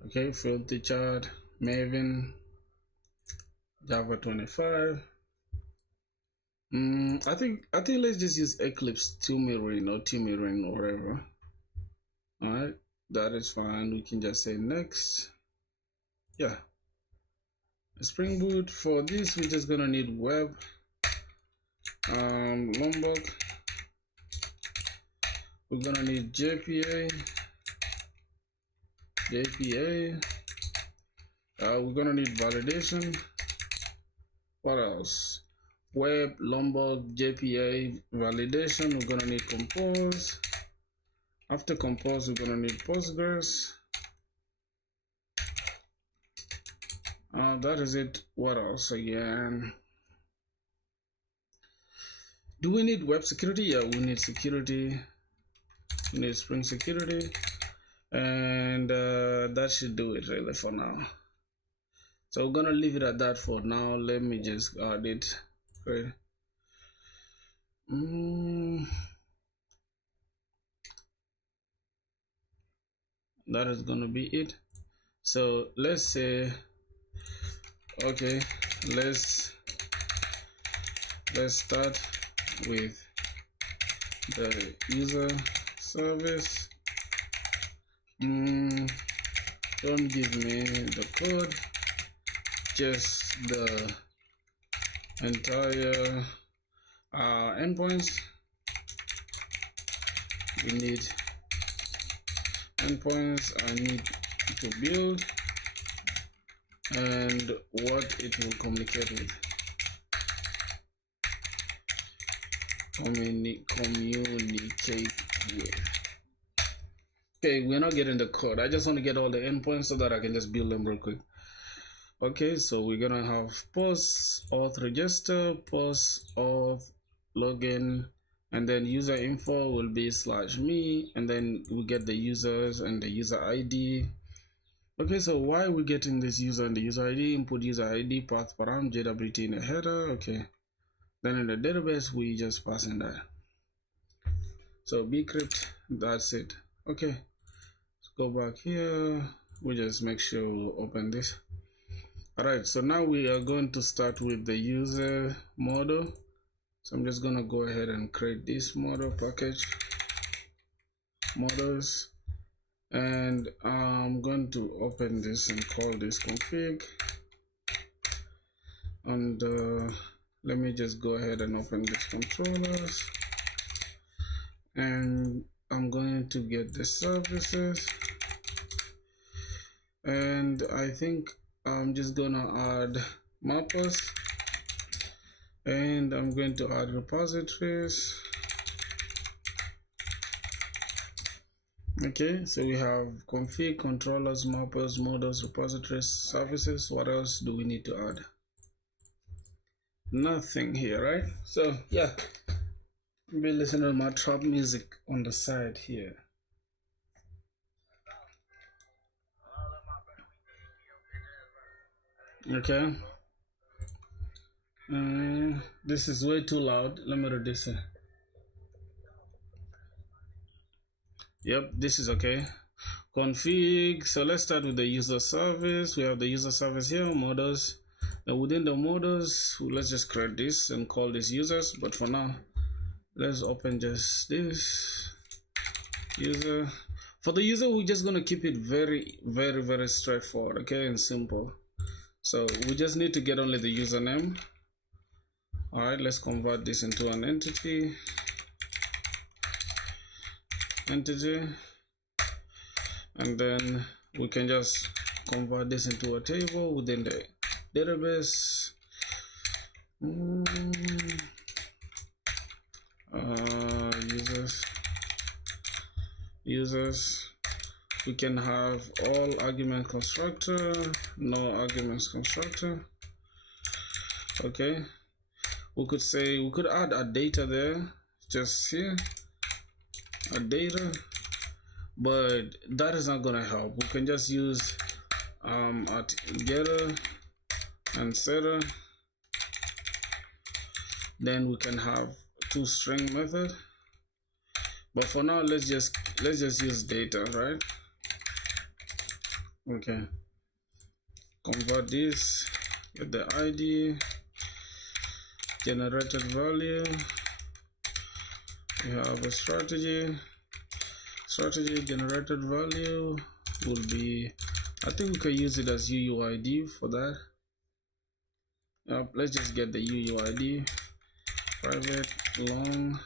Okay, filter chart, Maven, Java 25. I think let's just use Eclipse Tumirin or whatever. All right, that is fine. We can just say next. Yeah. Spring Boot. For this, we're just gonna need web. Lombok. We're gonna need JPA. We're gonna need validation. What else? web, Lombok, JPA validation. We're gonna need compose. After compose, we're gonna need Postgres. That is it. What else again? Do we need web security? Yeah, we need security. We need Spring security, and that should do it really for now. So we're gonna leave it at that for now. Let me just add it. Great. That is gonna be it. So let's say, okay, let's start with the user service. Don't give me the code, just the entire endpoints. We need endpoints I need to build and what it will communicate with. Communicate with. Okay, we're not getting the code. I just want to get all the endpoints so that I can just build them real quick. Okay, so we're gonna have post auth register, post auth login, and then user info will be /me, and then we get the users and the user ID. Okay, so why are we getting this user and the user ID? Input user ID, path param, JWT in the header. Okay, then in the database we just pass in that. So bcrypt, that's it. Okay, let's go back here. We just make sure we open this. Alright, so now we are going to start with the user model. So I'm just gonna go ahead and create this model package models, and I'm going to open this and call this config, and let me just go ahead and open this controllers, and I'm going to get the services, and I think I'm just gonna add mappers, and I'm going to add repositories. Okay, so we have config, controllers, mappers, models, repositories, services. What else do we need to add? Nothing here, right? So yeah, I'll be listening to my trap music on the side here. Okay, this is way too loud. Let me reduce it. Yep, this is okay. Config. So let's start with the user service. We have the user service here, models. And within the models, let's just create this and call this users. But for now, let's open just this user. For the user, we're just gonna keep it very straightforward, okay, and simple. So we just need to get only the username. All right, let's convert this into an entity, and then we can just convert this into a table within the database. Users, we can have all argument constructor, no arguments constructor. Okay, we could say, we could add a data there, just here, a data, but that is not gonna help. We can just use at getter and setter. Then we can have toString method, but for now let's just use data, right? Okay, convert this, get the ID, generated value. We have a strategy generated value will be, I think we can use it as UUID for that. Let's just get the UUID, private long.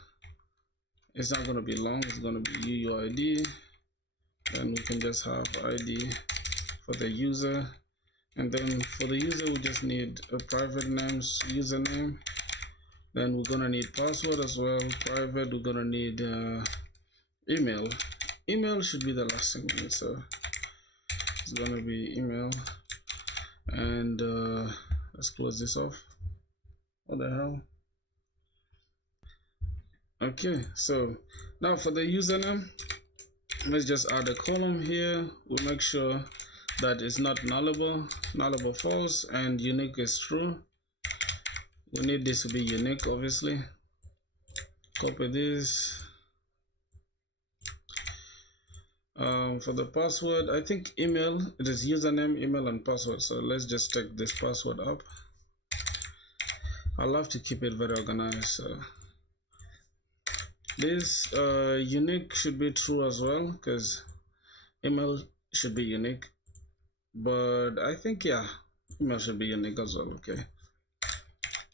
It's not going to be long, it's going to be UUID. Then we can just have ID for the user, and then for the user we just need a private name, username, Then we're gonna need password as well. Private, we're gonna need email. Email should be the last thing we need, so it's gonna be email. And let's close this off. What the hell? Okay, so now for the username, let's just add a column here. We'll make sure that it's not nullable false, and unique is true. We need this to be unique, obviously. Copy this. For the password, I think email, it is username, email, and password. So let's just take this password up. I love to keep it very organized. So this unique should be true as well, because email should be unique. But I think, yeah, email should be unique as well. Okay,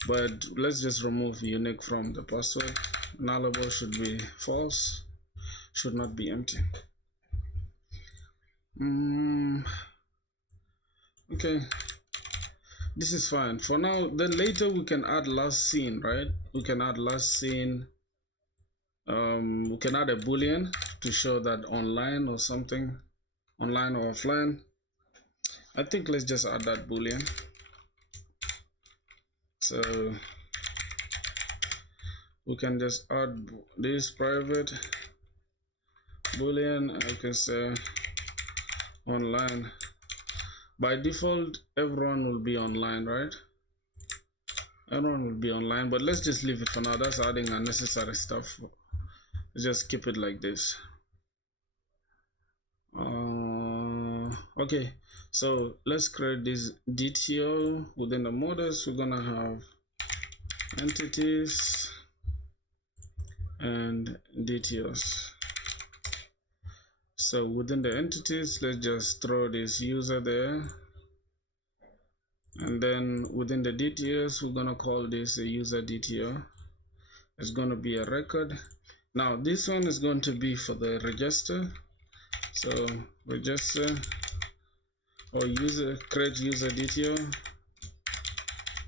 but let's just remove unique from the password. Nullable should be false, should not be empty. Okay, this is fine for now. Then later we can add last seen, right? We can add last seen. We can add a boolean to show that online or something, online or offline. I think let's just add that boolean. So we can just add this private boolean, and I can say online. By default, everyone will be online, right? Everyone will be online, but let's just leave it for now. That's adding unnecessary stuff. Just keep it like this. Okay, so let's create this DTO. Within the models, we're gonna have entities and DTOs. So within the entities, let's just throw this user there, and then within the DTOs, we're gonna call this a user DTO. It's gonna be a record. Now this one is going to be for the register. So register or user, create user DTO,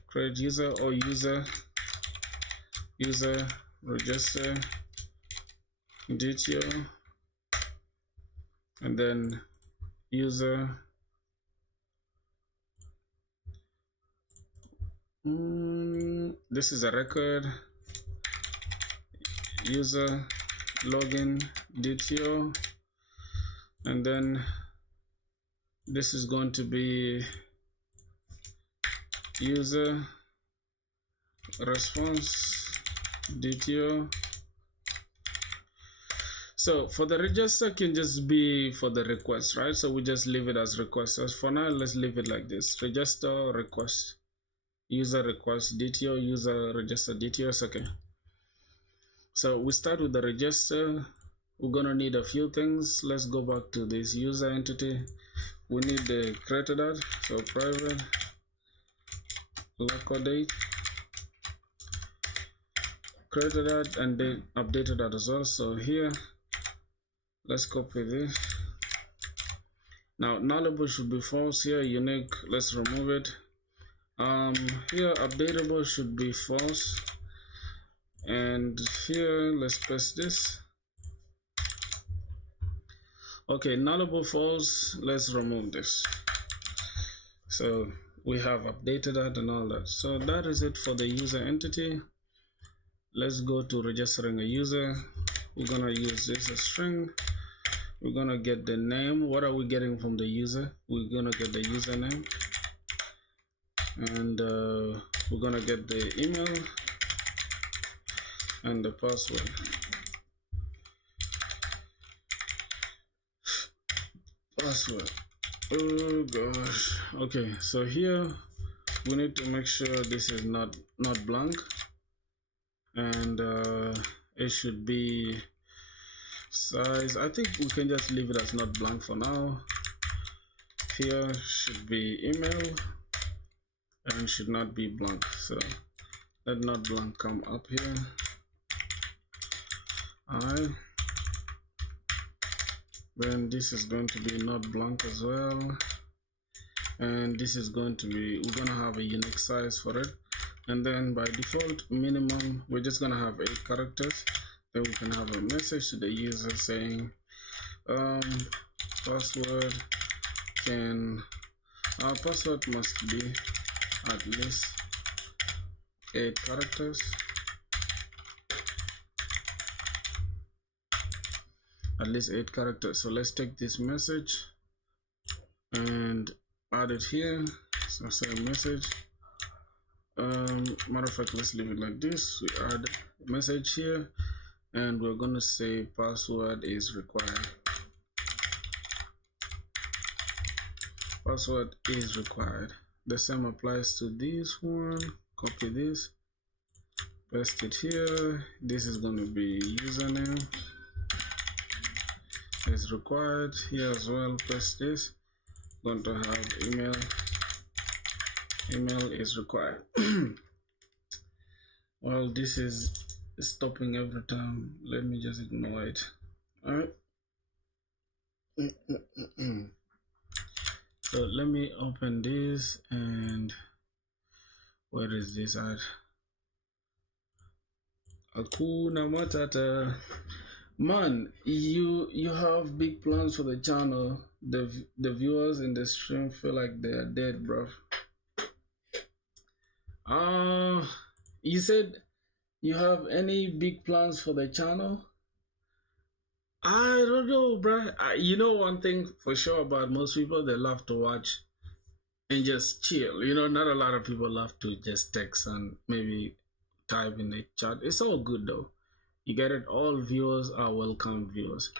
create user or user register DTO, and then user this is a record, user login DTO, and then this is going to be user response DTO. So for the register can just be for the request, right? So we just leave it as request. So for now, let's leave it like this: register request, user request DTO, user register DTO. Is okay. So we start with the register. We're gonna need a few things. Let's go back to this user entity. We need the created that. So private record date, created that, and then updated that as well. So here, let's copy this. Now nullable should be false. Here unique, let's remove it. Here updatable should be false, and here let's paste this. Okay, nullable false, let's remove this. So we have updated that and all that. So that is it for the user entity. Let's go to registering a user. We're gonna use this as string. We're gonna get the name. What are we getting from the user? We're gonna get the username, and we're gonna get the email and the password. Password. Oh gosh. Okay, so here we need to make sure this is not blank, and it should be size. I think we can just leave it as not blank for now. Here should be email and should not be blank. So let not blank come up here. Alright. Then this is going to be not blank as well, and this is going to be, we're gonna have a unique size for it, and then by default minimum we're just gonna have 8 characters. Then we can have a message to the user saying password can our password must be at least 8 characters. At least 8 characters. So let's take this message and add it here. So say message. Matter of fact, let's leave it like this. We add a message here, and we're going to say password is required. Password is required. The same applies to this one. Copy this, paste it here. This is going to be username is required here as well. Paste this. Going to have email is required. Well, this is stopping every time. Let me just ignore it. All right. So let me open this, and where is this at? Hakuna Matata. Man, you have big plans for the channel. The viewers in the stream feel like they are dead, bro. You said you have any big plans for the channel? I don't know, bro. You know one thing for sure about most people, they love to watch and just chill. You know, not a lot of people love to just text and maybe type in the chat. It's all good though. You get it? All viewers are welcome viewers.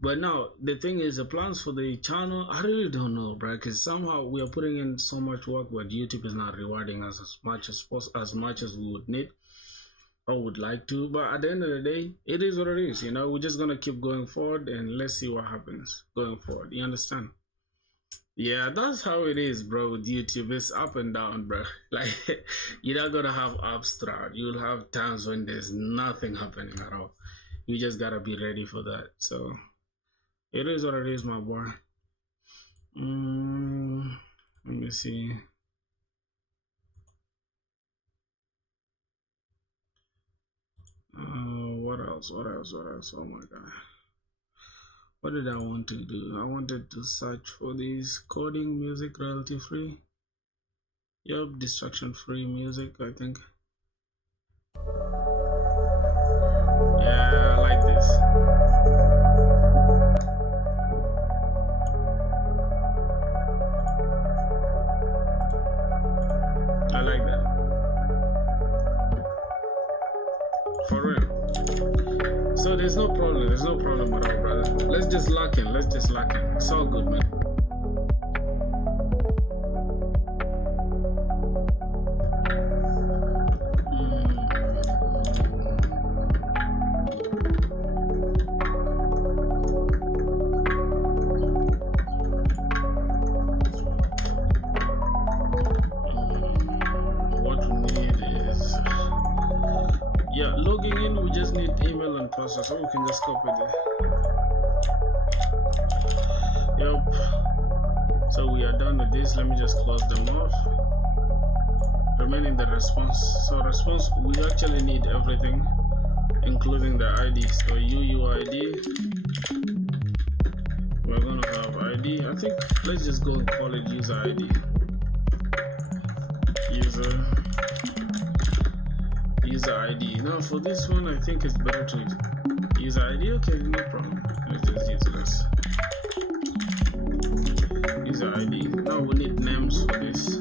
But now the thing is, the plans for the channel, I really don't know, bro, because somehow we are putting in so much work, but YouTube is not rewarding us as much as we would need or would like to. But at the end of the day, it is what it is. You know, we're just gonna keep going forward, and let's see what happens going forward. You understand? Yeah, that's how it is, bro. With YouTube, it's up and down, bro. Like, you're not gonna have ups throughout. You'll have times when there's nothing happening at all. You just gotta be ready for that. So it is what it is, my boy. Let me see. What else? Oh my god. What did I want to do? I wanted to search for these coding music royalty free. Yup, distraction free music, I think. Yeah, I like this. I like that. For real. So there's no problem at all, brother. Let's just lock in. It's all good, man. So we can just copy it. Yep. So we are done with this. Let me just close them off. Remaining the response. So response, we actually need everything, including the ID. So UUID. We're gonna have ID. I think let's just go and call it user ID. User ID. Now for this one, I think it's better to user ID. Okay, no problem. Let's just use this. User ID. Now we need names for this.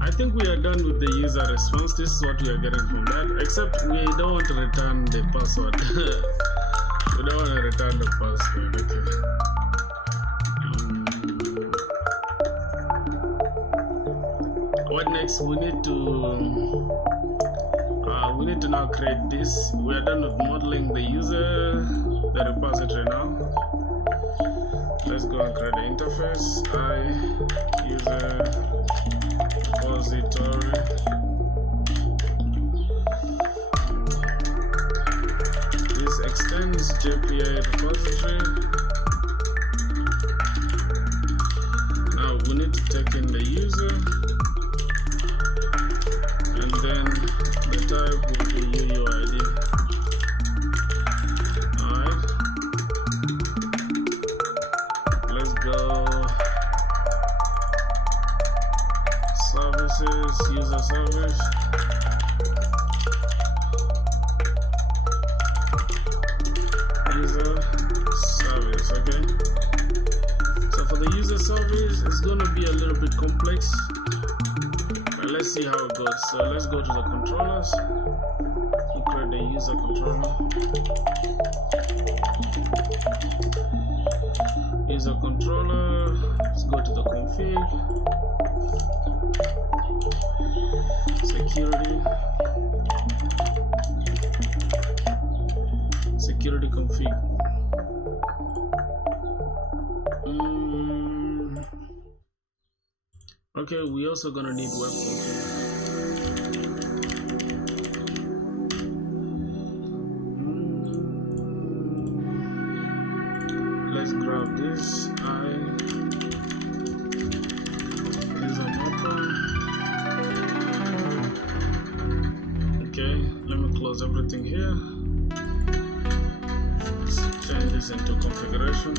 I think we are done with the user response. This is what we are getting from that, except we don't want to return the password. We don't want to return the password. Okay. What next? We need to now create this. We are done with modeling the user, the repository now. Let's go and create the interface. User repository. This extends JPA repository. Now we need to take in the user, and then the type will be UUID. Alright. Let's go. Services, user service. User service, okay. So for the user service, it's going to be a little bit complex. But let's see how it goes. So let's go to the controllers and create the user controller. User controller, let's go to the config, security config. Okay, we also gonna need web config. Let's grab this. User mapper. Okay, let me close everything here. Let's change this into configuration.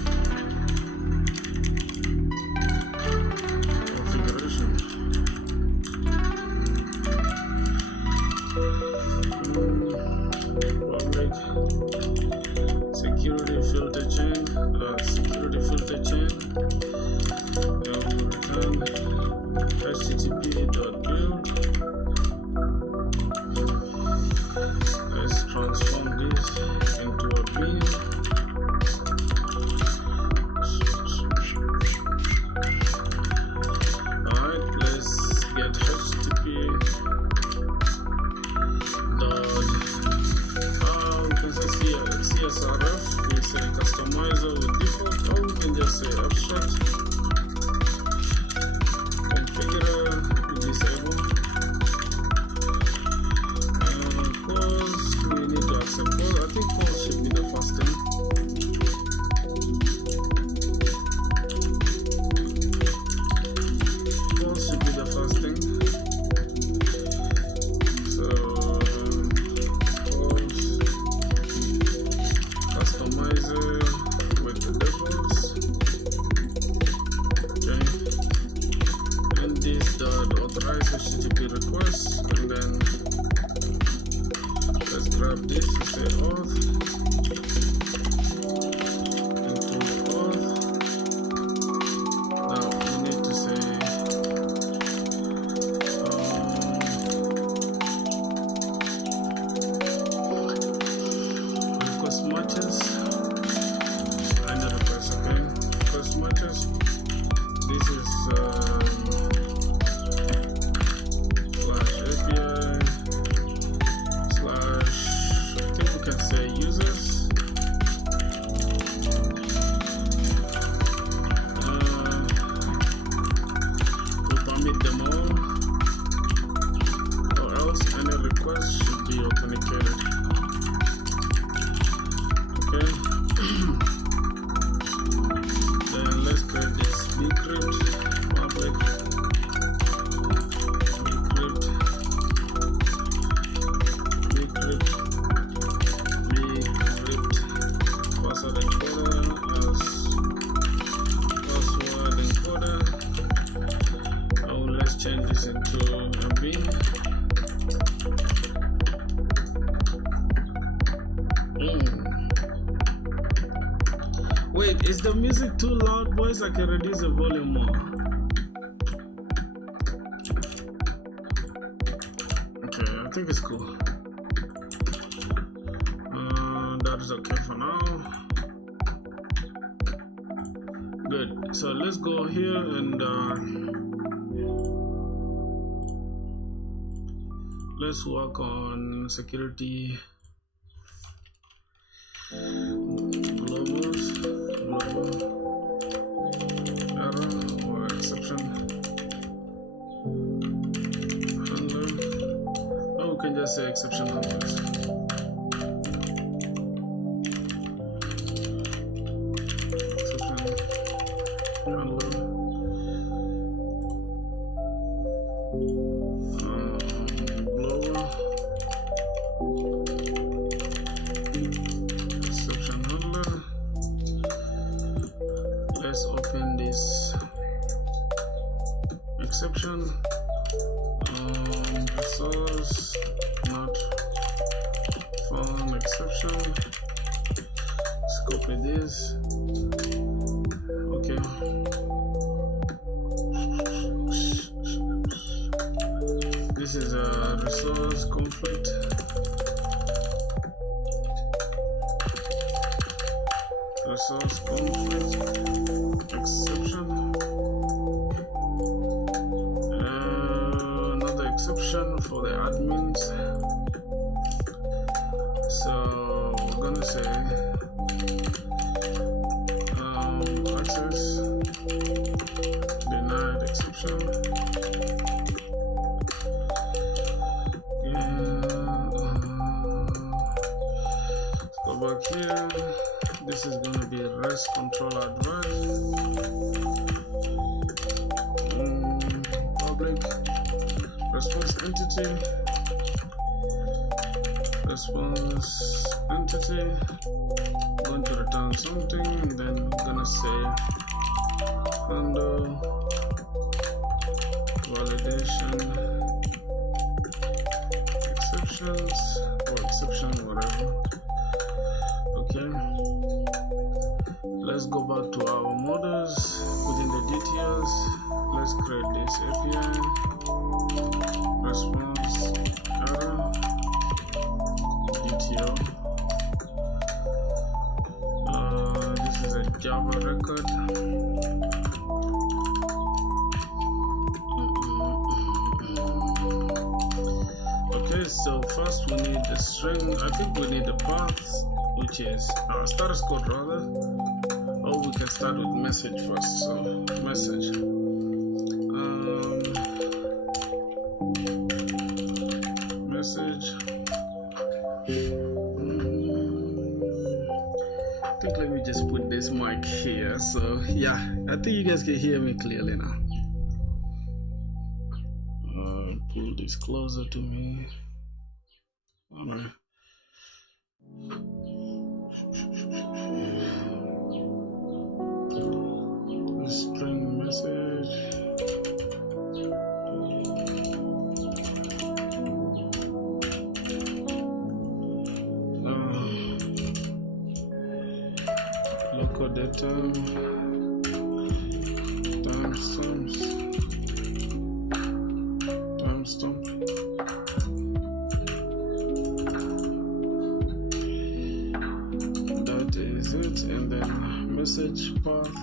Public security filter chain. Security filter chain. Now we return http.build. Let's transform this into a bin. Alright, let's get http dot CSRF. We say customizer with default, or we can just say abstract. Configure disable. Pause, we need to accept pause. I think pause should be the first thing. Pause should be the first thing. So pause, customizer with the defaults. Okay. And this dot authorize HTTP request, and then let's grab this to say auth into auth. Now we need to say request matches. I need to press okay. Request matches. This is slash API slash complicated. Okay. Then let's create this decrypt public decrypt password encoder as password encoder. Let's change this into a bin. Wait, is the music too loud, boys? I can reduce the volume more. Okay, I think it's cool. That is okay for now. Good. So let's go here and let's work on security globals, global error or exception handler. Oh, we can just say exception handlers. Exception resource not found exception. Let's copy this. Okay. This is a resource conflict. Resource conflict exception. Exception for the admins. So we're gonna say access denied exception. Let's go back here. This is gonna be REST control advert. Public response entity going to return something, and then I'm gonna say handle validation exceptions or exception whatever. Okay, let's go back to our models within the details. Let's create this API response error DTO. This is a Java record. Okay, so first we need the string. I think we need the path, which is our status code rather. Or we can start with message first. So message. Let me just put this mic here. So yeah, I think you guys can hear me clearly now. Pull this closer to me. All right. String message. Local data timestamp. That is it, and then message path,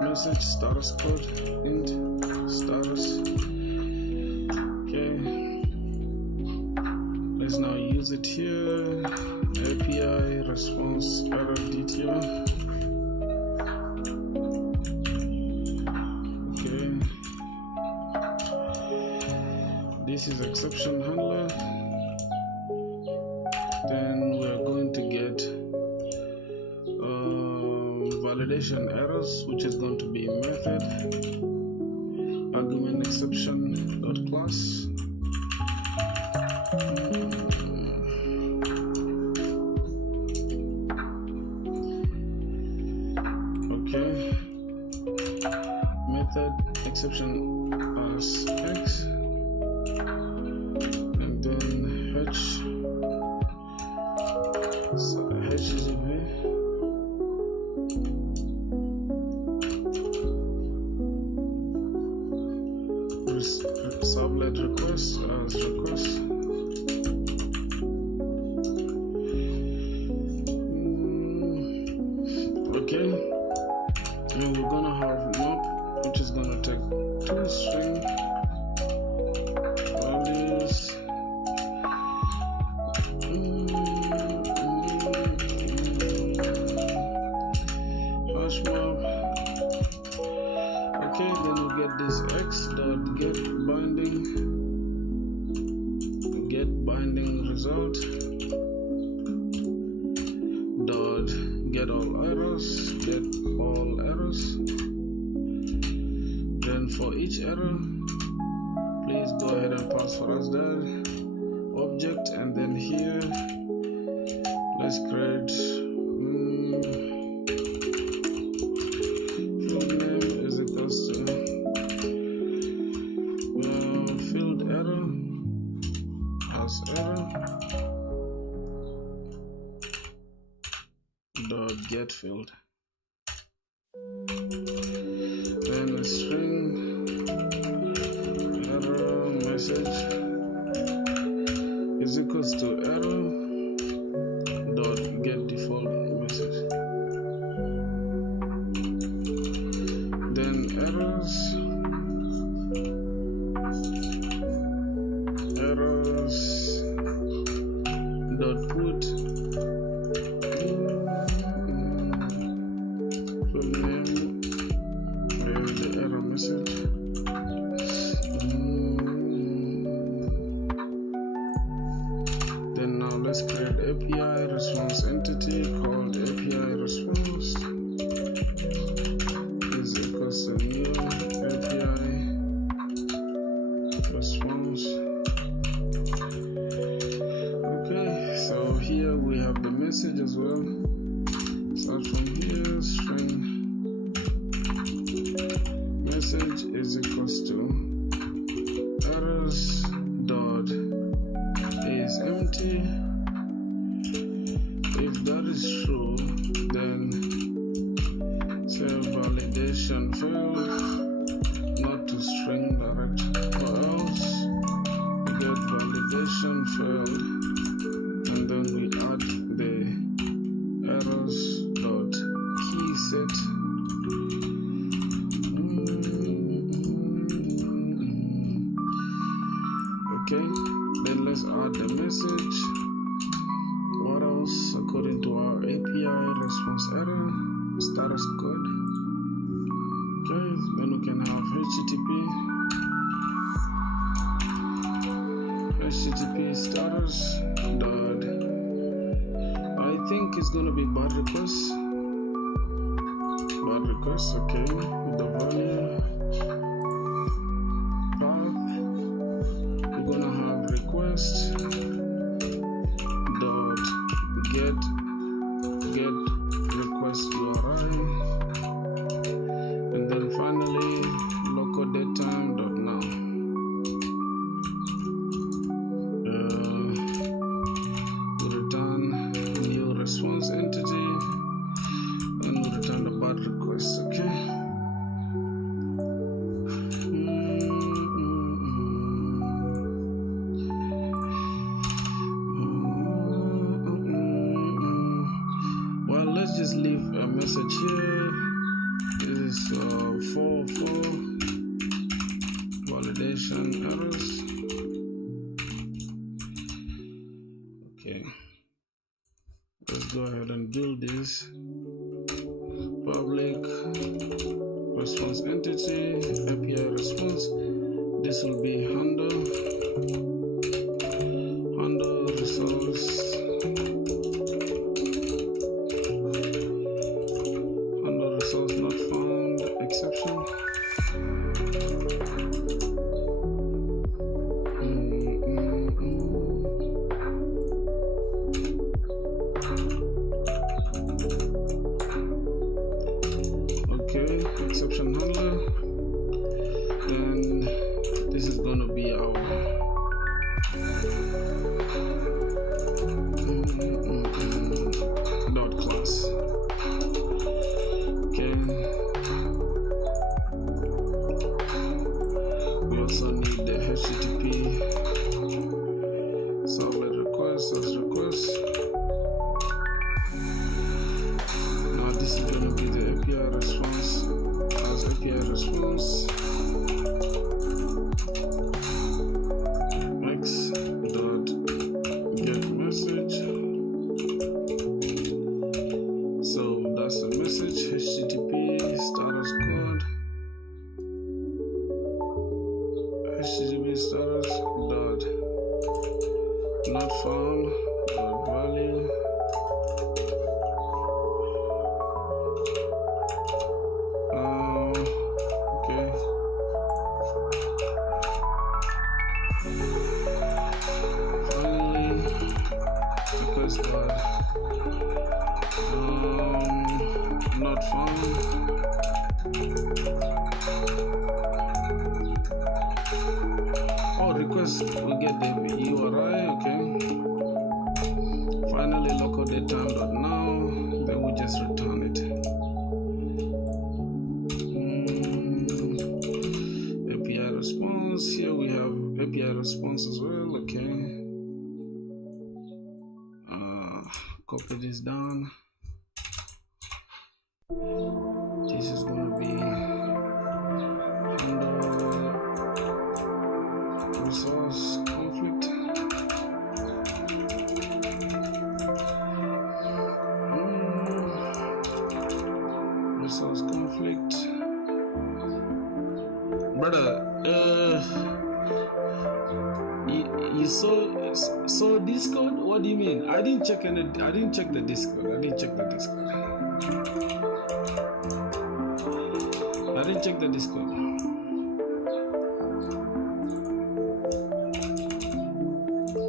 message status code int status. Okay, let's now use it here. API response error DTO. This is exception handler. validation errors, which is going to be method argument exception dot class. Okay, method exception as x, and then h. So h is a v. Sublet request as request. Okay, and we're gonna have map, which is gonna take two string values. Hash map. Okay, then we get this x dot get binding result dot get all errors. Then for each error, please go ahead and pass for us that object, and then here let's create field name is equals to field error as error dot get field. Then a string error message is equals to error dot get default message. Then errors dot put full name, maybe the error message. Then now let's create API response entity called API response is equals to new API response. Okay, so here we have the message as well. Start from here, string message is equals to errors dot is empty. If that is true, then say validation failed, not to string direct, or else we get validation failed, and then we add the errors dot key set. Okay, then let's add the message. What else? According to our API response error status code. Okay, then we can have http status dot, I think it's gonna be bad request. Okay, the value path, we're gonna have request dot get request URI, and then finally local datetime dot now. We return new response entity, and we return the bad request. Okay. Well, let's just leave a message here. This is 4 validation errors. Okay, let's go ahead and build this public response entity API response. This will be handle resource response. Now this is going to be the API response. As API response, x.getMessage. So that's the message. HTTP status code. HTTP status dot not found dot value. Okay. Finally, request dot not found. Oh, request we get the URI. Okay. Finally, local datetime.now. Then we just return it. API response. Here we have API response as well. Okay. Copy this down. This is going to be handle resource conflict. Resource conflict. Brother, you saw Discord? What do you mean? I didn't check the Discord. I didn't check the Discord. I didn't check the Discord.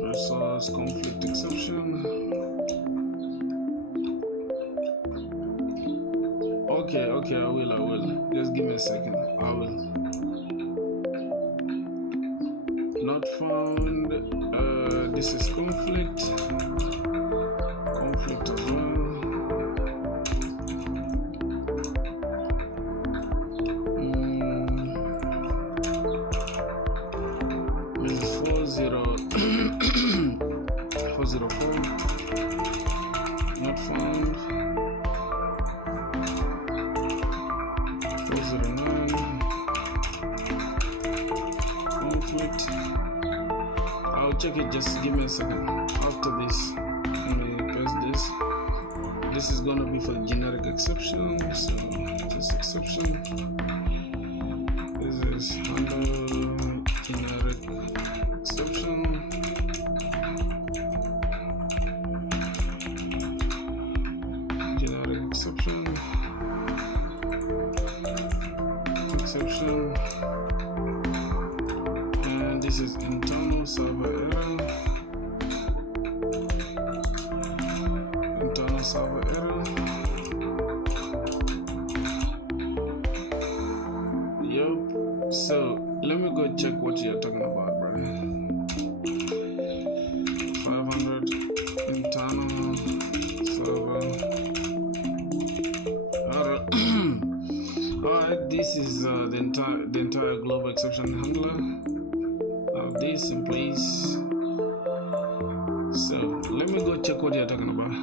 Resource conflict exception. Okay, I will. Just give me a second. I will. Not found. This is conflict as well. This is 404. Not found. 409. Conflict. I'll check it, just give me a second. After this, let me press this. This is gonna be for generic exception. So this exception. This is handle generic exception. Generic exception. And this is internal server error. Internal server error. Yup. So let me go check what you're talking about, bro. 500 internal server. Alright, this is the entire global exception handler. This in place. So let me go check what you're talking about.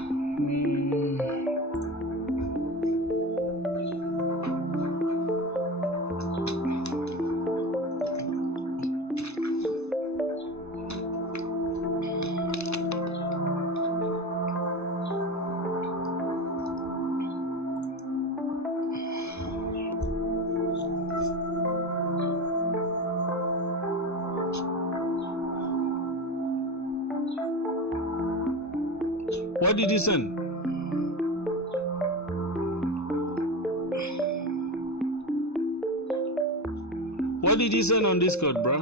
What did you send? What did you send on Discord, bro?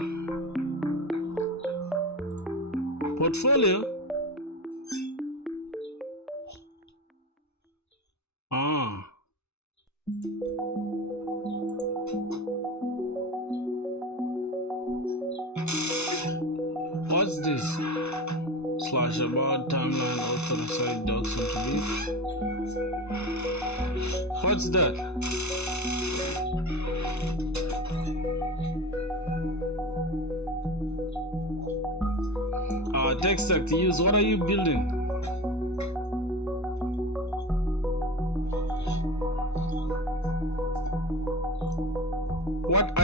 Portfolio? What's this? Slash about timeline author side docs into What's that? Tech stack to use. What are you building?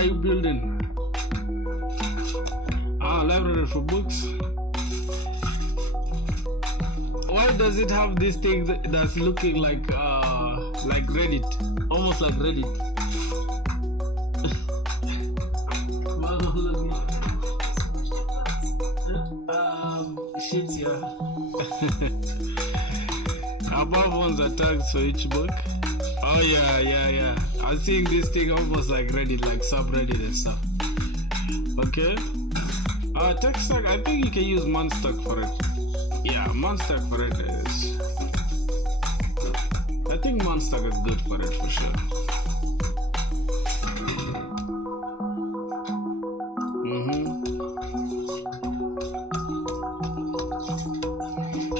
are you building? Library for books. Why does it have this thing that's looking like Reddit, almost like Reddit? Shit, yeah. Above ones are tags for each book. Oh yeah. I'm seeing this thing almost like Reddit, like subreddit and stuff. Okay. Text tag, I think you can use monstack for it. Yeah, monstack for it is. I think monstack is good for it for sure.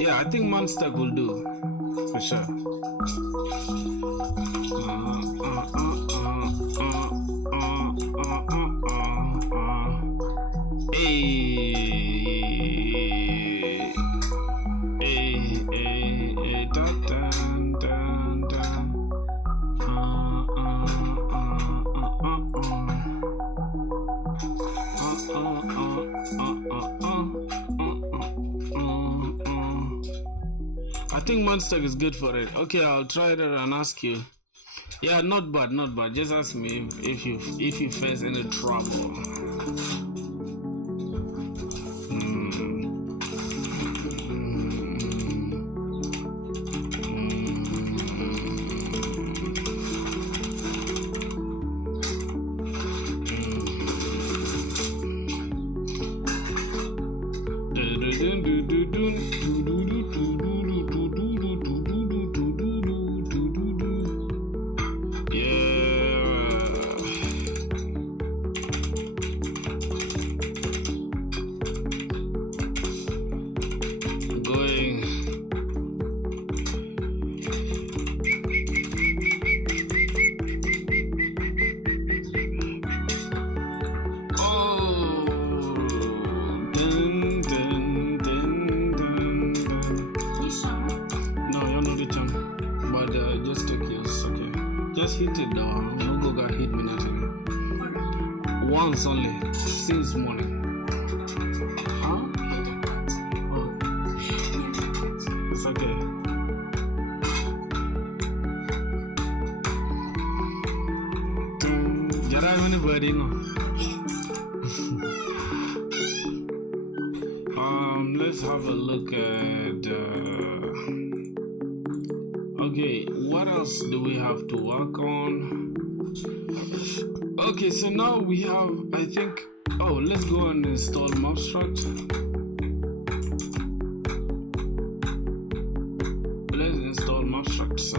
Yeah, I think monstack will do for sure. I think monstack is good for it. Okay, I'll try it and ask you. Yeah, not bad. Just ask me if you face any trouble. Just hit it down. No go got hit me nothing. Once only since morning. Huh? Oh. It's okay. Jara anybody no. Let's have a look at. Okay, what else do we have to work on? Okay, so now we have, I think, let's go and install Mobstruct. Let's install Mobstruct. So.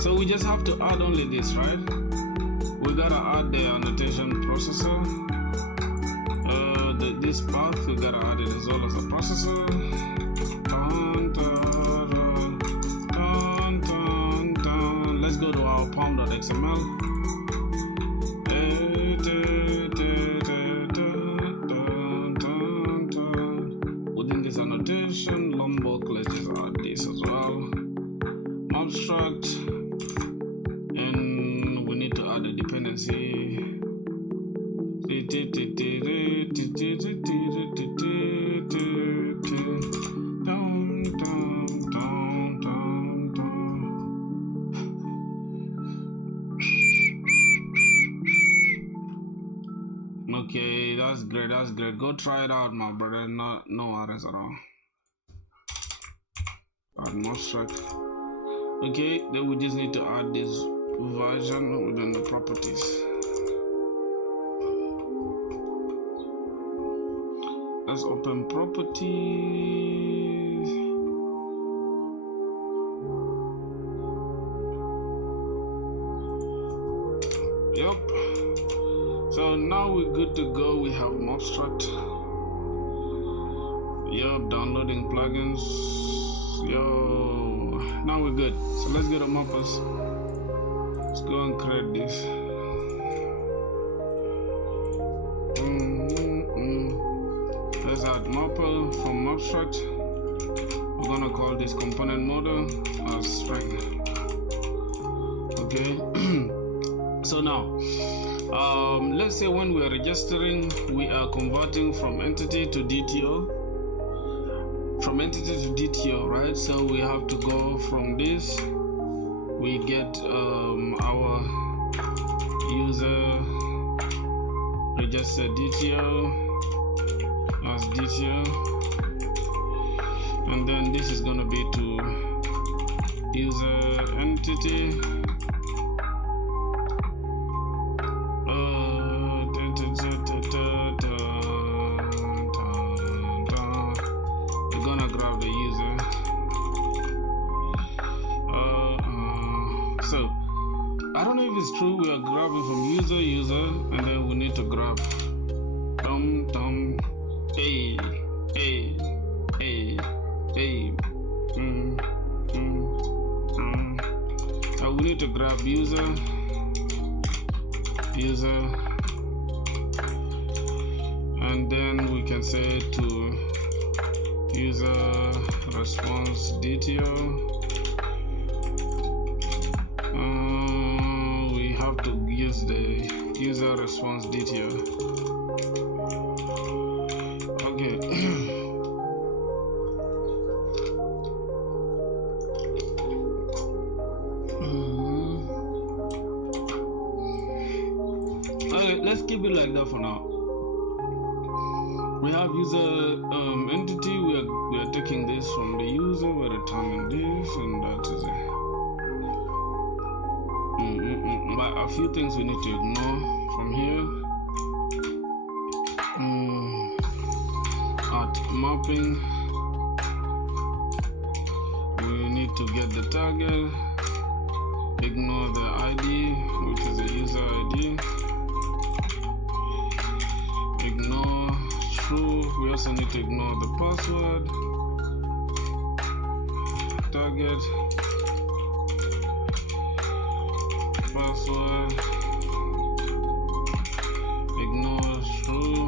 So we just have to add only this, right? We gotta add the annotation processor. This path, we gotta add it as well as the processor. Let's go to our pom.xml. Within this annotation, Lombok, let's just add this as well. Abstract, and we need to add a dependency. Okay, that's great. Go try it out, my brother. No errors at all. Add Abstract. Okay, then we just need to add this version within the properties. Let's open properties. Now we're good to go. We have Mobstruct. Yup, downloading plugins. Yo, now we're good. So let's go to Moppers. Let's go and create this. Let's add Mopper from Mobstruct. We're gonna call this component model as string. Okay. So now, let's say when we are registering, we are converting from entity to DTO. From entity to DTO, right? So we have to go from this. We get our user register DTO as DTO, and then this is going to be to user entity. We're gonna grab the user. So I don't know if it's true. We are grabbing from user, and then we need to grab hey. So we need to grab user, and then we can say to user response DTO. We have to use the user response DTO. Okay. Okay, let's keep it like that for now. We have user entity. We are taking this from the user. We're returning this, and that is it. But a few things we need to ignore from here. At mapping, we need to get the target. Ignore the ID, which is the user ID. Ignore true. We also need to ignore the password. Target. Password. Ignore true.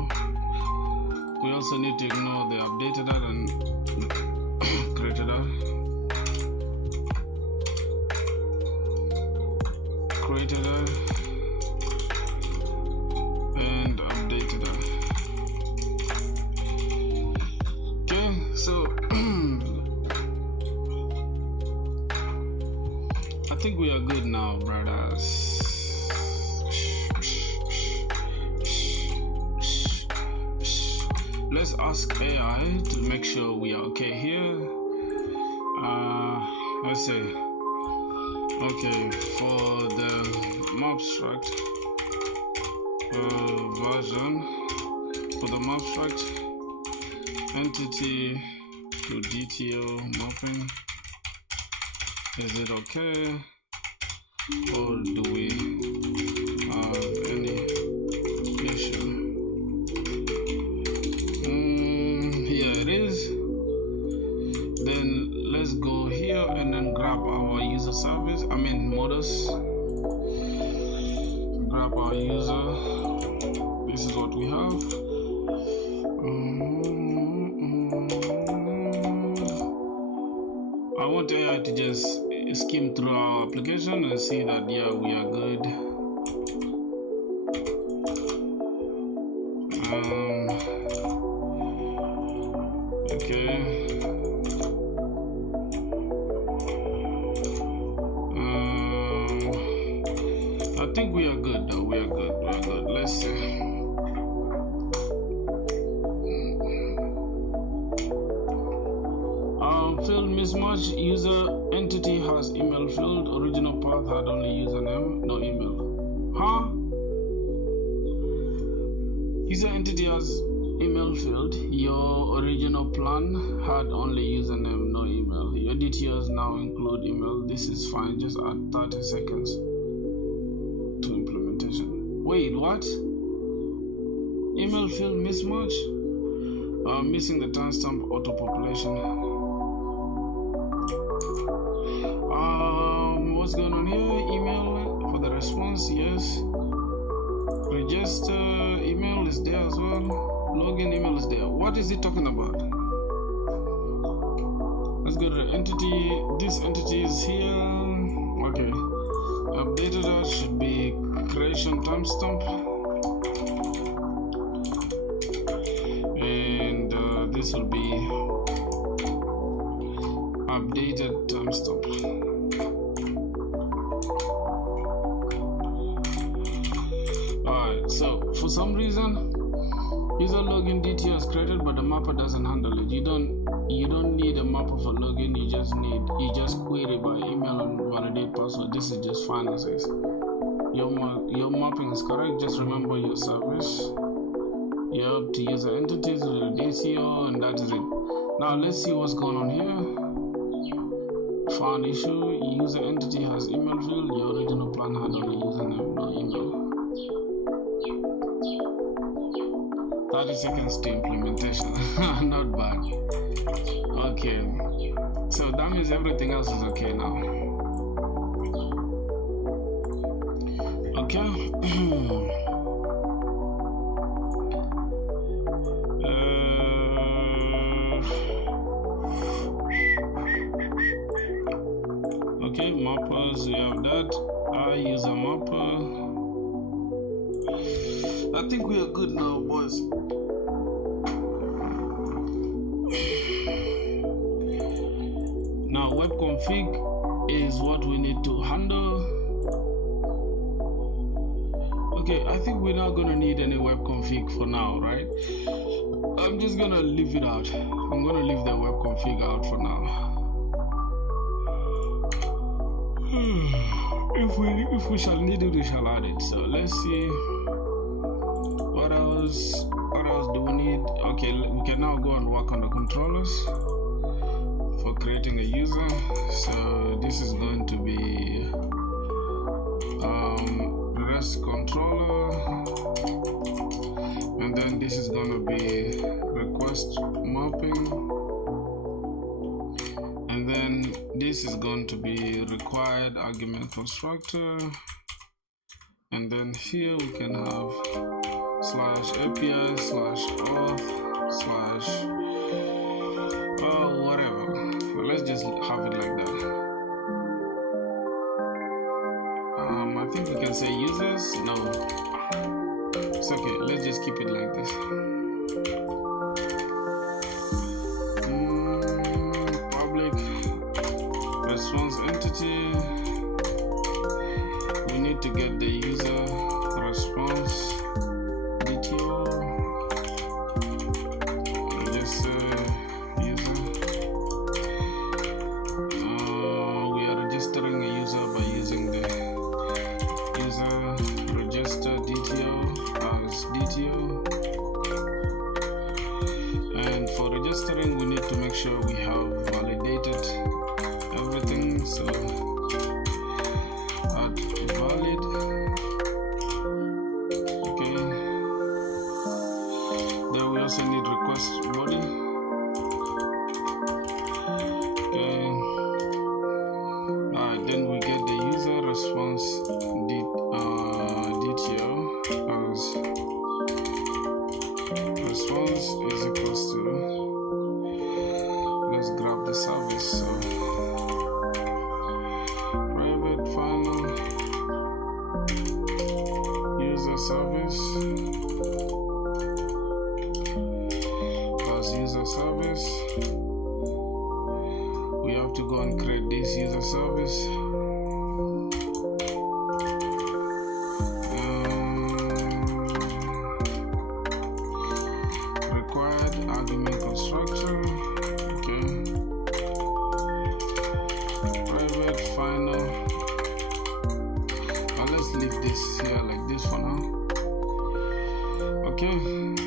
We also need to ignore the updated that and created that. Created that and updated that. Okay, so I think we are good now, brothers. Let's ask AI to make sure we are okay here. Let's say, okay, for the Mobstruct version, for the Mobstruct entity to DTO mapping, is it okay, or do we have any issue? Here it is. Then let's go here and then grab our user service, modus. Grab our user. This is what we have. I want AI to just skim through our application and see that, yeah, we are good. Okay. I think we are good though. We are good. Let's see. Field mismatch. User entity has email field. Original path had only username, no email. Huh? User entity has email field. Your original plan had only username, no email. Your details now include email. This is fine. Just add 30 seconds to implementation. Wait, what? Email field mismatch. Missing the timestamp auto population. What's going on here? Email for the response, yes. Register email is there as well. Login email is there. What is it talking about? Let's go to the entity. This entity is here. Okay. Updated that should be creation timestamp. And this will be updated timestamp. Alright, so for some reason user login DTO is created but the mapper doesn't handle it. You don't need a mapper for login, you just query by email and validate password. This is just fine as is. Your mapping is correct, just remember your service. You have to use the entities with the DTO and that is it. Now let's see what's going on here. Found issue, user entity has email field, your original plan had only username, no email. 30 seconds to implementation. Not bad. Okay, so that means everything else is okay now. Okay. Okay, mappers, we have that. I use a mapper. I think we are good now, boys. Now web config is what we need to handle. Okay, I think we're not gonna need any web config for now, right? I'm just gonna leave it out. I'm gonna leave the web config out for now. If we shall need it, we shall add it. So let's see. What else do we need? Okay, we can now go and work on the controllers for creating a user. So this is going to be REST controller, and then this is going to be request mapping, and then this is going to be required argument constructor, and then here we can have /API /auth / whatever. Let's just have it like that. I think we can say users. No, it's okay. Let's just keep it like this. Public response entity. We need to get the user response. And for registering, we need to make sure we have validated everything. So add valid. Okay. Then we also need request body. Okay. Alright, then we get the user response DTO as response is equals to, let's grab the service. So private final user service plus user service. We have to go and create this user service. Argument constructor. Okay. Private final. Now let's leave this here like this for now. Okay.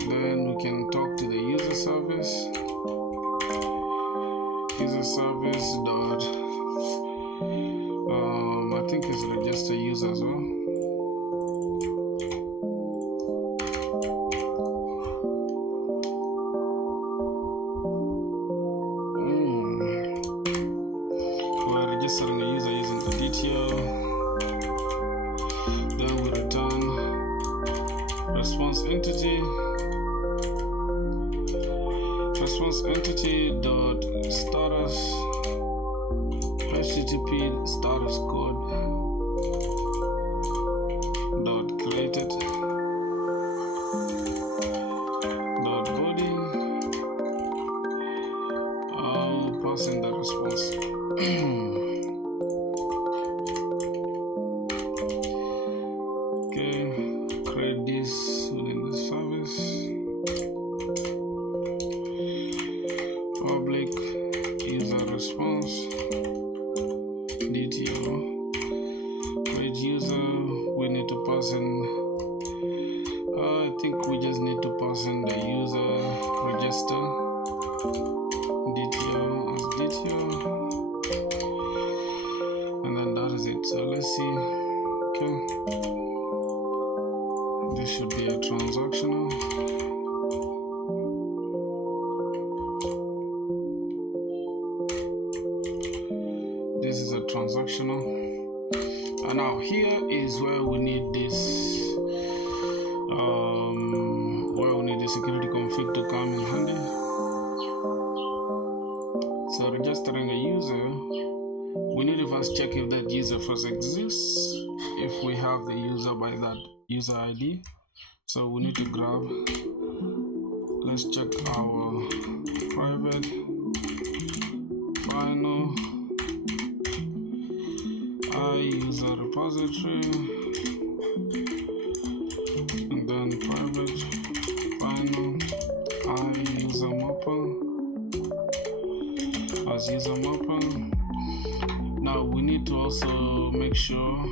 Then we can talk to the user service. User service dot. I think it's register user as well. registering a user using the DTO. Then we return response entity dot status http status code dot created dot body passing the response. Okay, create this within the service. Public user response DTO. Create user. We need to pass in. I think we just need to pass in the user register DTO as DTO, and then that is it. So let's see. Okay, this should be a transactional. This is a transactional, and now here is where we need this security config to come in handy. So registering a user, we need to first check if that user first exists, if we have the user by that user ID. So we need to grab, let's check our private final user repository, and then private final user mapper as user mapper. Now we need to also make sure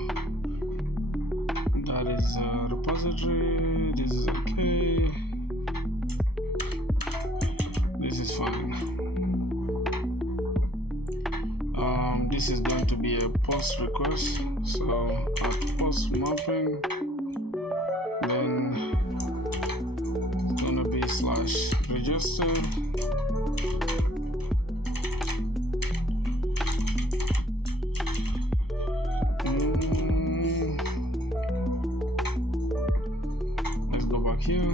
that is a repository. This is okay. This is fine. This is going to be a post request, so at post mapping, then it's gonna be /register. Let's go back here.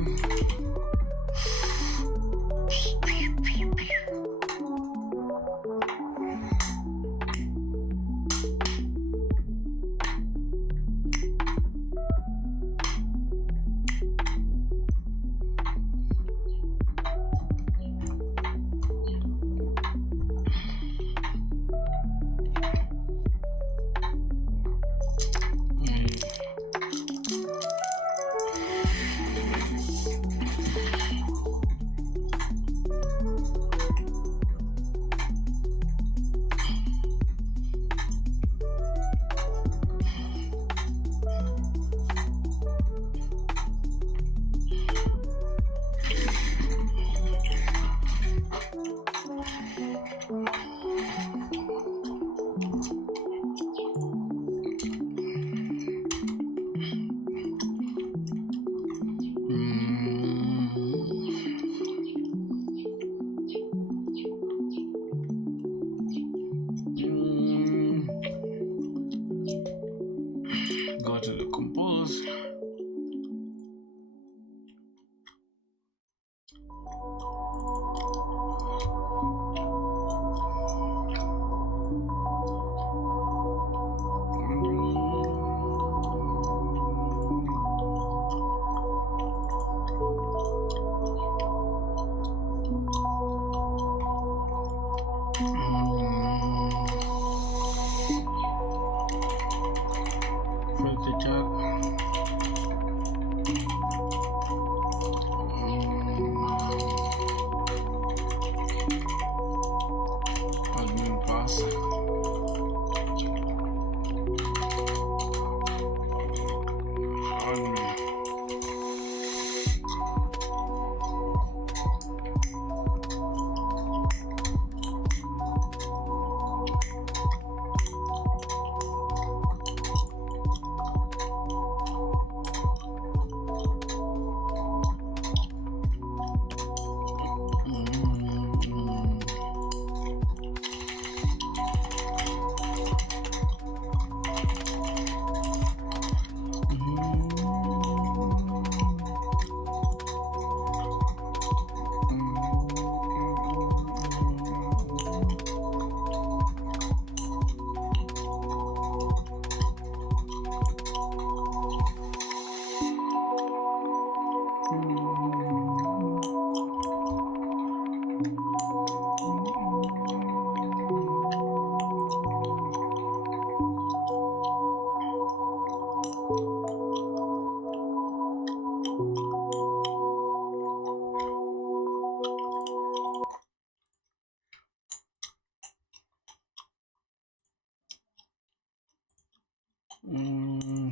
Mm.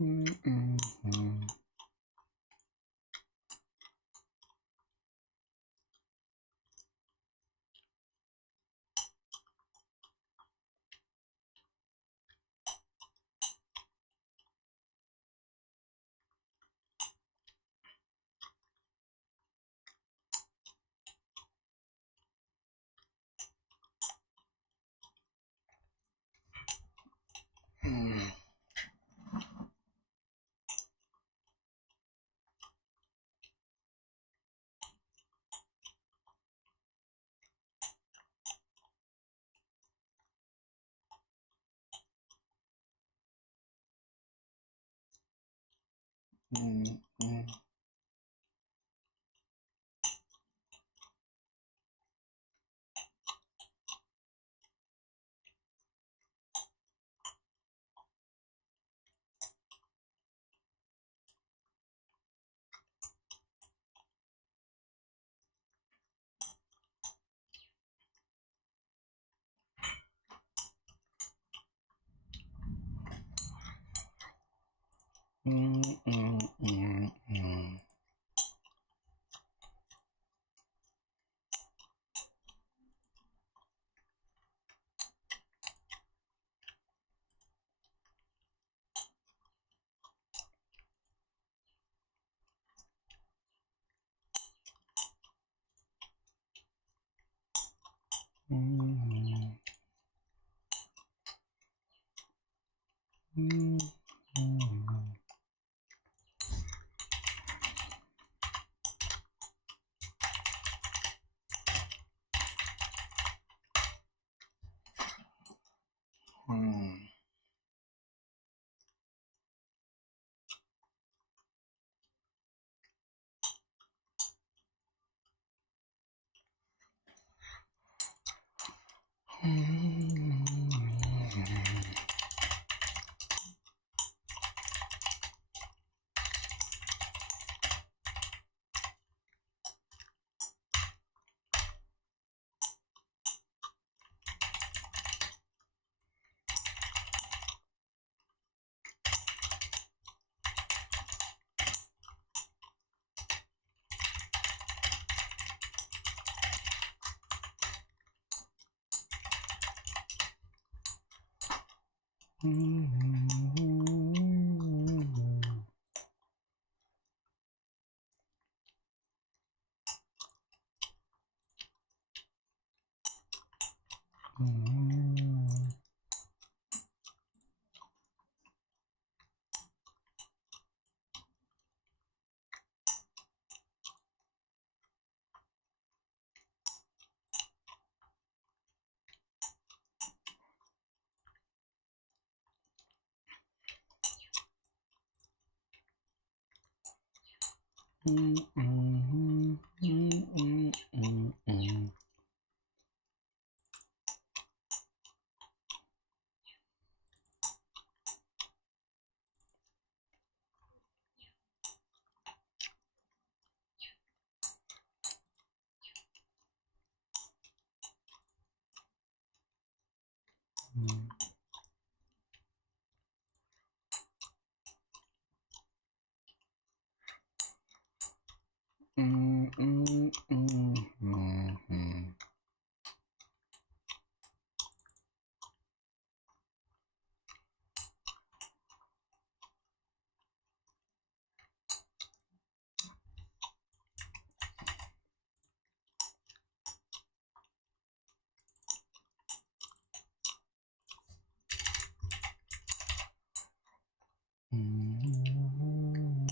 Mm-mm-mm. Mm. Mm. Mm. Mm. Mm. Mm. Mm. Mm. Mm. Mm. Mm.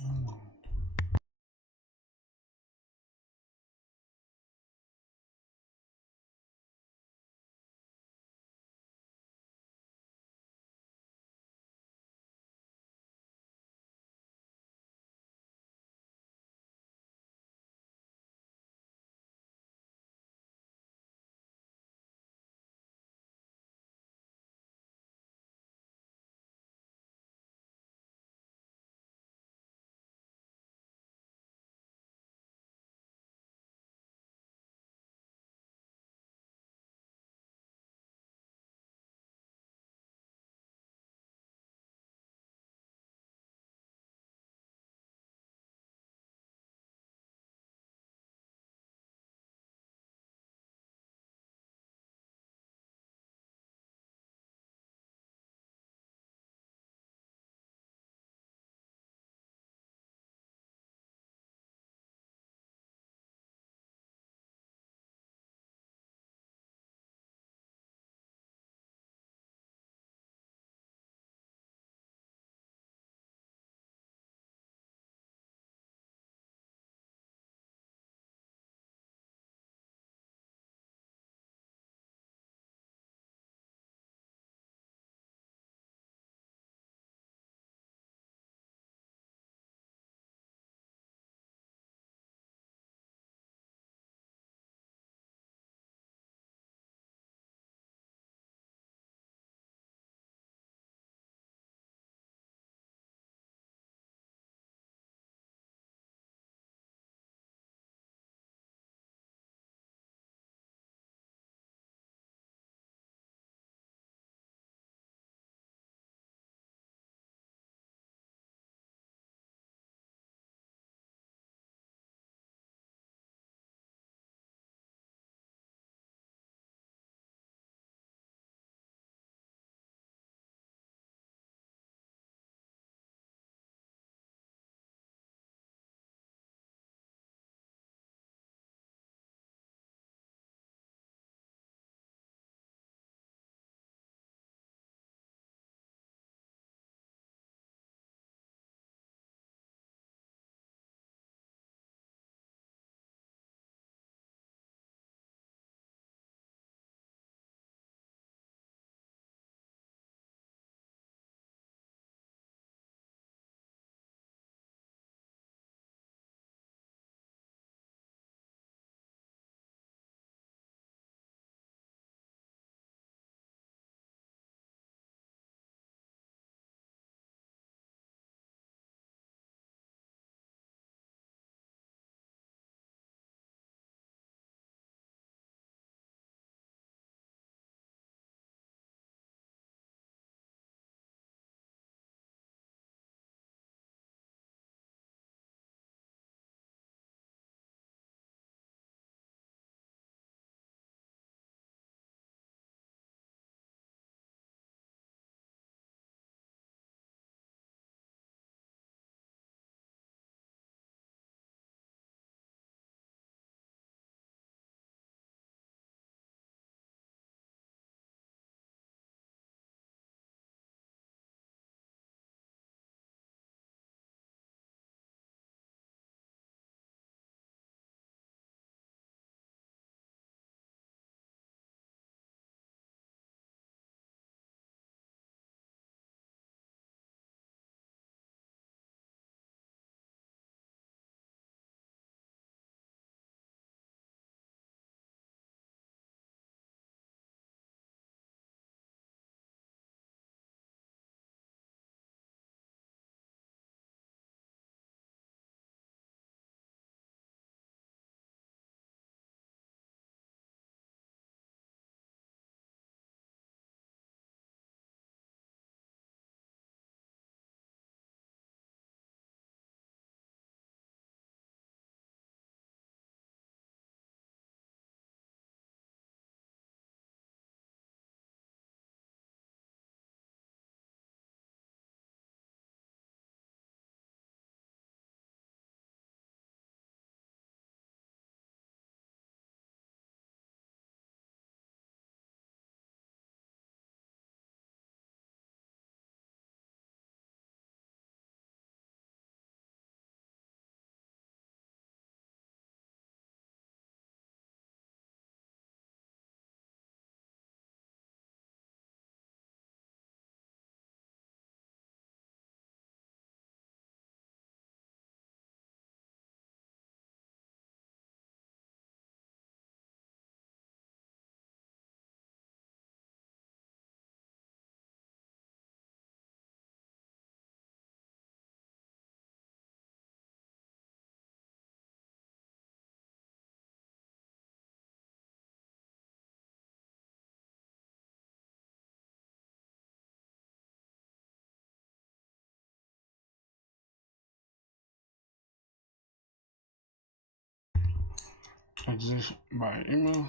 Access by email.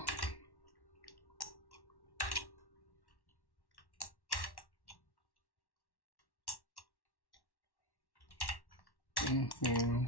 Email.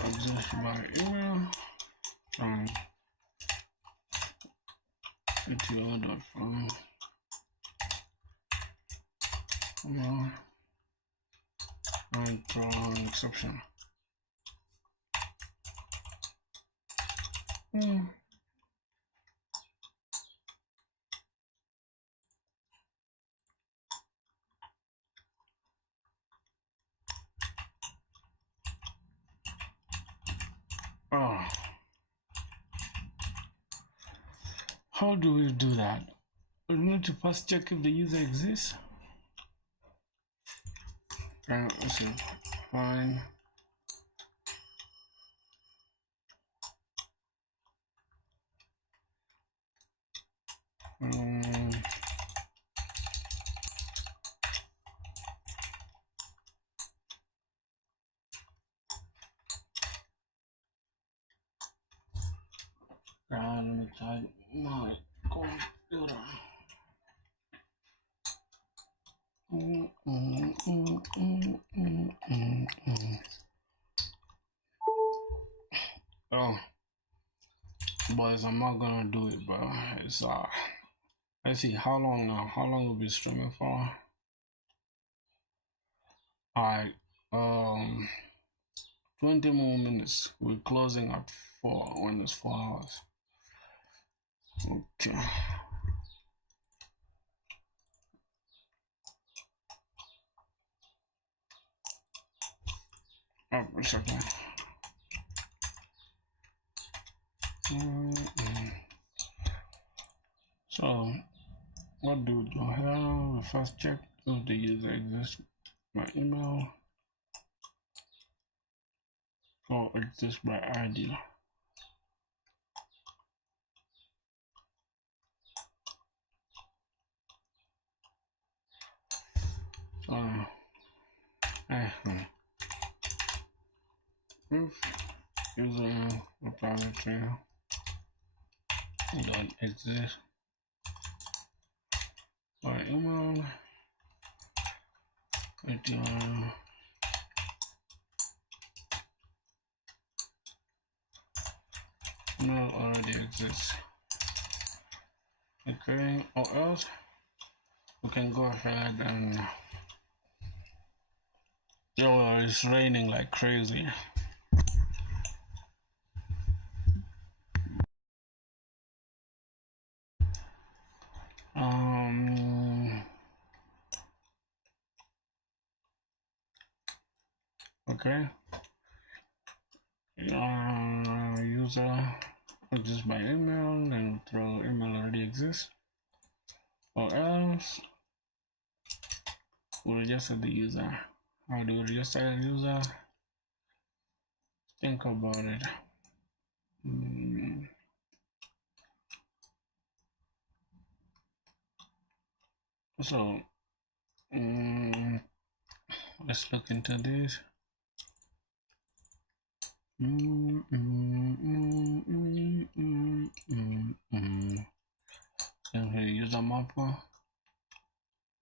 Access by email. CTO.from. And throw an exception. How do we do that? We need to first check if the user exists. Let's see. Fine. Let me try my computer. Oh, boys, I'm not gonna do it, bro. It's let's see how long now. How long will be streaming for? Alright, 20 more minutes. We're closing at 4 when it's 4 hours. Okay. Oh, a second. So, what do we do here? We first check if the user exists by email or exists by ID. If user repository don't exist my email with your email already exists. Okay, or else we can go ahead and it's raining like crazy. Okay, user just by email and throw email already exists, or else we register the user. How do we register the user? Think about it. So let's look into this. User mapper.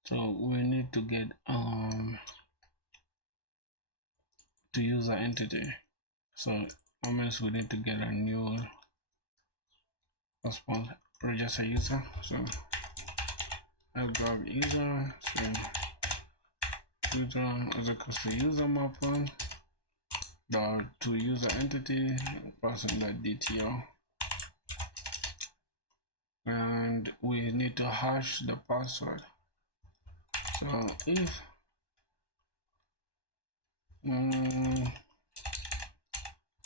So we need to get to user entity. So that means we need to get a new response register user. So I'll grab user. So user is equals to user mapper dot to user entity passing that DTL, and we need to hash the password. So if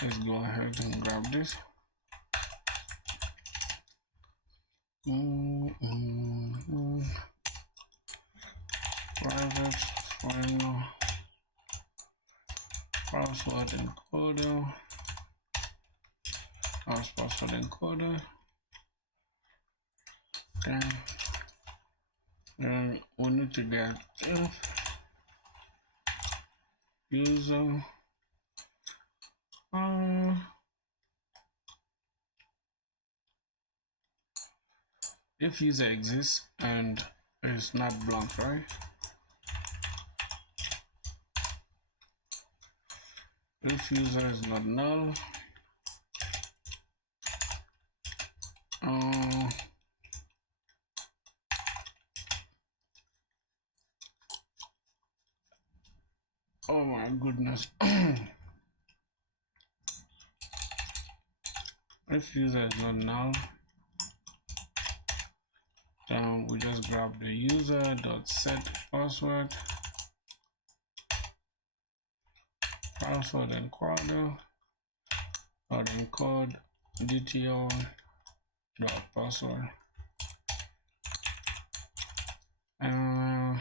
let's go ahead and grab this. Private final password encoder, password encoder. Okay, then we need to get if user if user exists and it's not blank, right? If user is not null, oh my goodness. If user is not null, then we just grab the user dot set password encoder or encode DTL dot password. And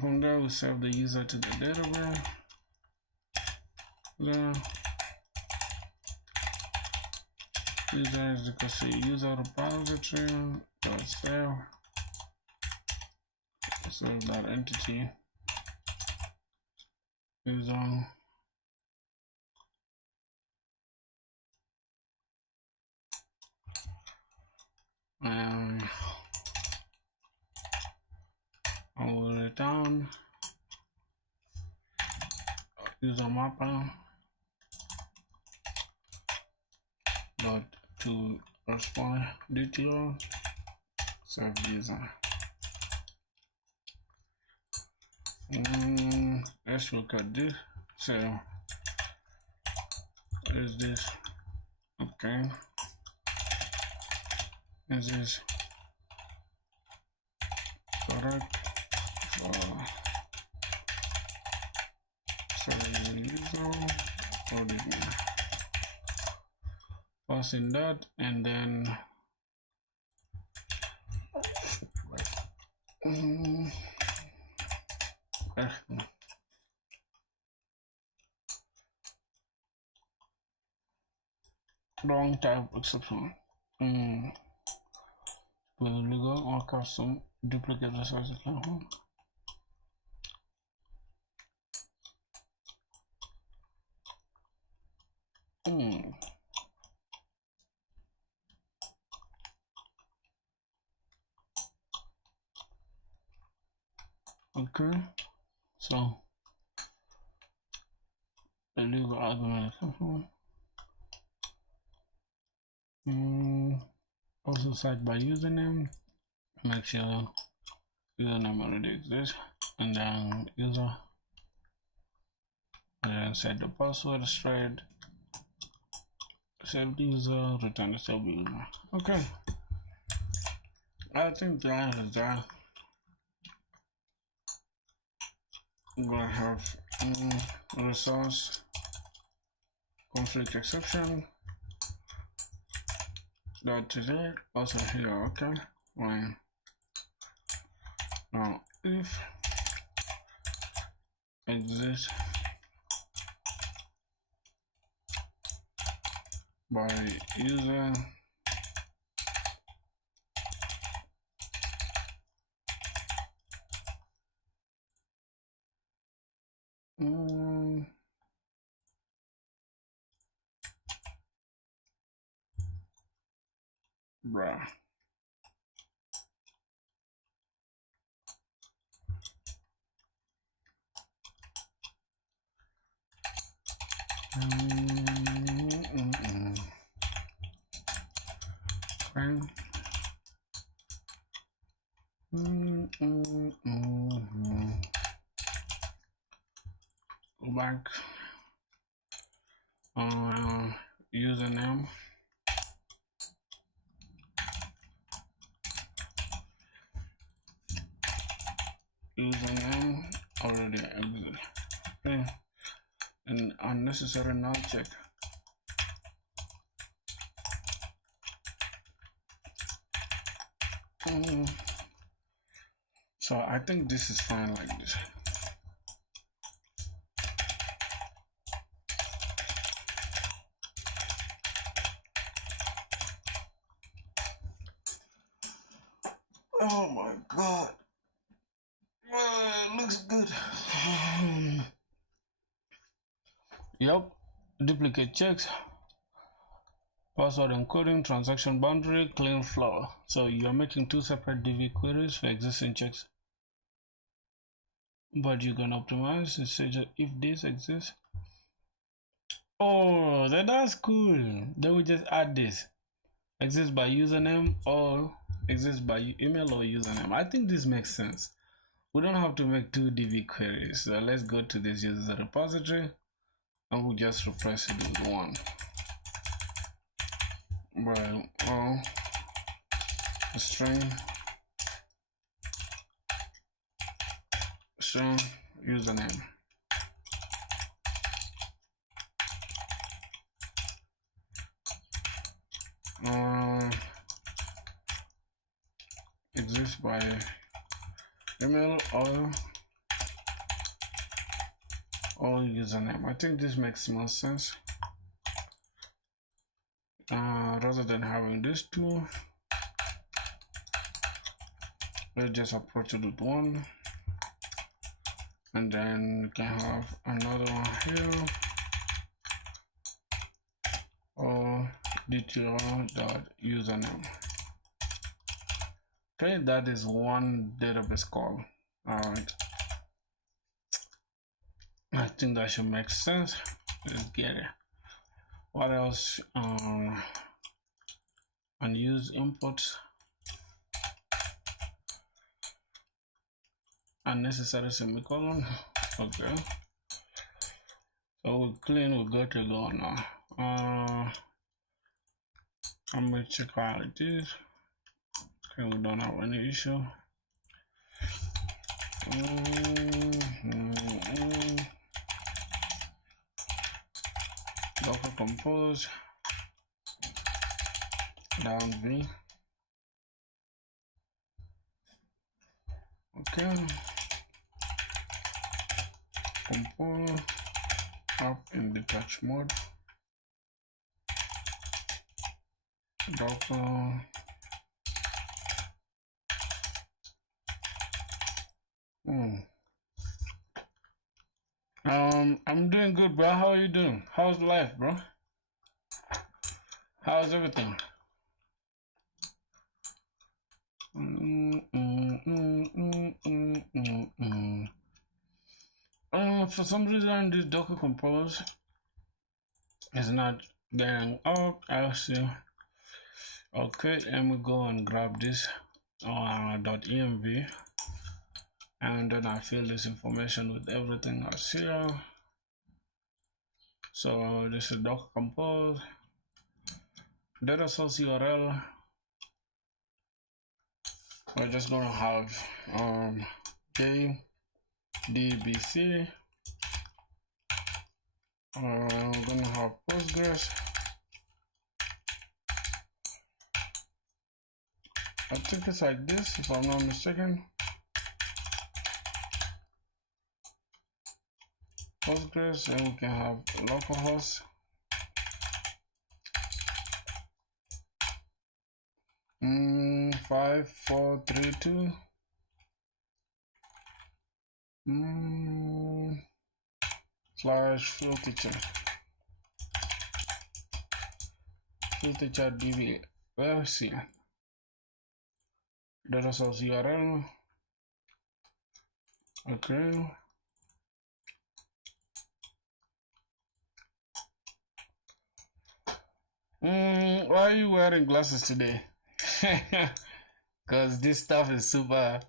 from there we save the user to the database. There. User is equal to user repository dot save that entity. User and I will return user mapper dot to respond DTL save user. Let's look at this. So is this okay? Is this correct? Passing that, and then wrong type exception. Will go or custom duplicate resources. Okay, so the legal argument. Also search by username. Make sure username already exists, and then user, and then set the password straight. Save the user, return the save user. Okay, I think that is that. I'm gonna have resource conflict exception. That is it. Also here, okay. Fine. Now if exist by user bruh. Okay. Go back. Username. Username already exists. Okay. And unnecessary null check. So I think this is fine like this. Oh my god. It looks good. Yep. Duplicate checks. Password encoding, transaction boundary, clean flow. So you're making two separate DB queries for existing checks. But you can optimize and say just if this exists. Oh, that's cool. Then we just add this. Exists by username or exists by email or username. I think this makes sense. We don't have to make two DB queries. So let's go to this user repository and we'll just replace it with one. Right. String username. Exists by email or username. I think this makes more sense. Rather than having this two, let's just approach it with one, and then we can have another one here, or dtl.username. Okay, that is one database call. Alright, I think that should make sense. Let's get it. What else? Unused inputs, unnecessary semicolon. Okay, so we're clean, we're good to go now. I'm gonna check how it is. Okay, we don't have any issue. Docker compose down v. Okay, compose up in detach mode. Docker I'm doing good, bro. How are you doing? How's life, bro? How's everything? For some reason, this Docker Compose is not getting up. I'll see. Okay, let me go and grab this .env, and then I fill this information with everything else here. So this is Docker Compose, data source URL. We're just gonna have JDBC. We're gonna have Postgres. I think it's like this, if I'm not mistaken. Postgres, and we can have localhost. 5432 slash field teacher db. Let's see. Data source URL. Okay. Why are you wearing glasses today? Because this stuff is super,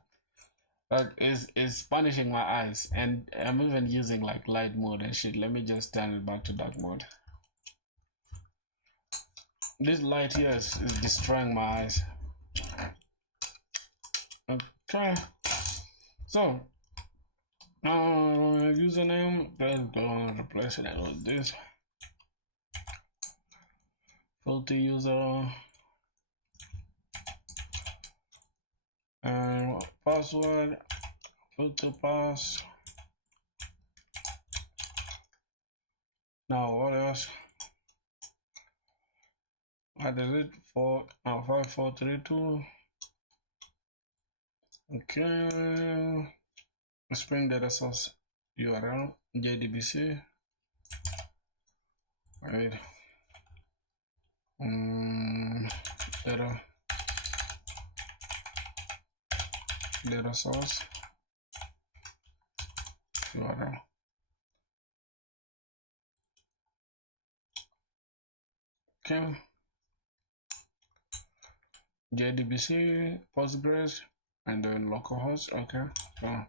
like, is punishing my eyes, and I'm even using like light mode and shit. Let me just turn it back to dark mode. This light here is destroying my eyes. Okay, so username, let's go and replace it with this filter user, and password filter pass. Now what else? I did it for 5432. Okay, Spring data source URL JDBC. Right. Data source URL. Okay. JDBC, Postgres, and then localhost. Okay, so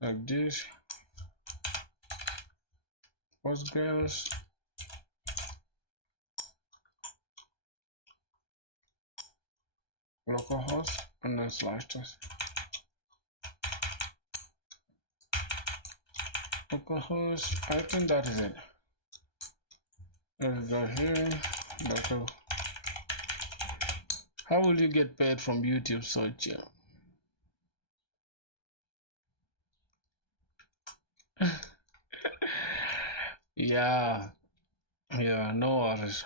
like this, Postgres, localhost, and then slash test. Localhost, I think that is it. Let's go here. Local. How will you get paid from YouTube search? Yeah, no worries.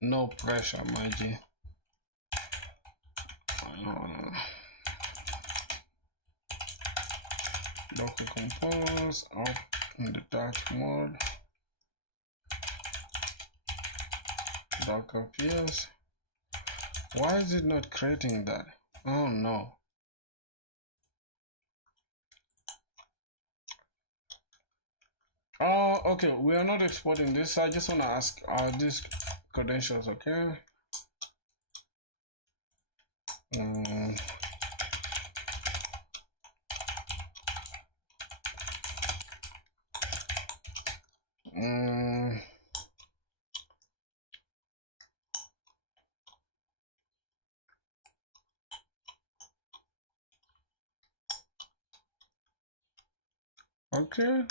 No pressure, my G. Docker Compose up in the touch mode. Docker PS. Why is it not creating that? Oh no. Oh, okay. We are not exporting this. I just want to ask, are these credentials okay? Okay.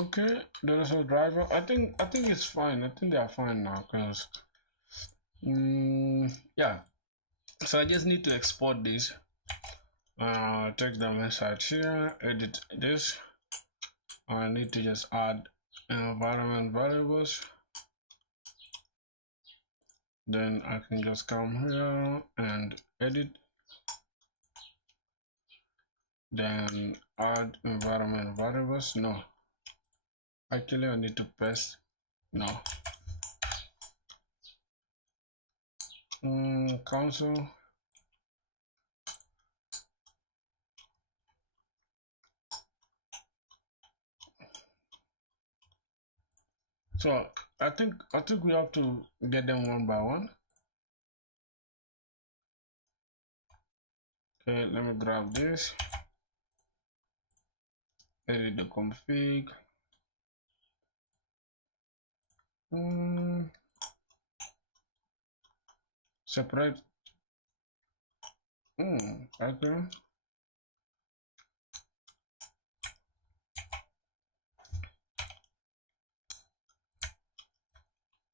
Okay, there's a driver. I think it's fine. I think they are fine now, because yeah. So I just need to export this. Take them inside here, edit this. I need to just add environment variables. Then I can just come here and edit. Then add environment variables. No, actually I need to paste No. Console. So I think we have to get them one by one. Okay, let me grab this. Edit the config. Separate. Okay.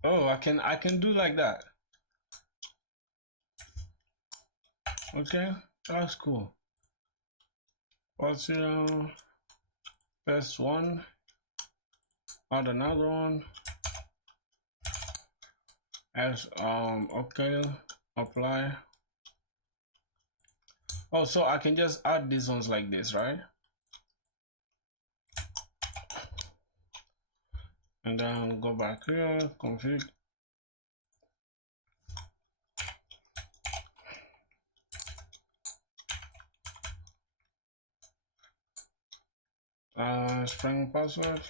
Oh, I can do like that. Okay, that's cool. Also, first one, add another one. As okay, apply. Oh, so I can just add these ones like this, right? And then go back here, config. String password.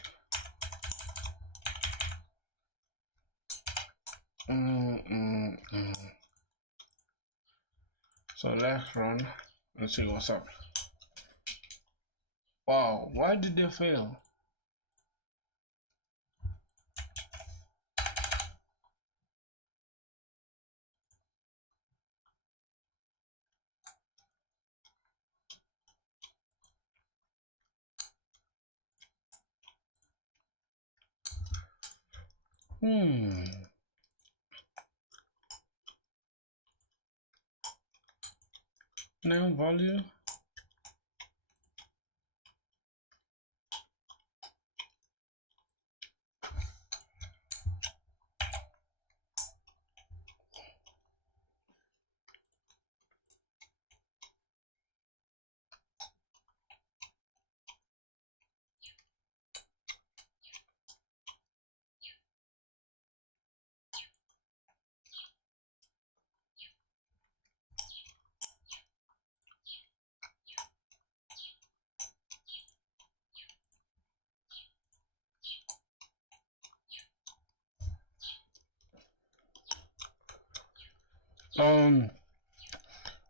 So let's run and see what's up. Wow, why did they fail? Name value.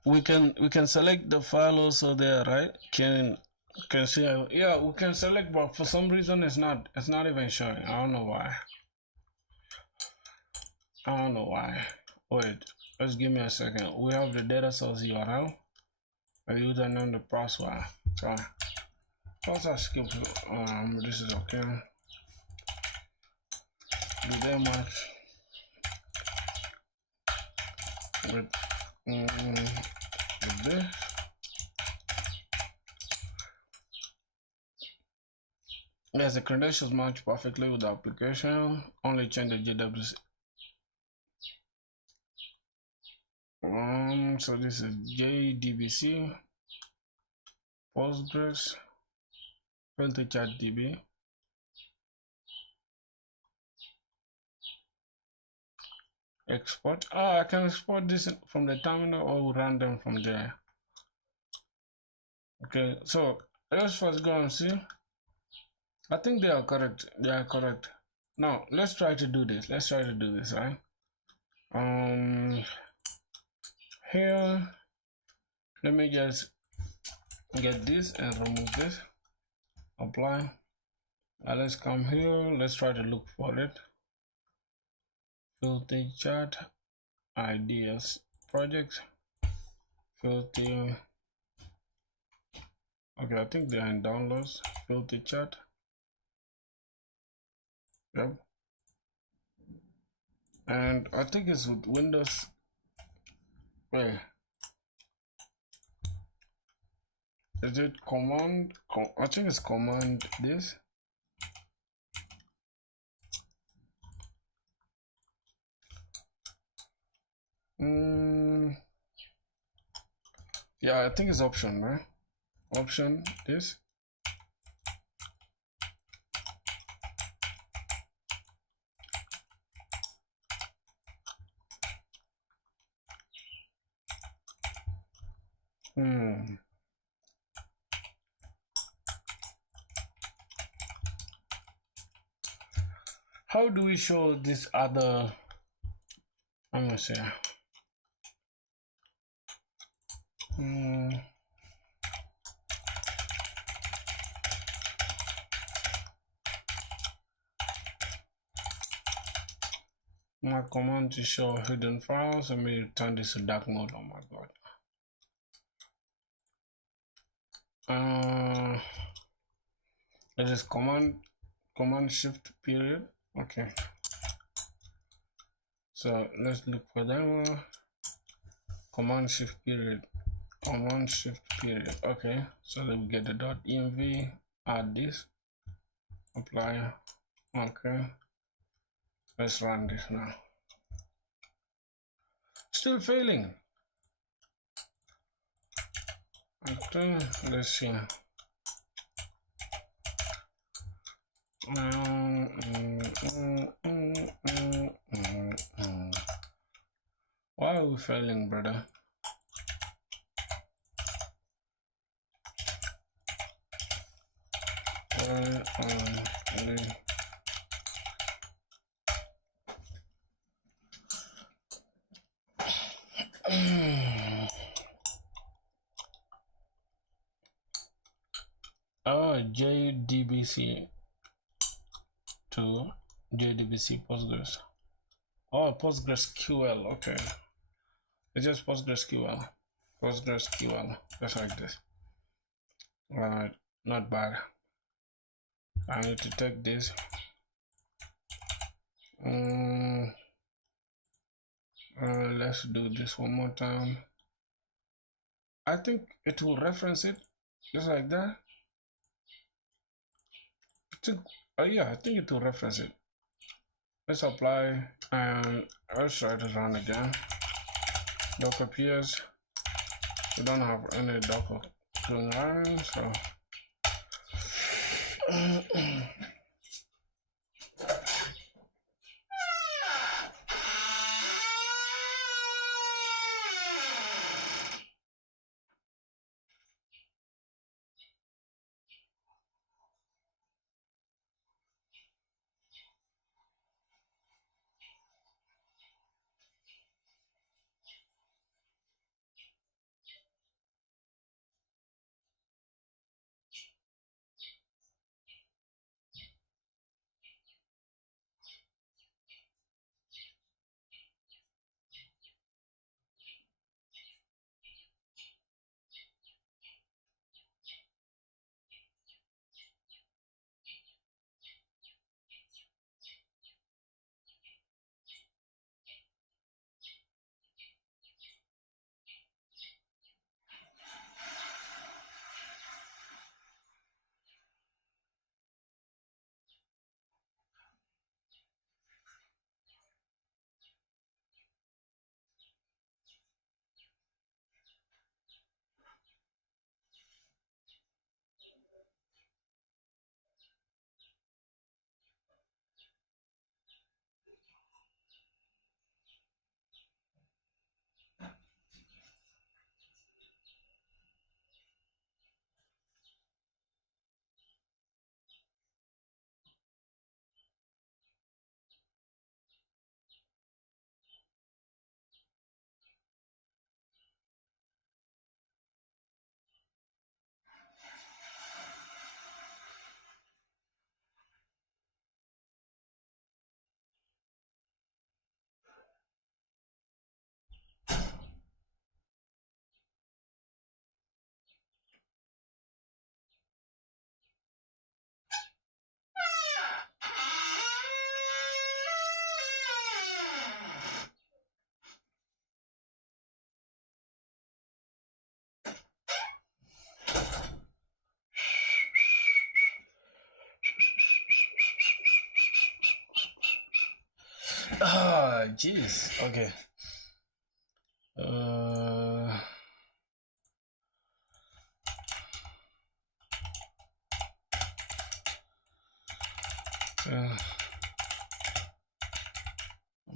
We can select the file also there, right? Can see, yeah, we can select, but for some reason it's not even showing. I don't know why. Wait, just give me a second. We have the data source URL, a username, the password. So let's just skip. This is okay. Do they match with this? Yes, the credentials match perfectly with the application. Only change the JWC. So this is JDBC, Postgres, filter chat DB. Export. Oh, I can export this from the terminal or run them from there. Okay, so let's first go and see. I think they are correct. Now let's try to do this. Right? Here, let me just get this and remove this. Apply. Let's come here. Let's try to look for it. Filter chat, ideas, projects, filter. Okay, I think they are in downloads. Filter chat. Yep. And I think it's with Windows. Wait, is it command? I think it's command this. Yeah, I think it's option, right? Option this. How do we show this other? I'm gonna say. My command to show hidden files. Let me turn this to dark mode. Oh my god. It is command shift period. Okay. So let's look for that. Command shift period. Okay. So then we get the .env. Add this. Apply. Okay. Let's run this now. Still failing. Okay, let's see. Why are we failing, brother? Oh, JDBC to JDBC Postgres. Oh, PostgreSQL. Okay, it's just PostgreSQL. PostgreSQL, just like this. Alright, not bad. I need to take this. Let's do this one more time. I think it will reference it just like that. Yeah, I think it will reference it. Let's apply and let's try to run again. Docker PS. We don't have any Docker going on, so jeez. Okay.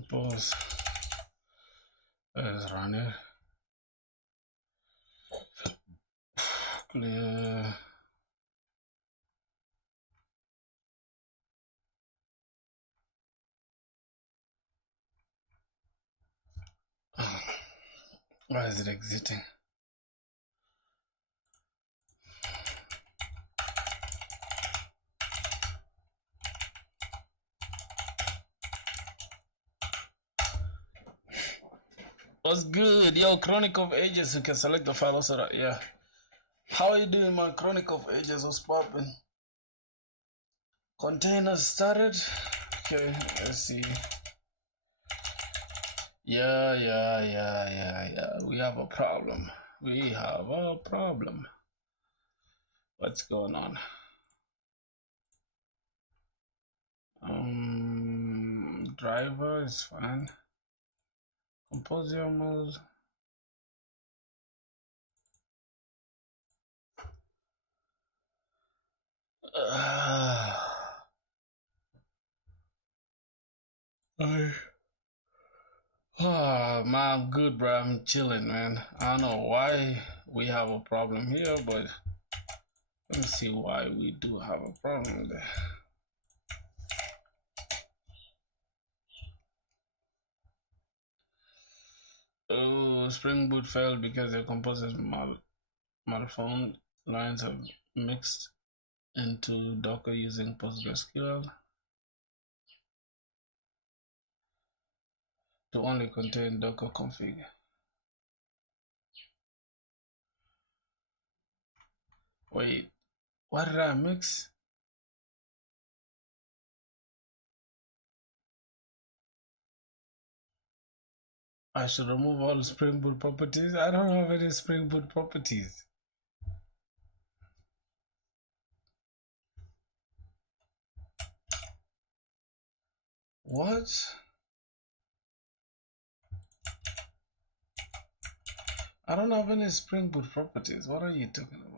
Pause. Let's run it. Clear. Why is it exiting? What's good? Yo, Chronic of Ages. You can select the file also. That, yeah. How are you doing, man? Chronic of Ages. What's popping? Containers started. Okay, let's see. Yeah. We have a problem. We have a problem. What's going on? Driver is fine. Compose YAML. Man, I'm good, bro. I'm chilling, man. I don't know why we have a problem here, but let me see why we do have a problem there. Oh, Spring Boot failed because the composer's malformed lines have mixed into Docker using PostgreSQL to only contain Docker config. Wait, what did I mix? I should remove all Spring Boot properties. I don't have any Spring Boot properties. What? I don't have any Spring Boot properties. What are you talking about?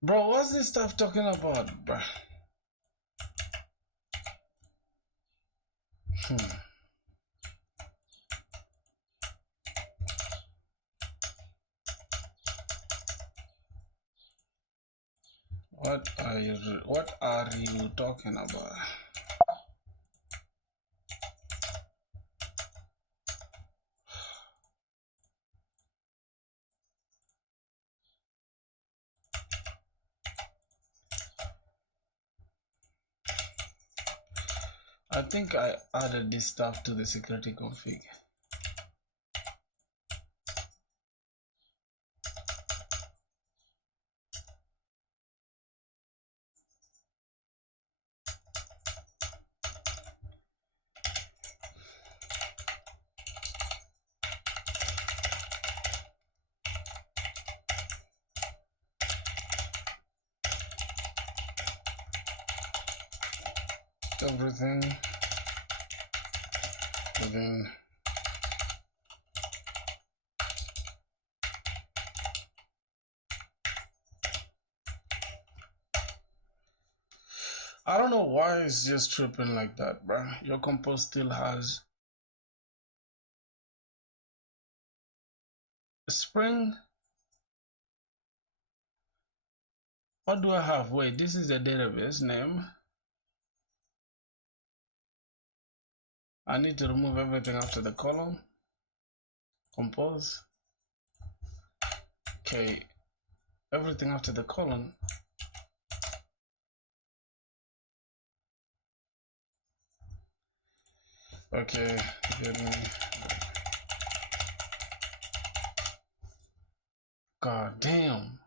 Bro, what's this stuff talking about, bro? What are you talking about? I think I added this stuff to the security config. Everything within I don't know why it's just tripping like that, bro. Your compose still has Spring. What do I have? Wait, this is the database name. I need to remove everything after the column. Compose. Okay, everything after the column. Okay, God damn.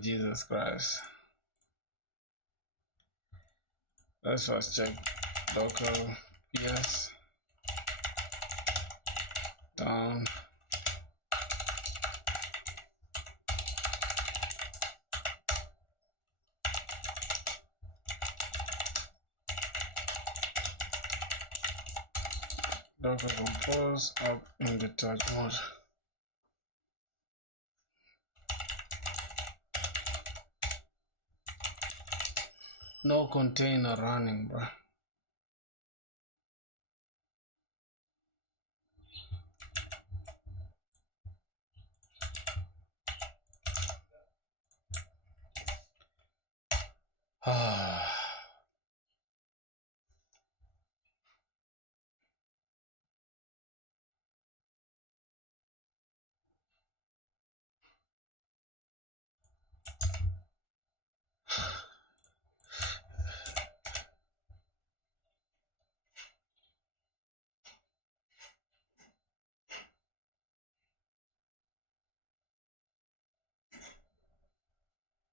Jesus Christ. Let's first check Docker PS down. Docker compose up in detach mode. No container running, bro.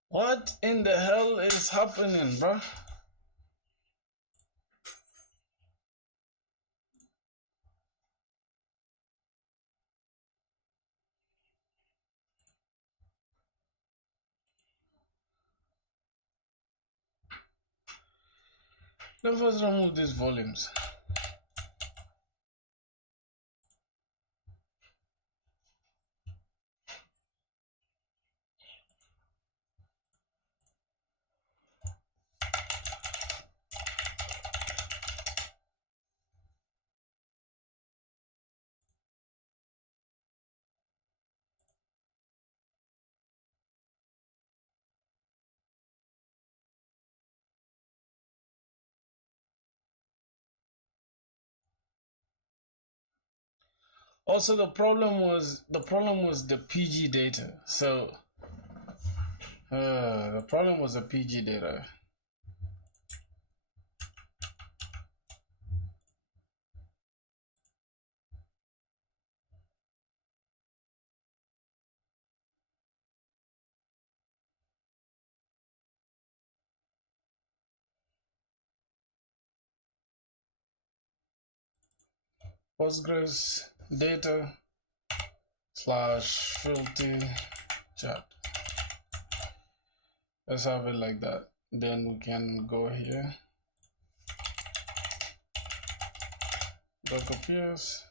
What in the hell is happening, bro? Let us remove these volumes. Also, the problem was the PG data. So the problem was the PG data. Postgres data / filthy chat. Let's have it like that. Then we can go here. Docker appears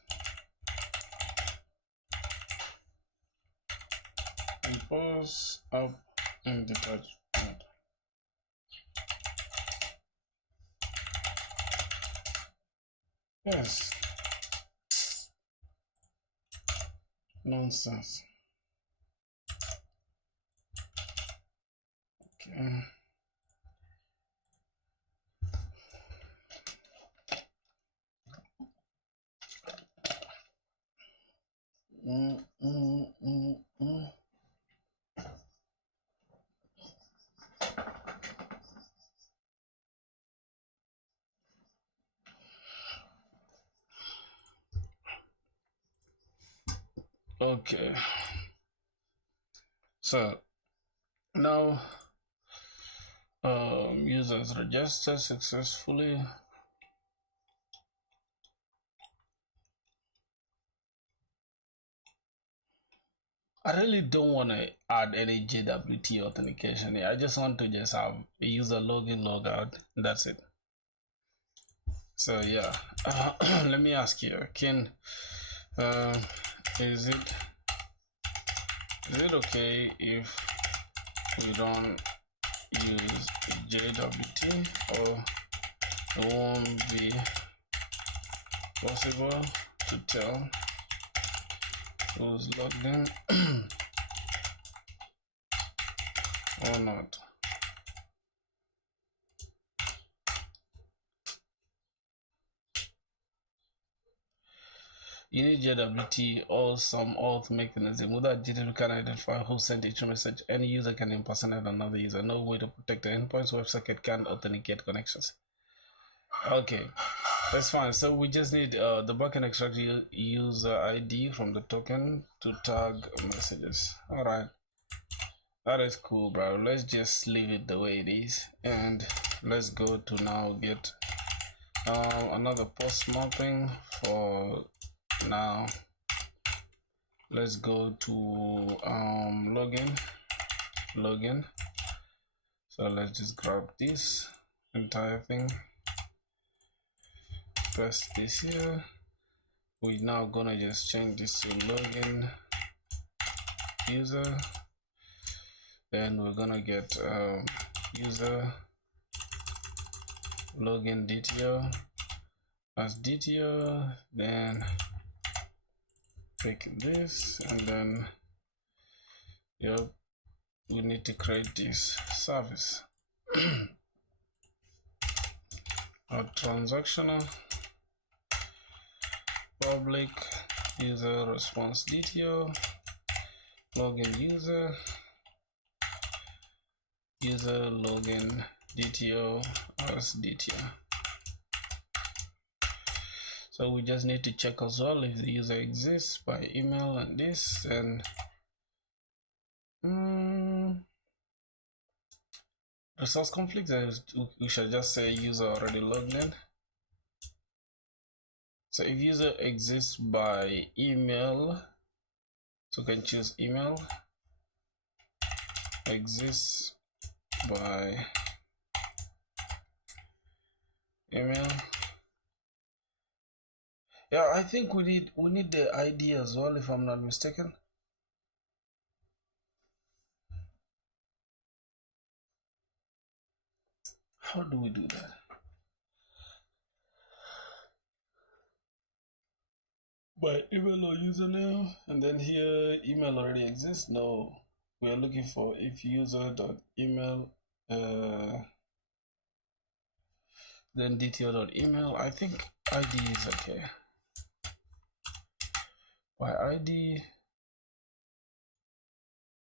and pause up in detach mode. Yes. Nonsense. Okay. Okay. So now users registered successfully. I really don't want to add any JWT authentication here. I just want to just have a user login, logout. That's it. So yeah, let me ask you, Ken, is it okay if we don't use JWT, or it won't be possible to tell who's logged in or not? You need JWT or some auth mechanism. Without JWT, can identify who sent each message. Any user can impersonate another user. No way to protect the endpoints. WebSocket can't authenticate connections. Okay, that's fine. So we just need the bucket extract user ID from the token to tag messages. All right, that is cool, bro. Let's just leave it the way it is, and let's go to now get another post mapping for now. Let's go to login. So let's just grab this entire thing, press this here, we're now gonna just change this to login user. Then we're gonna get user login DTO as DTO, then pick this, and then yep, we need to create this service. Our transactional public user response DTO login user login DTO as DTO. So we just need to check as well if the user exists by email and this, and resource conflict, we should just say user already logged in. So if user exists by email, so we can choose email, exists by email. Yeah, I think we need the ID as well, if I'm not mistaken. How do we do that? By email or username, and then here email already exists. No, we are looking for if user.email then dto.email. I think ID is okay. By ID,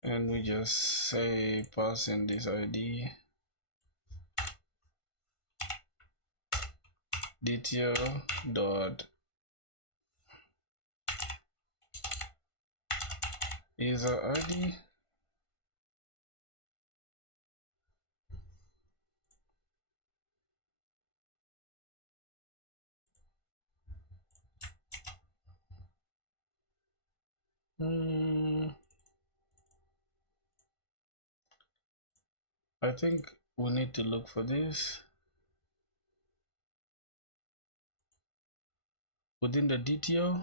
and we just say pass in this ID dto dot user ID. I think we need to look for this within the DTO.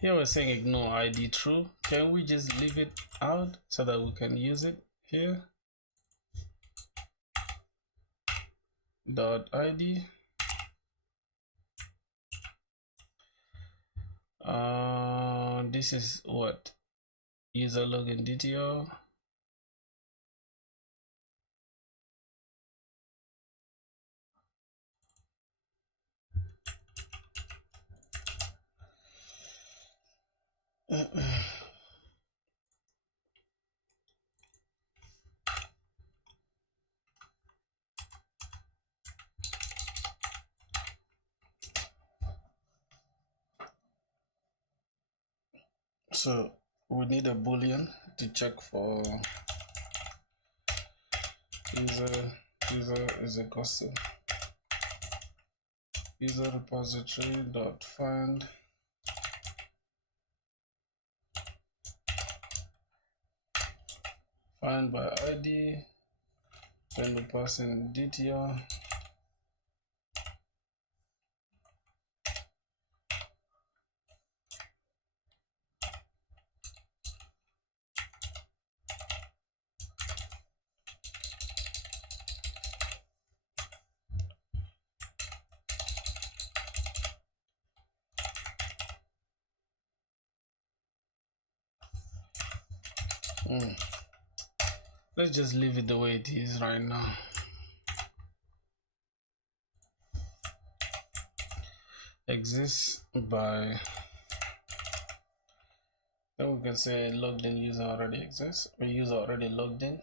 Here we're saying ignore ID true. Can we just leave it out so that we can use it here? Dot ID. This is what? User login DTO. So we need a boolean to check for user is equals to user repository dot find by ID, then we pass in DTO. Let's just leave it the way it is right now. Exists by, then we can say logged in user already exists, or user already logged in.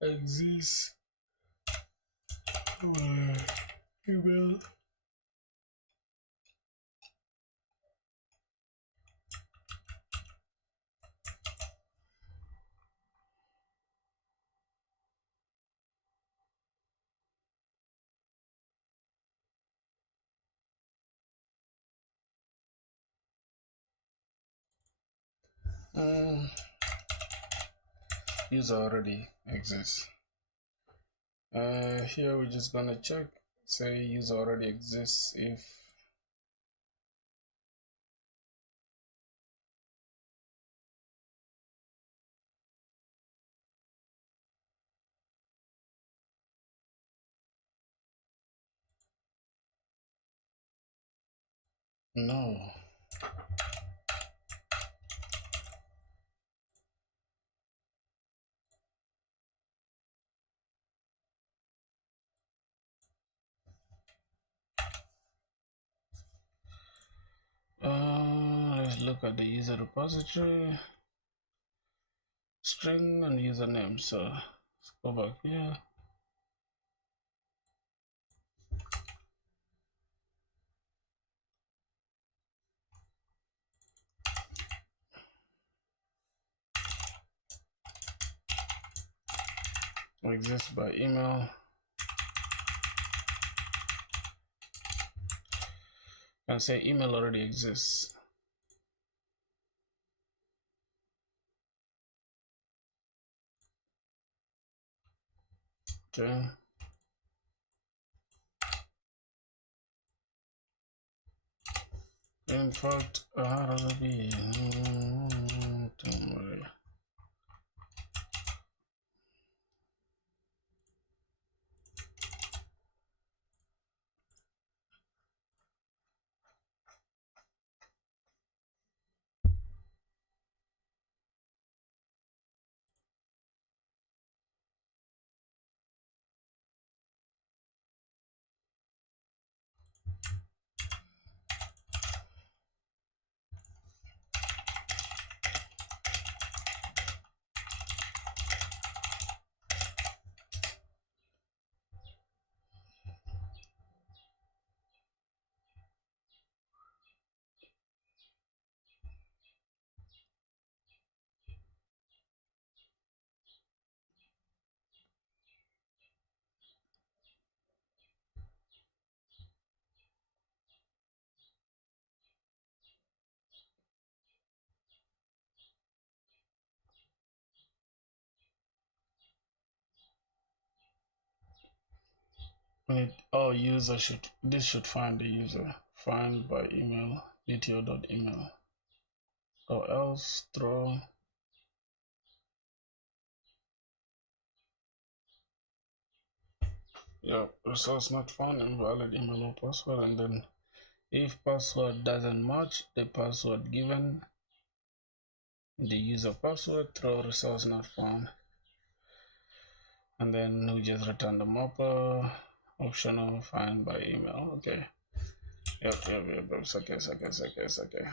Exists email User already exists. Here we're just gonna check, say user already exists if no. Let's look at the user repository, string and username. So let's go back here. Exists by email. Can say email already exists. Okay. In fact, how does it be? Don't worry. User should, this should find the user. Find by email, vidIQ.email, or else throw resource not found, invalid email or password, and then if password doesn't match the password given, the user password, throw resource not found, and then we just return the mapper, optional, find by email. Okay. Yep. Okay.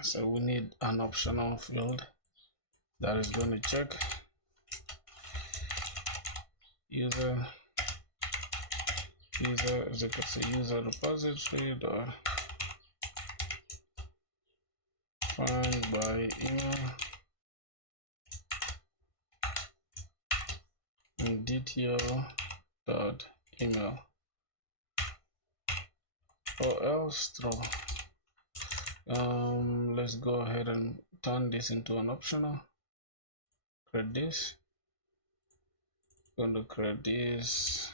So we need an optional field that is going to check user is equal to user repository dot find by email and vidIQ.email, or else throw. Let's go ahead and turn this into an optional. Create this. Going to create this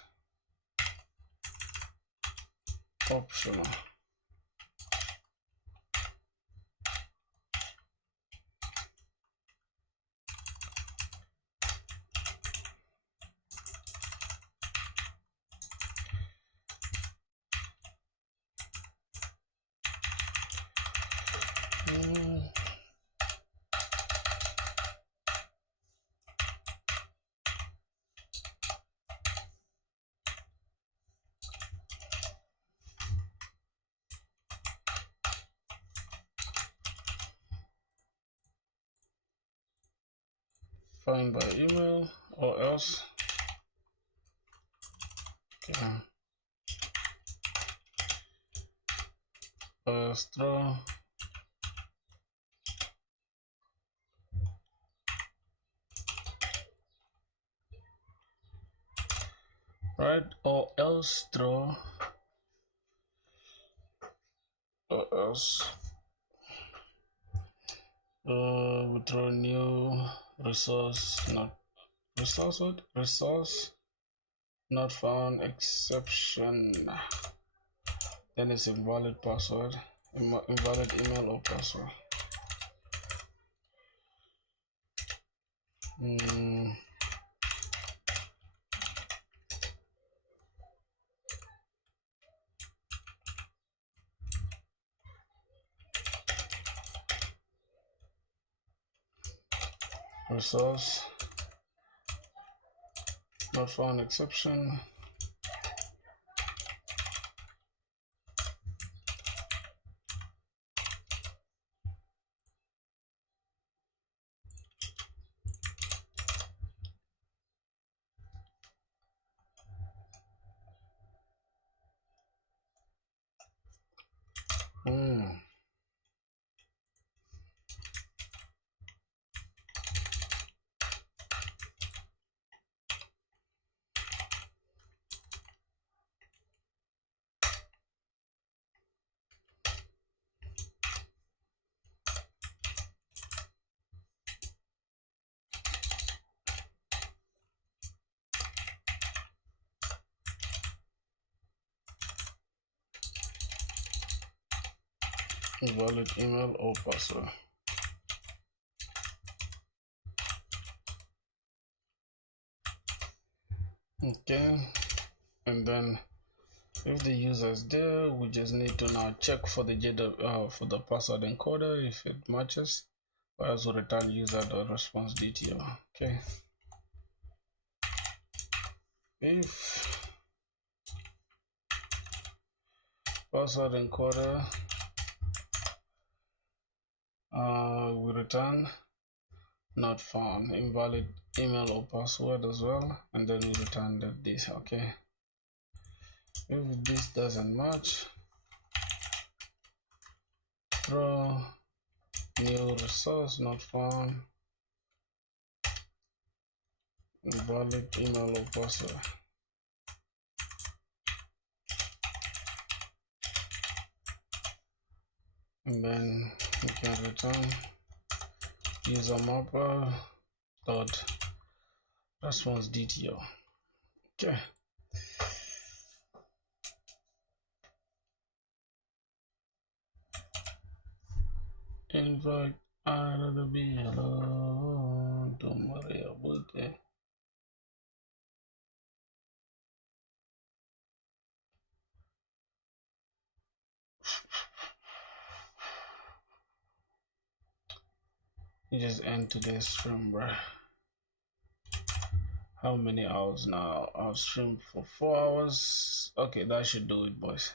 optional. Find by email, or else throw right, or else throw, or else We throw new resource, not resource, what? Resource not found exception. Then it's invalid password, invalid email or password. Resource not found exception. Invalid email or password. Okay, and then if the user is there, we just need to now check for the for the password encoder if it matches, or else we'll return user.response DTO. Okay, if password encoder, we return not found, invalid email or password as well, and then we return this. Okay, if this doesn't match, throw new resource not found, invalid email or password. And then we can return user mapper dot response DTO. Okay. Invite out of the be alone. Don't worry about it. You just end today's stream, bruh. How many hours now? I'll stream for 4 hours. Okay, that should do it, boys.